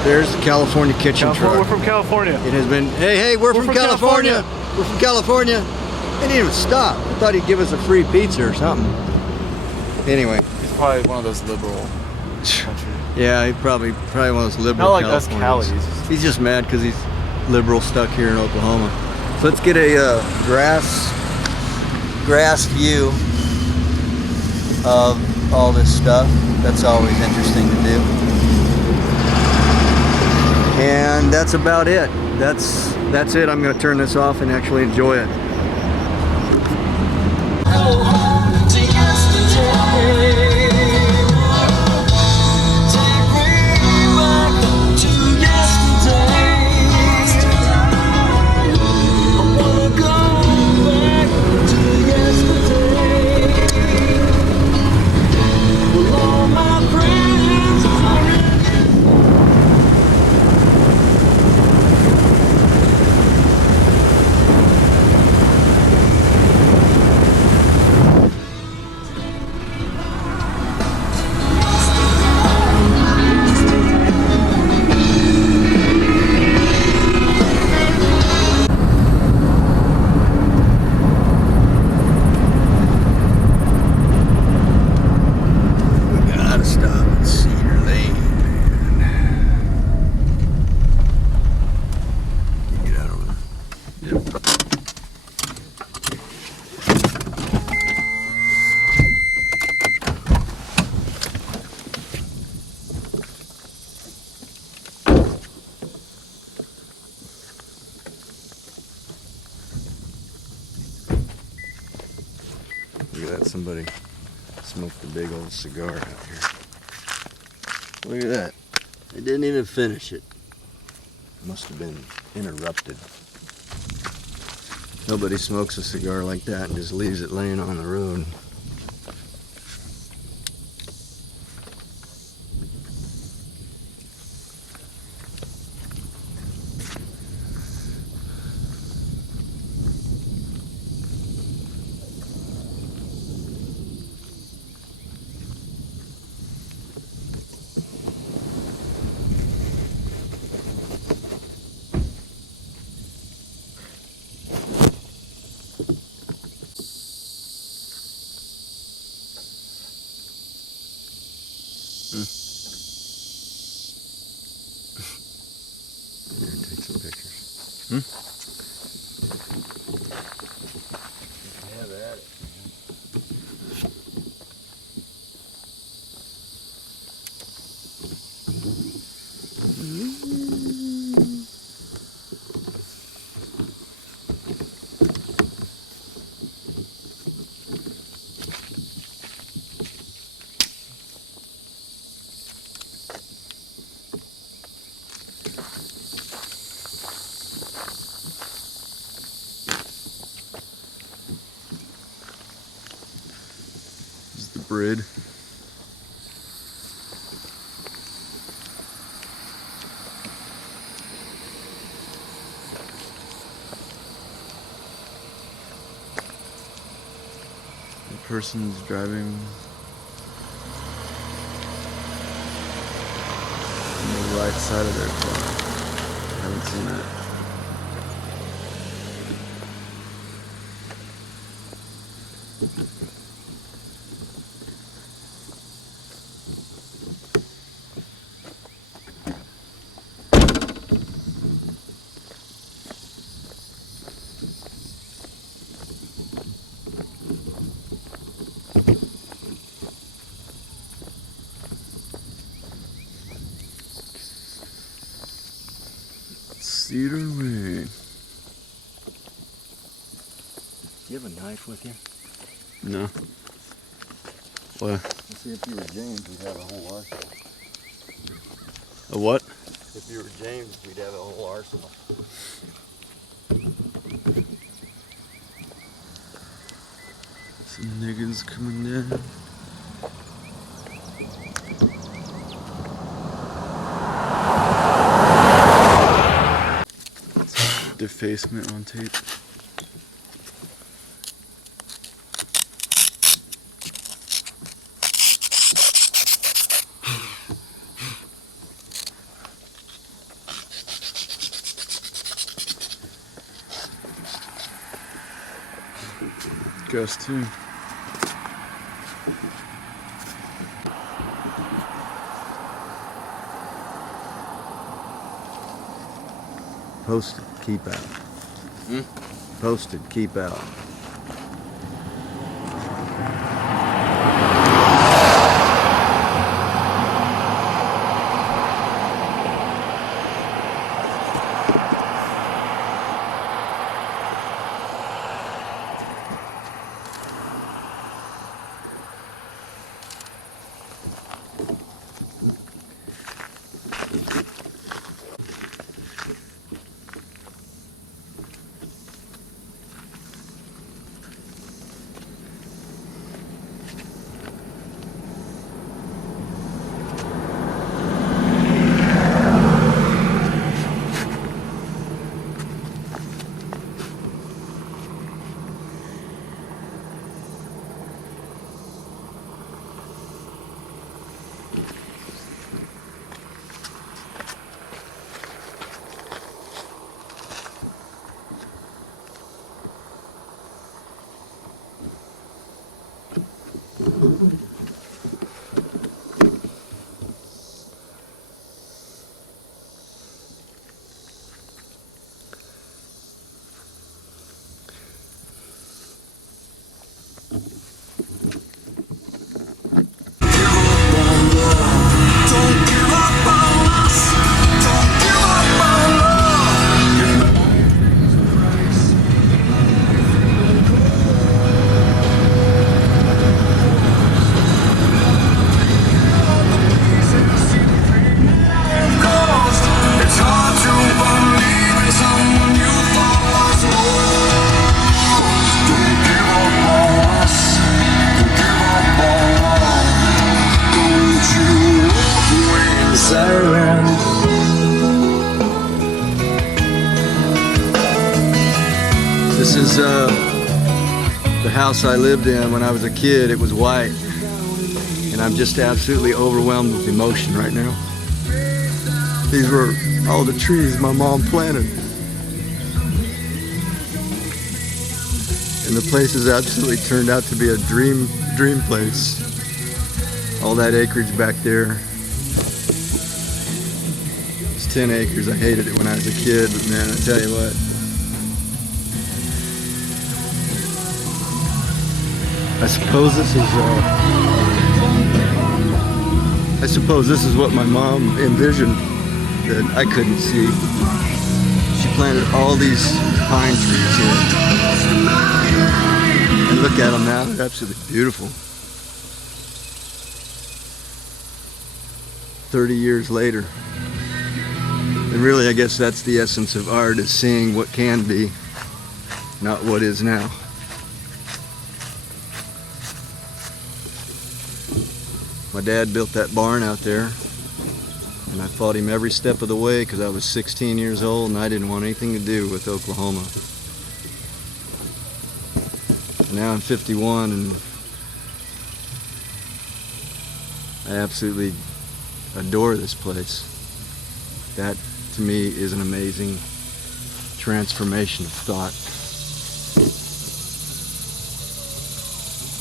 there's the California kitchen truck. We're from California. It has been, hey, we're from California. We're from California. They didn't even stop. I thought he'd give us a free pizza or something. Anyway. He's probably one of those liberal country. Yeah, he's probably one of those liberal. Not like us Californians. Calis. He's just mad because he's liberal stuck here in Oklahoma. So let's get a grass view of all this stuff. That's always interesting to do. And that's about it. That's it. I'm going to turn this off and actually enjoy it. Somebody smoked a big old cigar out here. Look at that. They didn't even finish it. Must have been interrupted. Nobody smokes a cigar like that and just leaves it laying on the road. Take some pictures. Have at it. This is the bridge. The person's driving on the right side of their car. I haven't seen that. Cedar Lane. Do you have a knife with you? No. What? Let's see, if you were James, we'd have a whole arsenal. A what? If you were James, we'd have a whole arsenal. Some niggas coming down. Defacement on tape. Ghost too. Posted, keep out. Posted, keep out. house I lived in when I was a kid, it was white. And I'm just absolutely overwhelmed with emotion right now. These were all the trees my mom planted. And the place has absolutely turned out to be a dream place. All that acreage back there. It's 10 acres. I hated it when I was a kid, but man, I tell you what. I suppose this is what my mom envisioned that I couldn't see. She planted all these pine trees here. And look at them now, they're absolutely beautiful. 30 years later. And really, I guess that's the essence of art, is seeing what can be, not what is now. My dad built that barn out there, and I fought him every step of the way because I was 16 years old and I didn't want anything to do with Oklahoma. Now I'm 51 and I absolutely adore this place. That, to me, is an amazing transformation of thought.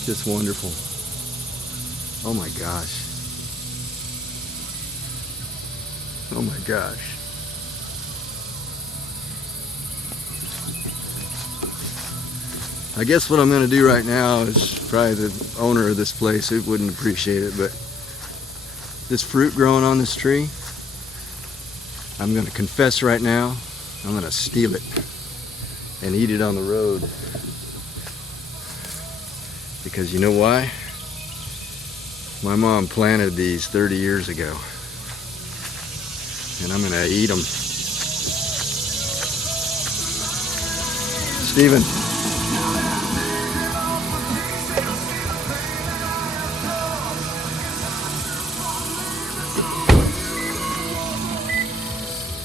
Just wonderful. Oh my gosh. Oh my gosh. I guess what I'm going to do right now is, probably the owner of this place, it wouldn't appreciate it, but this fruit growing on this tree, I'm going to confess right now, I'm going to steal it and eat it on the road. Because you know why? My mom planted these 30 years ago. And I'm gonna eat them. Stephen.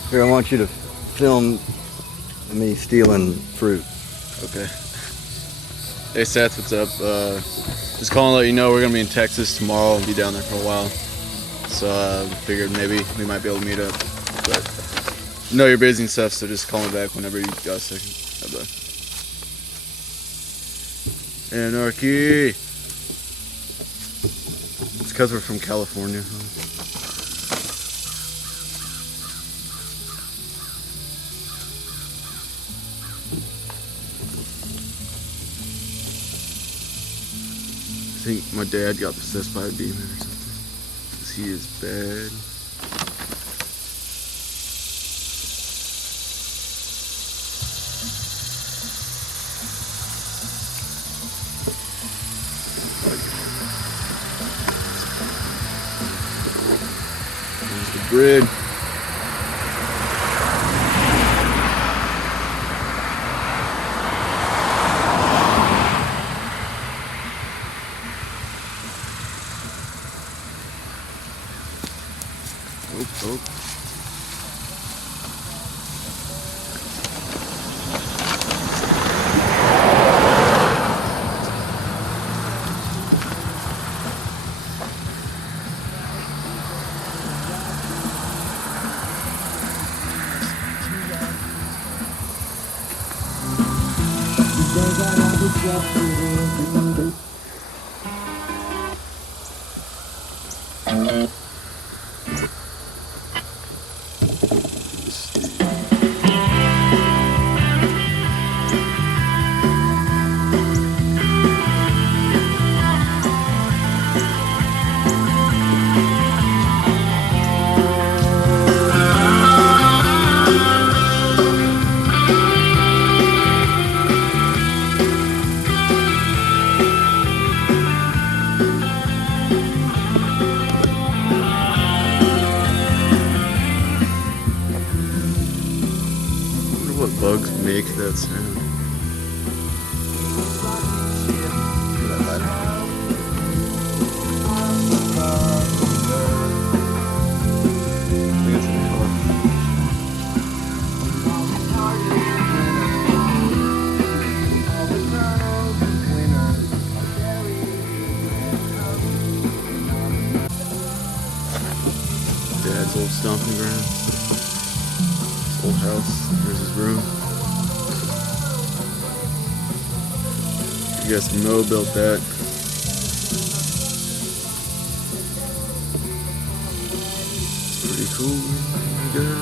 Here, I want you to film me stealing fruit. Okay. Hey Seth, what's up? Just calling to let you know we're gonna be in Texas tomorrow and be down there for a while. So figured maybe we might be able to meet up. But I know you're busy and stuff, so just call me back whenever you got a second. Bye-bye. Anarchy! It's because we're from California. I think my dad got possessed by a demon or something. Because he is bad. There's the bridge. Oh. What bugs make that sound? Dad's old stomping grounds. His old house. There's his room. I guess Mo built that. It's pretty cool. Good.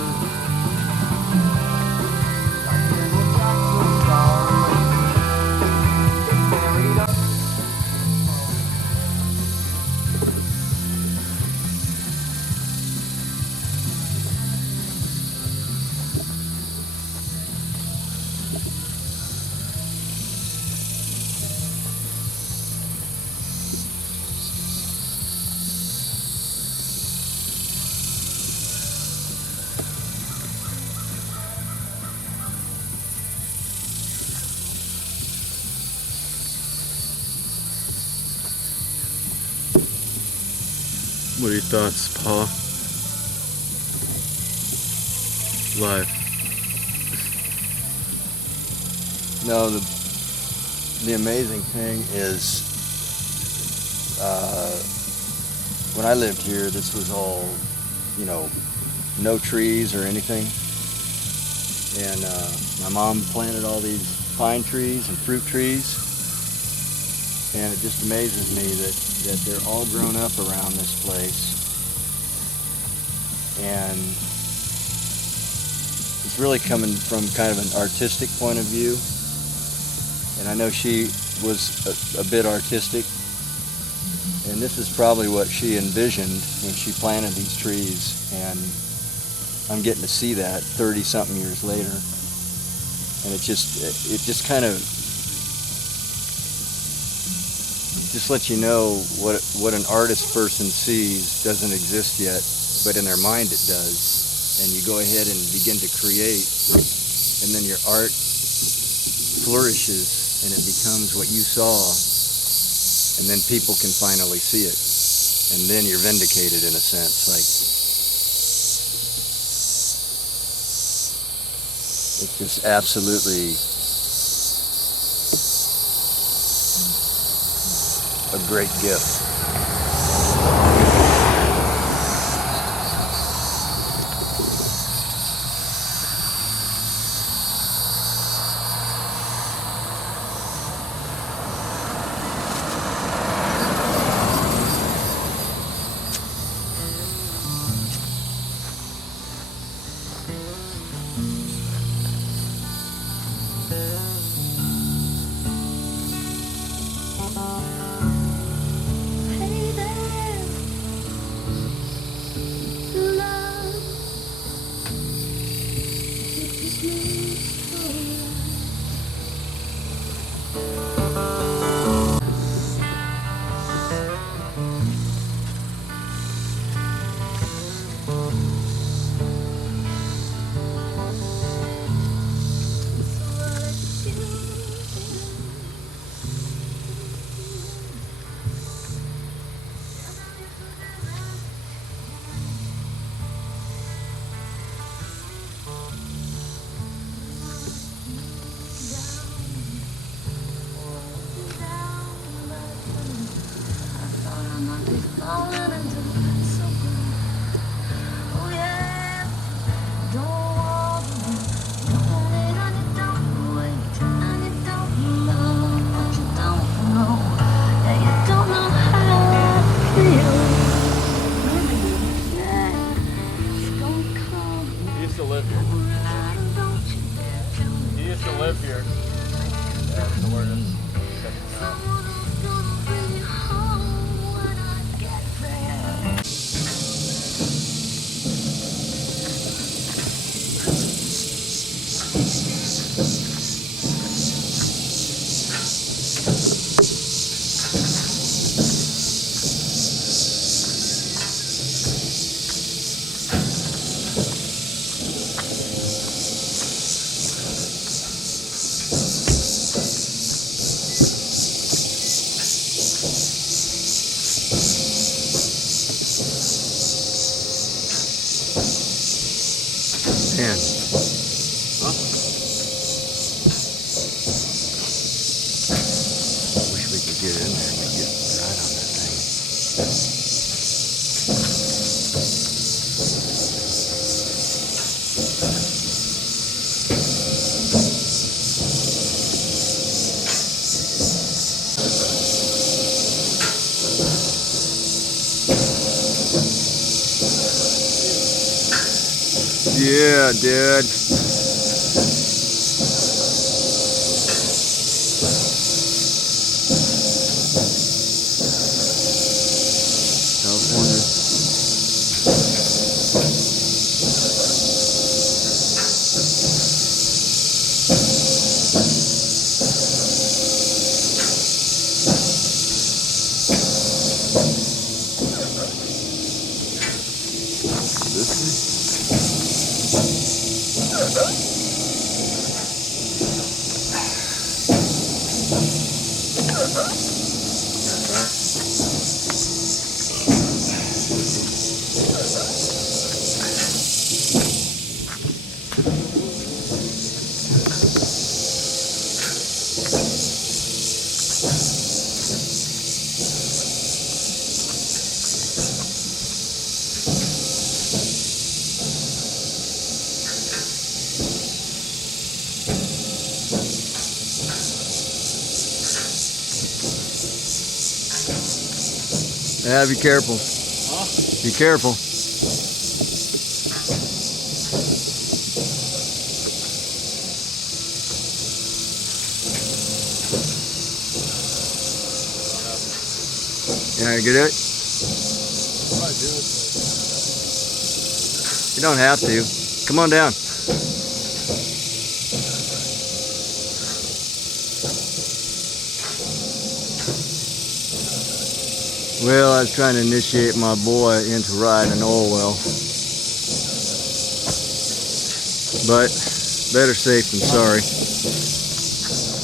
What are your thoughts, Pa? Live. No, the amazing thing is, when I lived here, this was all, you know, no trees or anything. And my mom planted all these pine trees and fruit trees. And it just amazes me that they're all grown up around this place. And it's really coming from kind of an artistic point of view. And I know she was a bit artistic. And this is probably what she envisioned when she planted these trees. And I'm getting to see that 30-something years later. And it just kind of just lets you know what an artist person sees doesn't exist yet, but in their mind it does. And you go ahead and begin to create, and then your art flourishes and it becomes what you saw, and then people can finally see it. And then you're vindicated in a sense. Like, it's just absolutely a great gift. Yeah, dude. California. Yeah, be careful. Huh? Be careful. Yeah, you get it? You don't have to. Come on down. Well, I was trying to initiate my boy into riding an oil well. But better safe than sorry.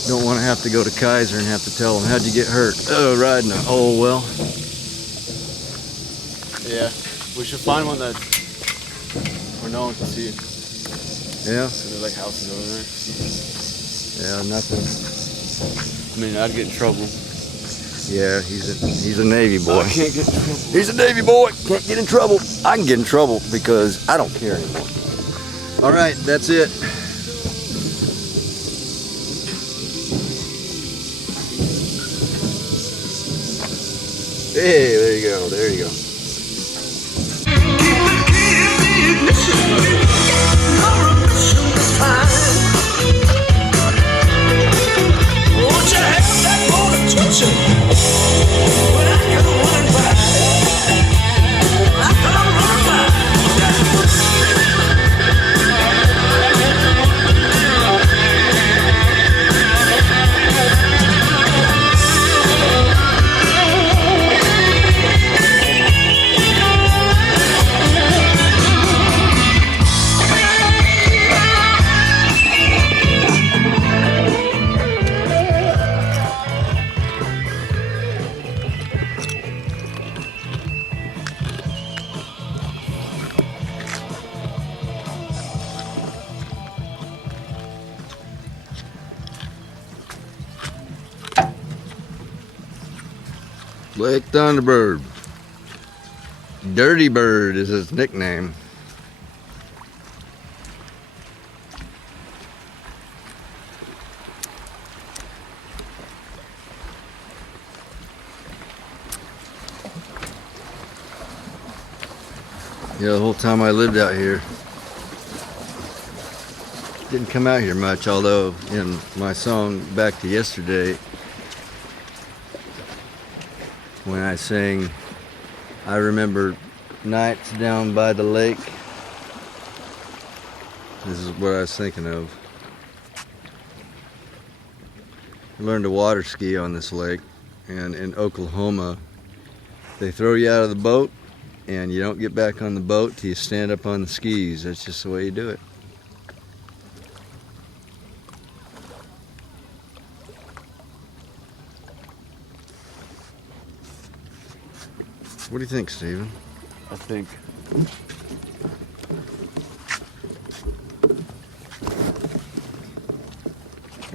Don't want to have to go to Kaiser and have to tell them, how'd you get hurt? Oh, riding an oil well. Yeah, we should find one that where no one can see it. Yeah? So there's like houses over there. Yeah, nothing. I mean, I'd get in trouble. Yeah, he's a Navy boy. I can't get in trouble. He's a Navy boy. Can't get in trouble. I can get in trouble because I don't care anymore. All right, that's it. Hey, there you go. There you go. Won't you have that more attention when I come running by? I come running by. Lake Thunderbird. Dirty Bird is his nickname. Yeah, the whole time I lived out here, didn't come out here much, although in my song Back to Yesterday, when I sang, I remember nights down by the lake, this is what I was thinking of. I learned to water ski on this lake, and in Oklahoma, they throw you out of the boat, and you don't get back on the boat till you stand up on the skis. That's just the way you do it. What do you think, Stephen? I think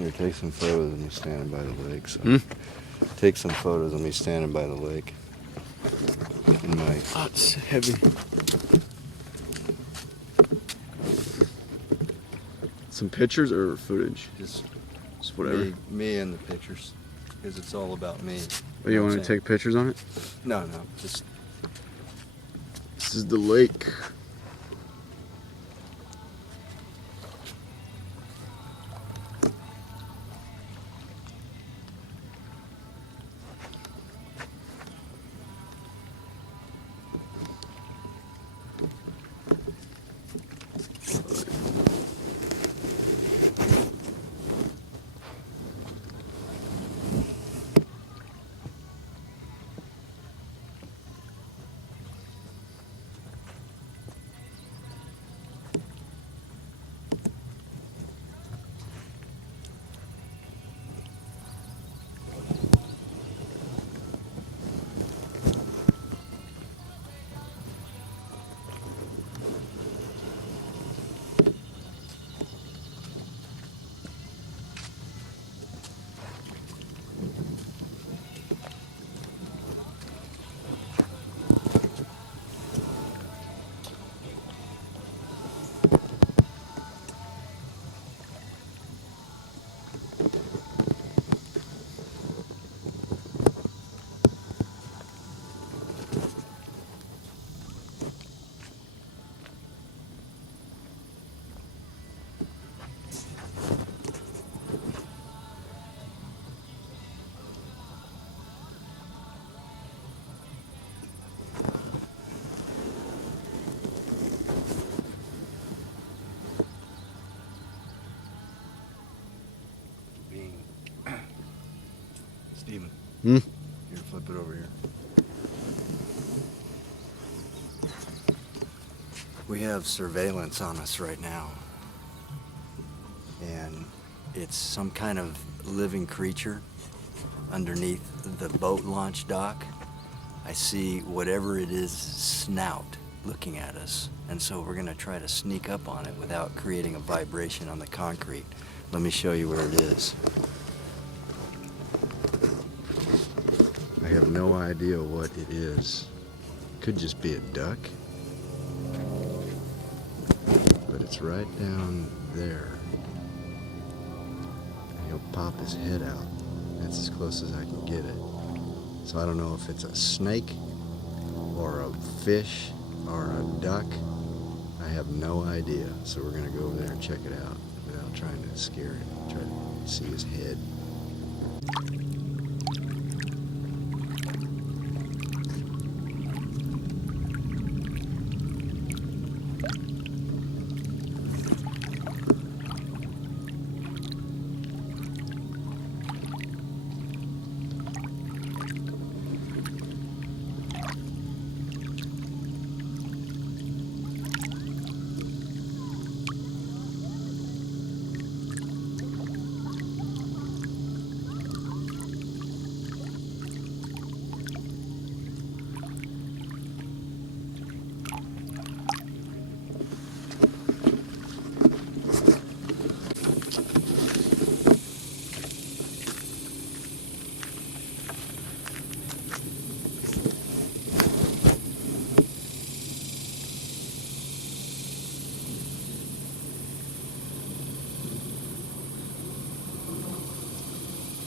Here, take some photos of me standing by the lake. So. Take some photos of me standing by the lake. In my... Oh, it's heavy. Some pictures or footage? Just whatever. Me and the pictures, because it's all about me. Oh, you want to take pictures on it? No, just... This is the lake. Stephen. Hmm? Here, flip it over here. We have surveillance on us right now. And it's some kind of living creature underneath the boat launch dock. I see whatever it is snout looking at us. And so we're gonna try to sneak up on it without creating a vibration on the concrete. Let me show you where it is. I have no idea what it is. Could just be a duck. But it's right down there. And he'll pop his head out. That's as close as I can get it. So I don't know if it's a snake or a fish or a duck. I have no idea. So we're gonna go over there and check it out without trying to scare him. Try to see his head.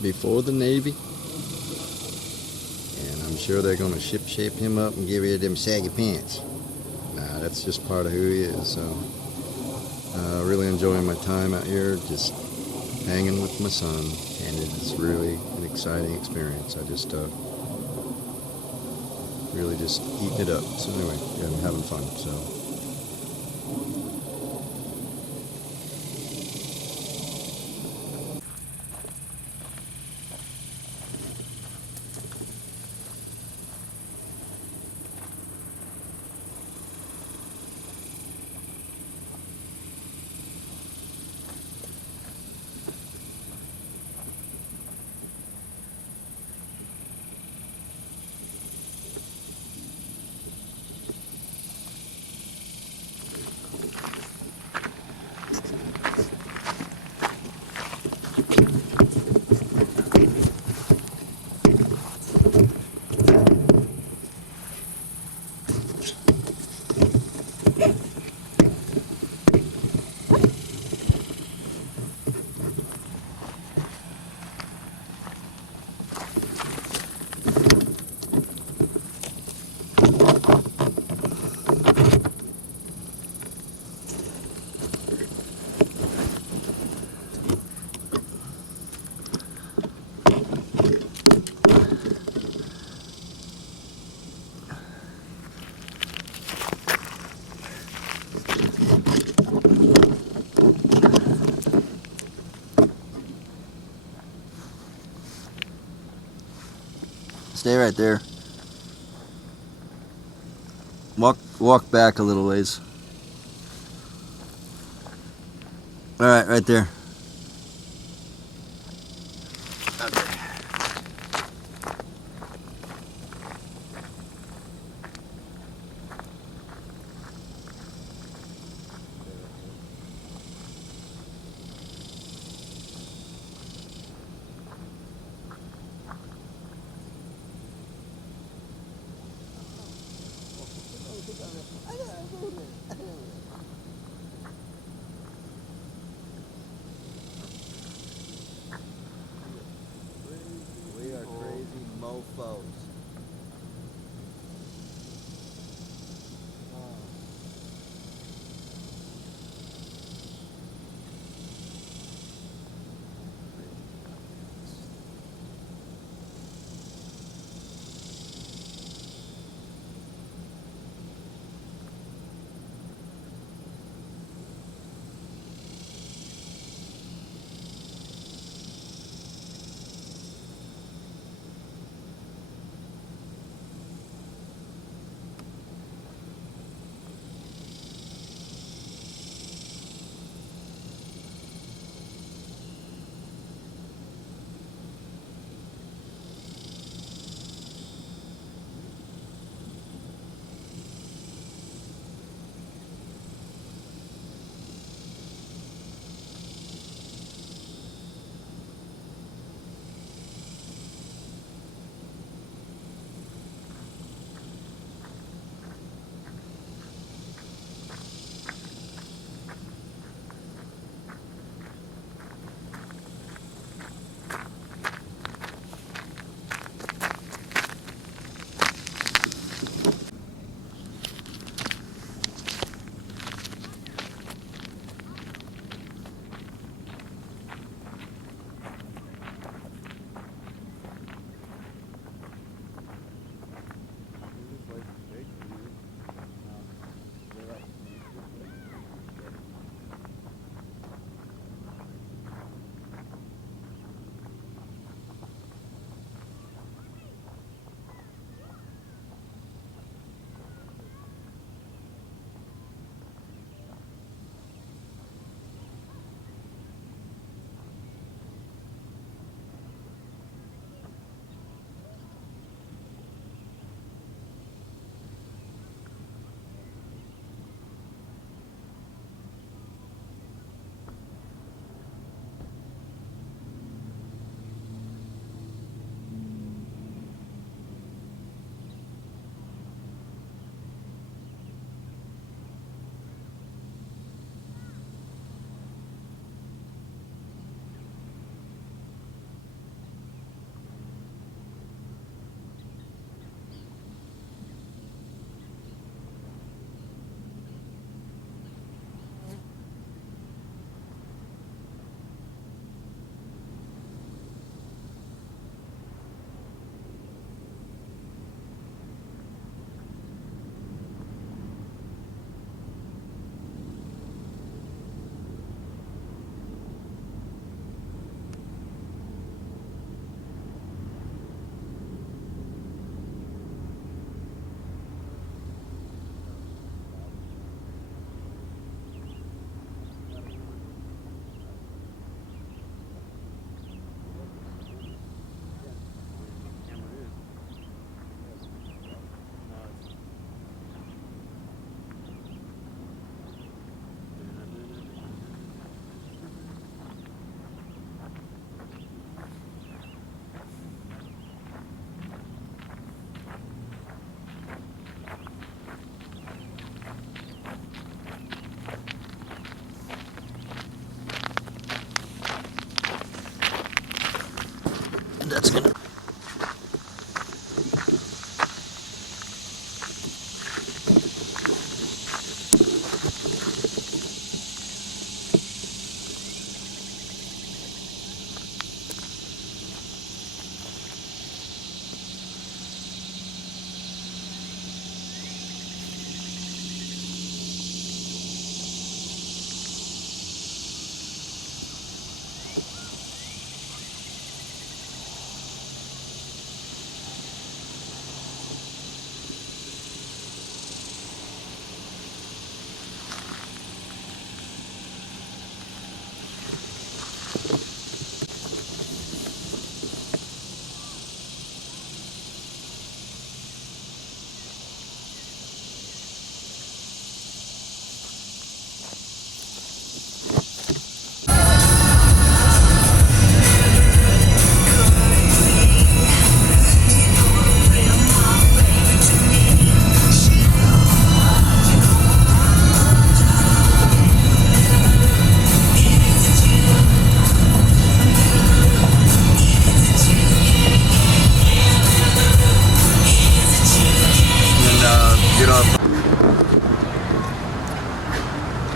Before the Navy, and I'm sure they're going to shape him up and get rid of them saggy pants. Nah, that's just part of who he is. So really enjoying my time out here, just hanging with my son, and it's really an exciting experience. I just really just eating it up. So anyway, yeah, I'm having fun. So. Stay right there. Walk back a little ways. All right, right there.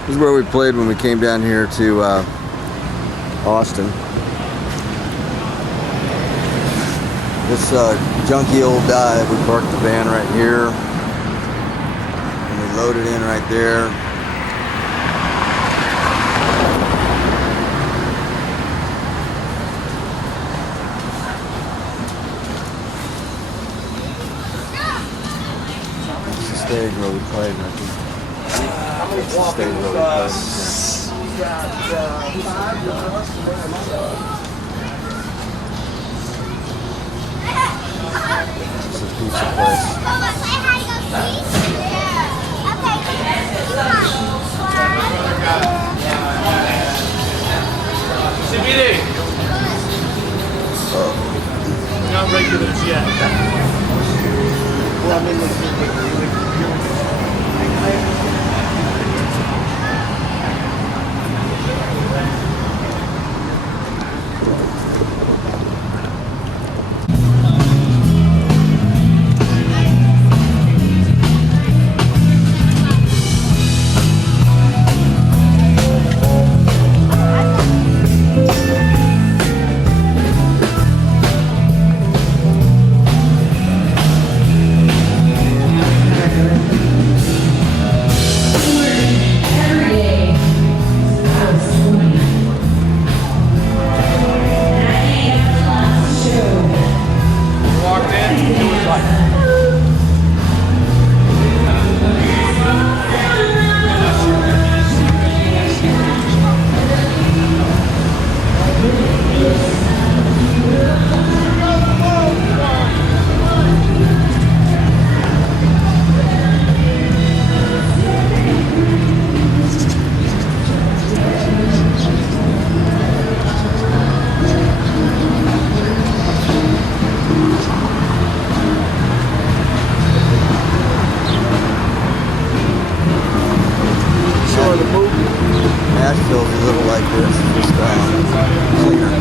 This is where we played when we came down here to Austin. This junky old dive, we parked the van right here. And we loaded in right there. This is the stage where we played, I think. It's the stage where we played. It's a pizza place. CBD. Not regulars yet. Well, I mean, Nashville's a little like this, just cleaner.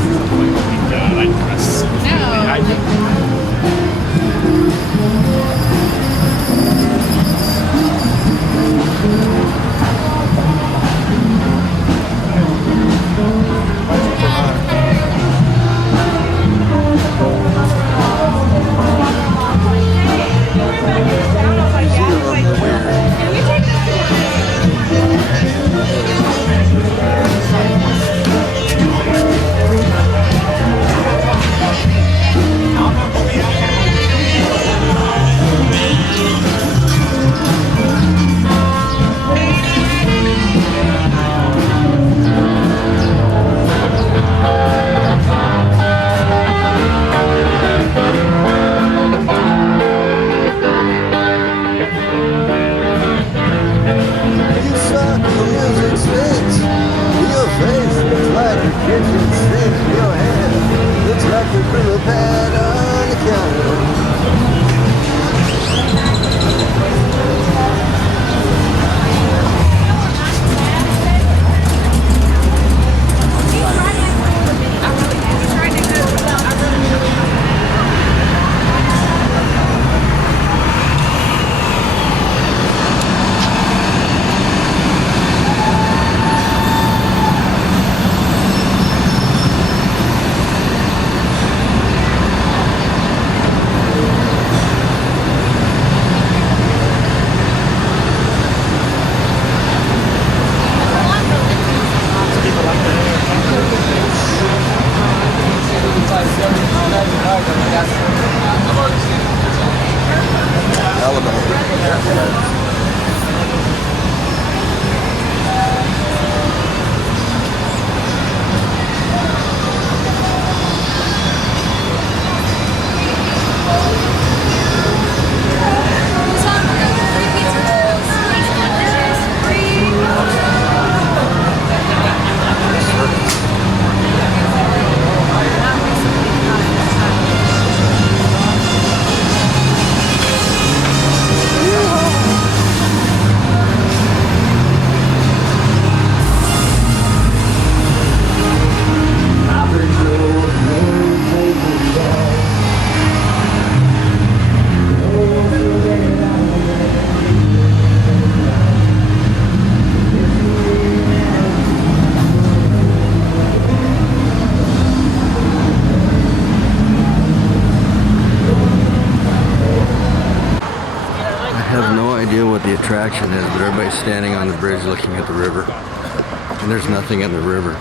attraction is, but everybody's standing on the bridge looking at the river. And there's nothing in the river.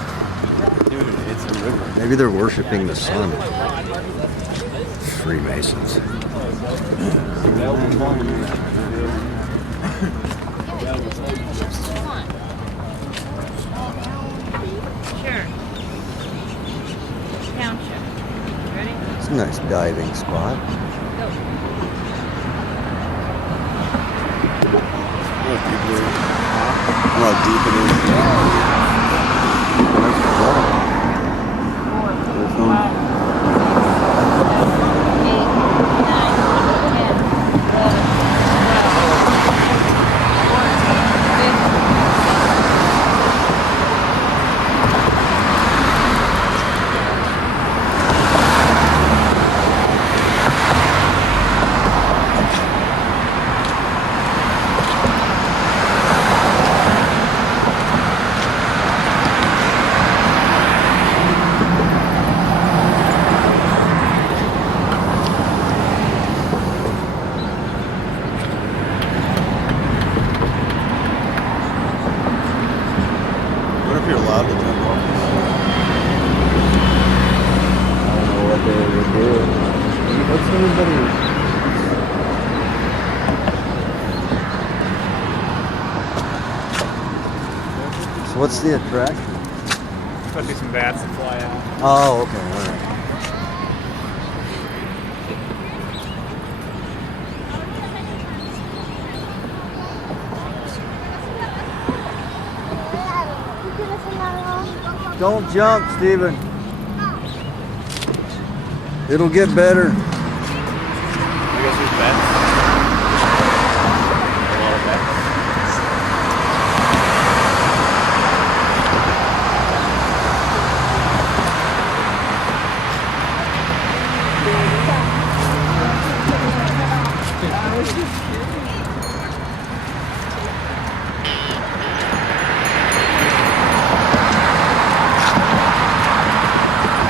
Dude, it's a river. Maybe they're worshiping the sun. Freemasons. Sure. Township. Ready? It's a nice diving spot. How deep it is. What if you're allowed to jump off? I don't know what they would do. What's everybody? So what's the attraction? Supposed to be some bats that fly out. Oh, okay, all right. Don't jump, Stephen. It'll get better. You guys use bats? A lot of bats.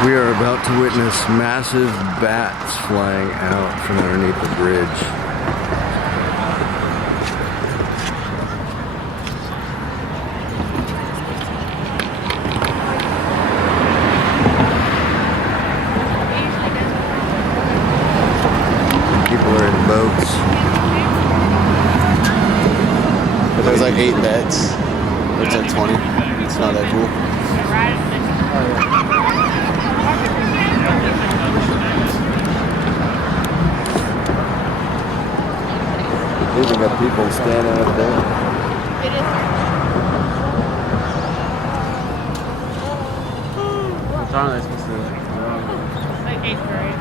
We are about to witness massive bats flying out from underneath the bridge. People are in boats. But there's like 8 beds. It's like 20. It's not that cool. They've even got people standing up there. What time are they supposed to? Like 8th grade.